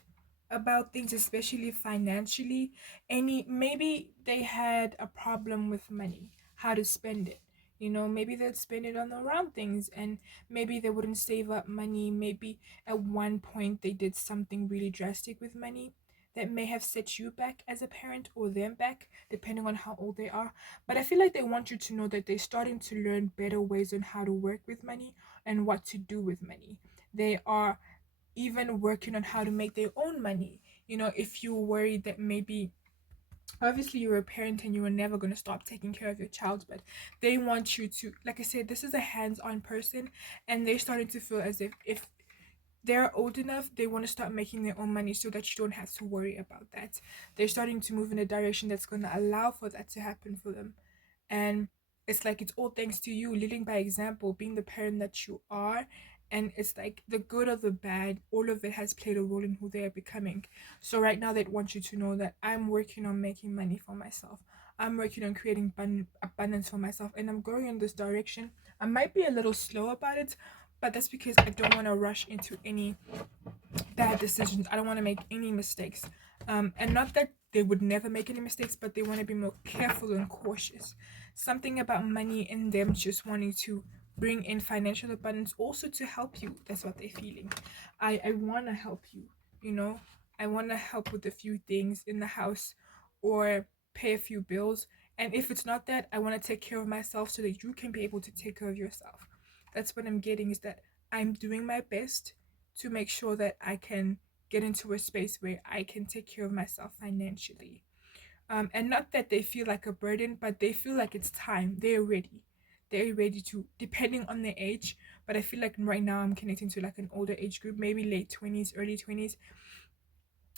about things, especially financially, maybe they had a problem with money, how to spend it. Maybe they'd spend it on the wrong things, and maybe they wouldn't save up money. Maybe at one point they did something really drastic with money that may have set you back as a parent, or them back, depending on how old they are. But I feel like they want you to know that they're starting to learn better ways on how to work with money and what to do with money. They are even working on how to make their own money. If you're worried that maybe, obviously you're a parent and you are never going to stop taking care of your child, but they want you to, like I said, this is a hands-on person, and they're starting to feel as if they're old enough, they want to start making their own money so that you don't have to worry about that. They're starting to move in a direction that's going to allow for that to happen for them. And it's like it's all thanks to you leading by example, being the parent that you are. And it's like the good or the bad, all of it has played a role in who they are becoming. So right now they'd want you to know that I'm working on making money for myself. I'm working on creating abundance for myself, and I'm going in this direction. I might be a little slow about it, but that's because I don't want to rush into any bad decisions. I don't want to make any mistakes. And not that they would never make any mistakes, but they want to be more careful and cautious. Something about money and them just wanting to bring in financial abundance also to help you. That's what they're feeling. I want to help you, you know. I want to help with a few things in the house or pay a few bills. And if it's not that, I want to take care of myself so that you can be able to take care of yourself. That's what I'm getting, is that I'm doing my best to make sure that I can get into a space where I can take care of myself financially. And not that they feel like a burden, but they feel like it's time. They're ready. They're ready to, depending on their age. But I feel like right now I'm connecting to like an older age group, maybe late 20s, early 20s.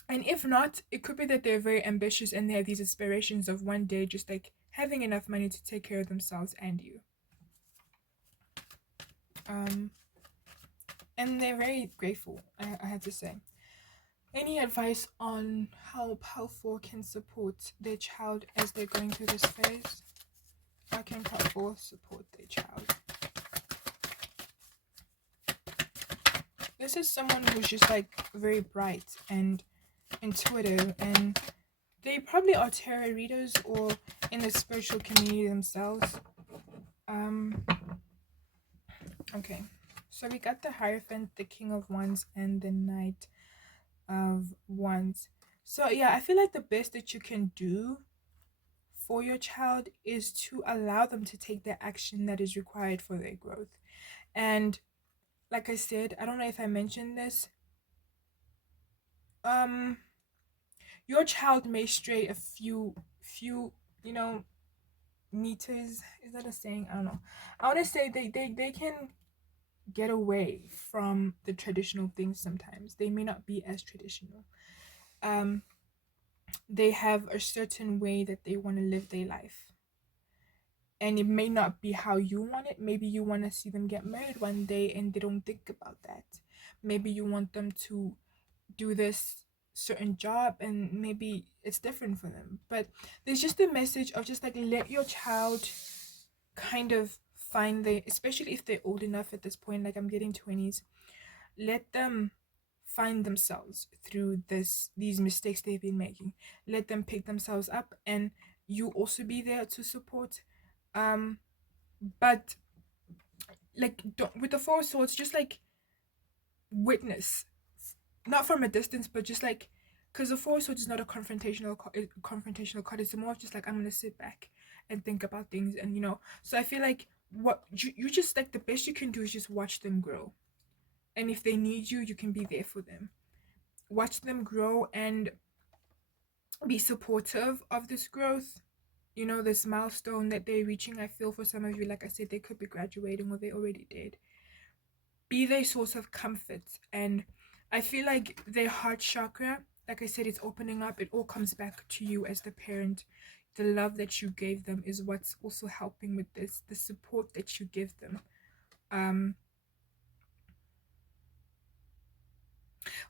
And if not, it could be that they're very ambitious and they have these aspirations of one day just like having enough money to take care of themselves and you. Um, and they're very grateful, I had to say. Any advice on how Pal4 can support their child as they're going through this phase? How can Pal4 support their child? This is someone who's just like very bright and intuitive, and they probably are tarot readers or in the spiritual community themselves. Okay, so we got the Hierophant, the King of Wands, and the Knight of Wands. So yeah, I feel like the best that you can do for your child is to allow them to take the action that is required for their growth. And like I said, I don't know if I mentioned this, your child may stray a few, you know, meters, is that a saying? I don't know. I want to say they can get away from the traditional things sometimes. They may not be as traditional. Um, they have a certain way that they want to live their life. And it may not be how you want it. Maybe you want to see them get married one day and they don't think about that. Maybe you want them to do this certain job and maybe it's different for them. But there's just a message of just like let your child kind of find the, especially if they're old enough at this point, like I'm getting 20s, let them find themselves through these mistakes they've been making. Let them pick themselves up and you also be there to support. um but like don't, with the Four Swords, just like witness, not from a distance, but just like, because the Four Swords is not a confrontational card. It's more of just like I'm gonna sit back and think about things, and So I feel like what you just like the best you can do is just watch them grow, and if they need you, you can be there for them. Watch them grow and be supportive of this growth. This milestone that they're reaching. I feel for some of you, like I said, they could be graduating or they already did. Be their source of comfort. And I feel like their heart chakra, like I said, it's opening up. It all comes back to you as the parent. The love that you gave them is what's also helping with this, the support that you give them.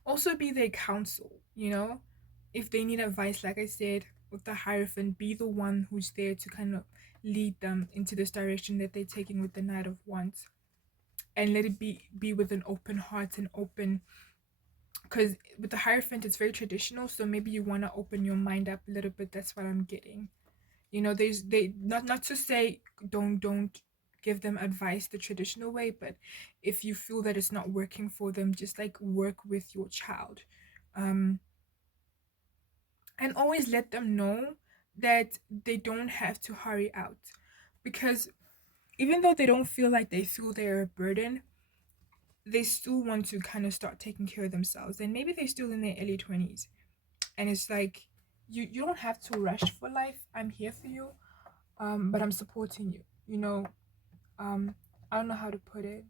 Also be their counsel. If they need advice, like I said, with the Hierophant, be the one who's there to kind of lead them into this direction that they're taking with the Knight of Wands. And let it be with an open heart and open, because with the Hierophant it's very traditional, so maybe you want to open your mind up a little bit. That's what I'm getting. There's they not to say don't give them advice the traditional way, but if you feel that it's not working for them, just like work with your child. um and always let them know that they don't have to hurry out, because even though they don't feel like they feel they're a burden, they still want to kind of start taking care of themselves, and maybe they're still in their early 20s, and it's like you don't have to rush for life. I'm here for you, but I'm supporting you, I don't know how to put it.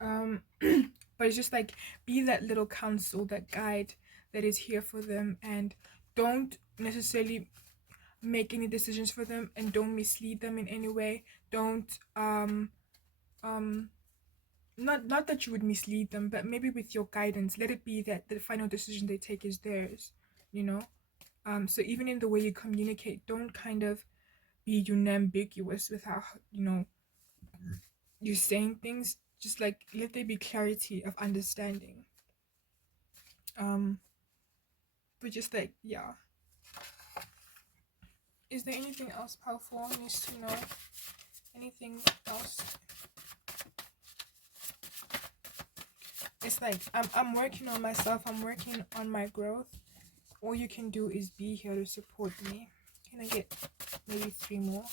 But it's just like be that little counsel, that guide that is here for them, and don't necessarily make any decisions for them, and don't mislead them in any way. Don't um not that you would mislead them, but maybe with your guidance, let it be that the final decision they take is theirs, you know. So even in the way you communicate, don't kind of be unambiguous with how you're saying things. Just like let there be clarity of understanding. um but just like, yeah. Is there anything else powerful needs to know? Anything else? It's like I'm working on myself, I'm working on my growth. All you can do is be here to support me. Can I get maybe 3 more?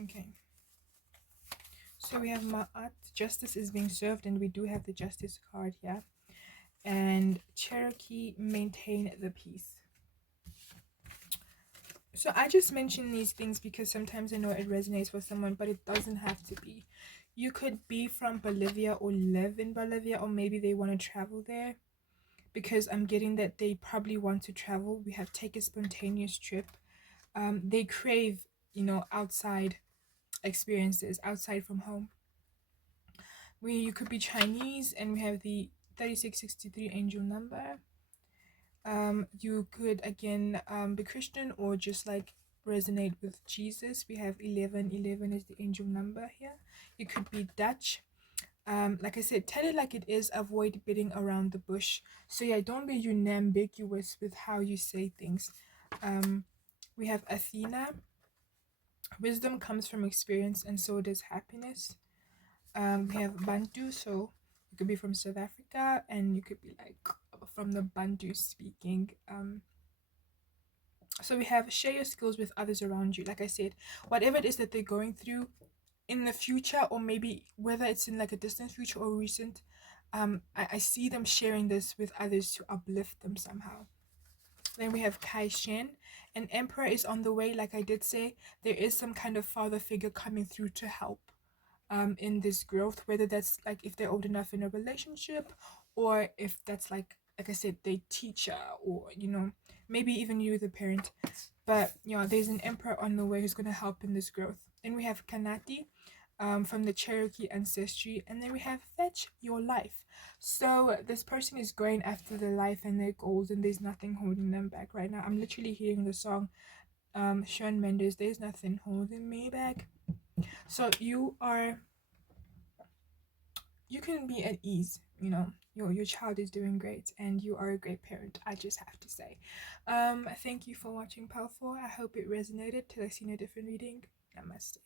Okay. So we have Ma'at, justice is being served, and we do have the justice card here. And Cherokee, maintain the peace. So I just mention these things because sometimes I know it resonates for someone, but it doesn't have to be. You could be from Bolivia or live in Bolivia, or maybe they want to travel there, because I'm getting that they probably want to travel. We have take a spontaneous trip. They crave, outside experiences, outside from home. You could be Chinese, and we have the 3663 angel number. You could again be Christian, or just like resonate with Jesus. We have 1111 is the angel number here. You could be Dutch. Like I said, tell it like it is, avoid beating around the bush. So yeah, don't be unambiguous with how you say things. We have Athena. Wisdom comes from experience, and so does happiness. We have Bantu, so you could be from South Africa, and you could be like from the Bantu speaking. So we have share your skills with others around you. Like I said, whatever it is that they're going through in the future, or maybe whether it's in like a distant future or recent, I see them sharing this with others to uplift them somehow. Then we have Kai Shin. An emperor is on the way, like I did say. There is some kind of father figure coming through to help in this growth, whether that's like if they're old enough in a relationship, or if that's like I said, their teacher, or maybe even you the parent. But there's an emperor on the way who's going to help in this growth. And we have Kanati from the Cherokee ancestry, and then we have Fetch Your Life. So this person is going after their life and their goals, and there's nothing holding them back right now. I'm literally hearing the song Shawn Mendes, There's Nothing Holding Me Back. So you can be at ease. Your child is doing great, and you are a great parent, I just have to say. Thank you for watching Powerful. I hope it resonated. Till I see a different reading. Namaste.